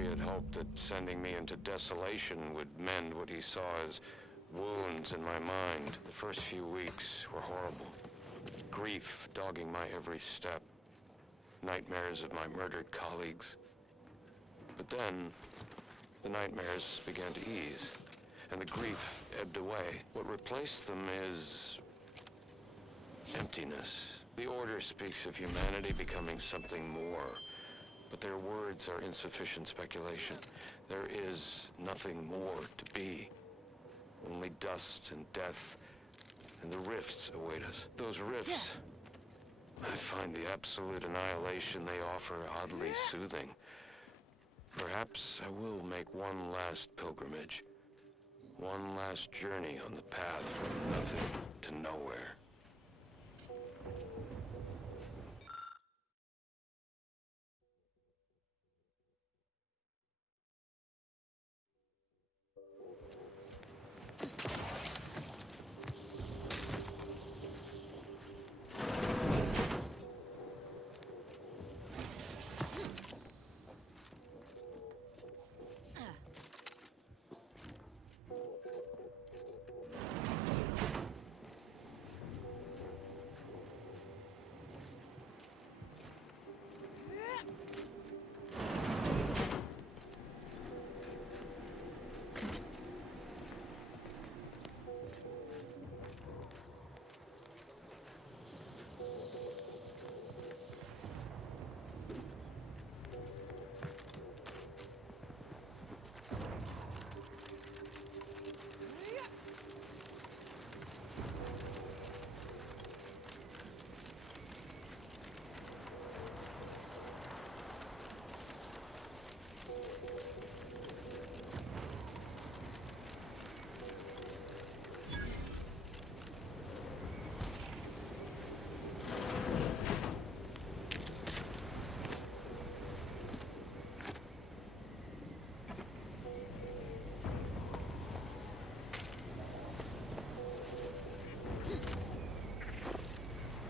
Terry had hoped that sending me into desolation would mend what he saw as wounds in my mind. The first few weeks were horrible. Grief dogging my every step. Nightmares of my murdered colleagues. But then, the nightmares began to ease, and the grief ebbed away. What replaced them is emptiness. The Order speaks of humanity becoming something more, but their words are insufficient speculation. There is nothing more to be. Only dust and death, and the rifts await us. Those rifts, I find the absolute annihilation they offer oddly soothing. Perhaps I will make one last pilgrimage. One last journey on the path from nothing to nowhere.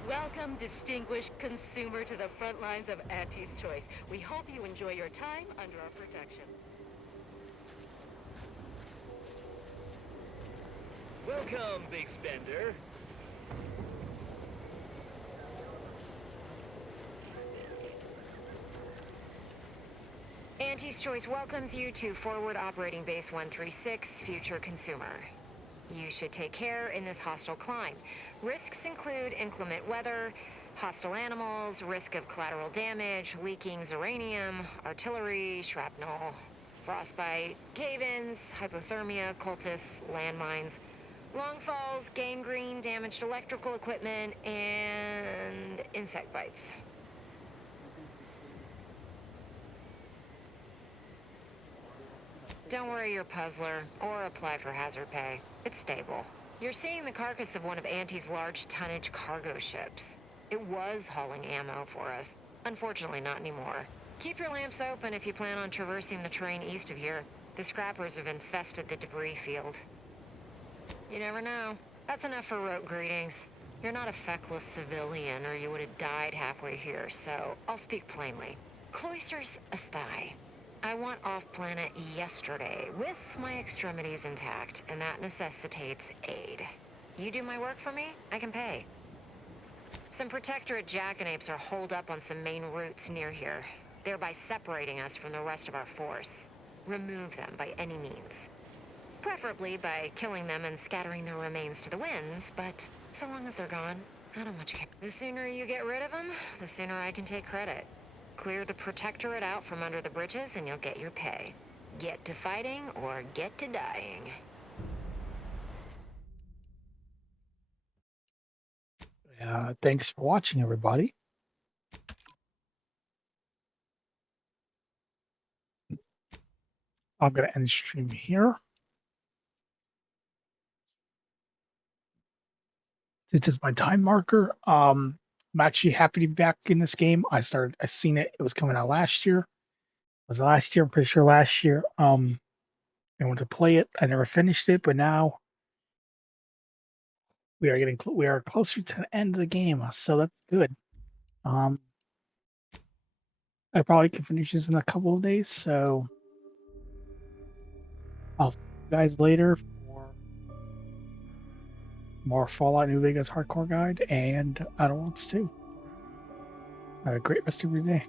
Welcome, distinguished consumer, to the front lines of Auntie's Choice. We hope you enjoy your time under our protection. Welcome, big spender. Auntie's Choice welcomes you to Forward Operating Base 136, Future Consumer. You should take care in this hostile climb. Risks include inclement weather, hostile animals, risk of collateral damage, leaking uranium, artillery, shrapnel, frostbite, cave-ins, hypothermia, cultists, landmines, long falls, gangrene, damaged electrical equipment, and insect bites. Don't worry your puzzler, or apply for hazard pay. It's stable. You're seeing the carcass of one of Auntie's large tonnage cargo ships. It was hauling ammo for us. Unfortunately, not anymore. Keep your lamps open if you plan on traversing the terrain east of here. The scrappers have infested the debris field. You never know. That's enough for rote greetings. You're not a feckless civilian, or you would have died halfway here, so I'll speak plainly. Cloisters asthai. I want off-planet yesterday, with my extremities intact, and that necessitates aid. You do my work for me, I can pay. Some Protectorate jackanapes are holed up on some main routes near here, thereby separating us from the rest of our force. Remove them by any means. Preferably by killing them and scattering their remains to the winds, but so long as they're gone, I don't much care. The sooner you get rid of them, the sooner I can take credit. Clear the Protectorate out from under the bridges and you'll get your pay. Get to fighting or get to dying. Thanks for watching, everybody. I'm going to end the stream here. This is my time marker. I'm actually happy to be back in this game. I seen it. It was coming out last year. It was last year. I'm pretty sure last year. I went to play it. I never finished it, but now we are closer to the end of the game, so that's good. I probably can finish this in a couple of days, so I'll see you guys later for more Fallout New Vegas Hardcore Guide and Outer Worlds 2. Have a great rest of your day.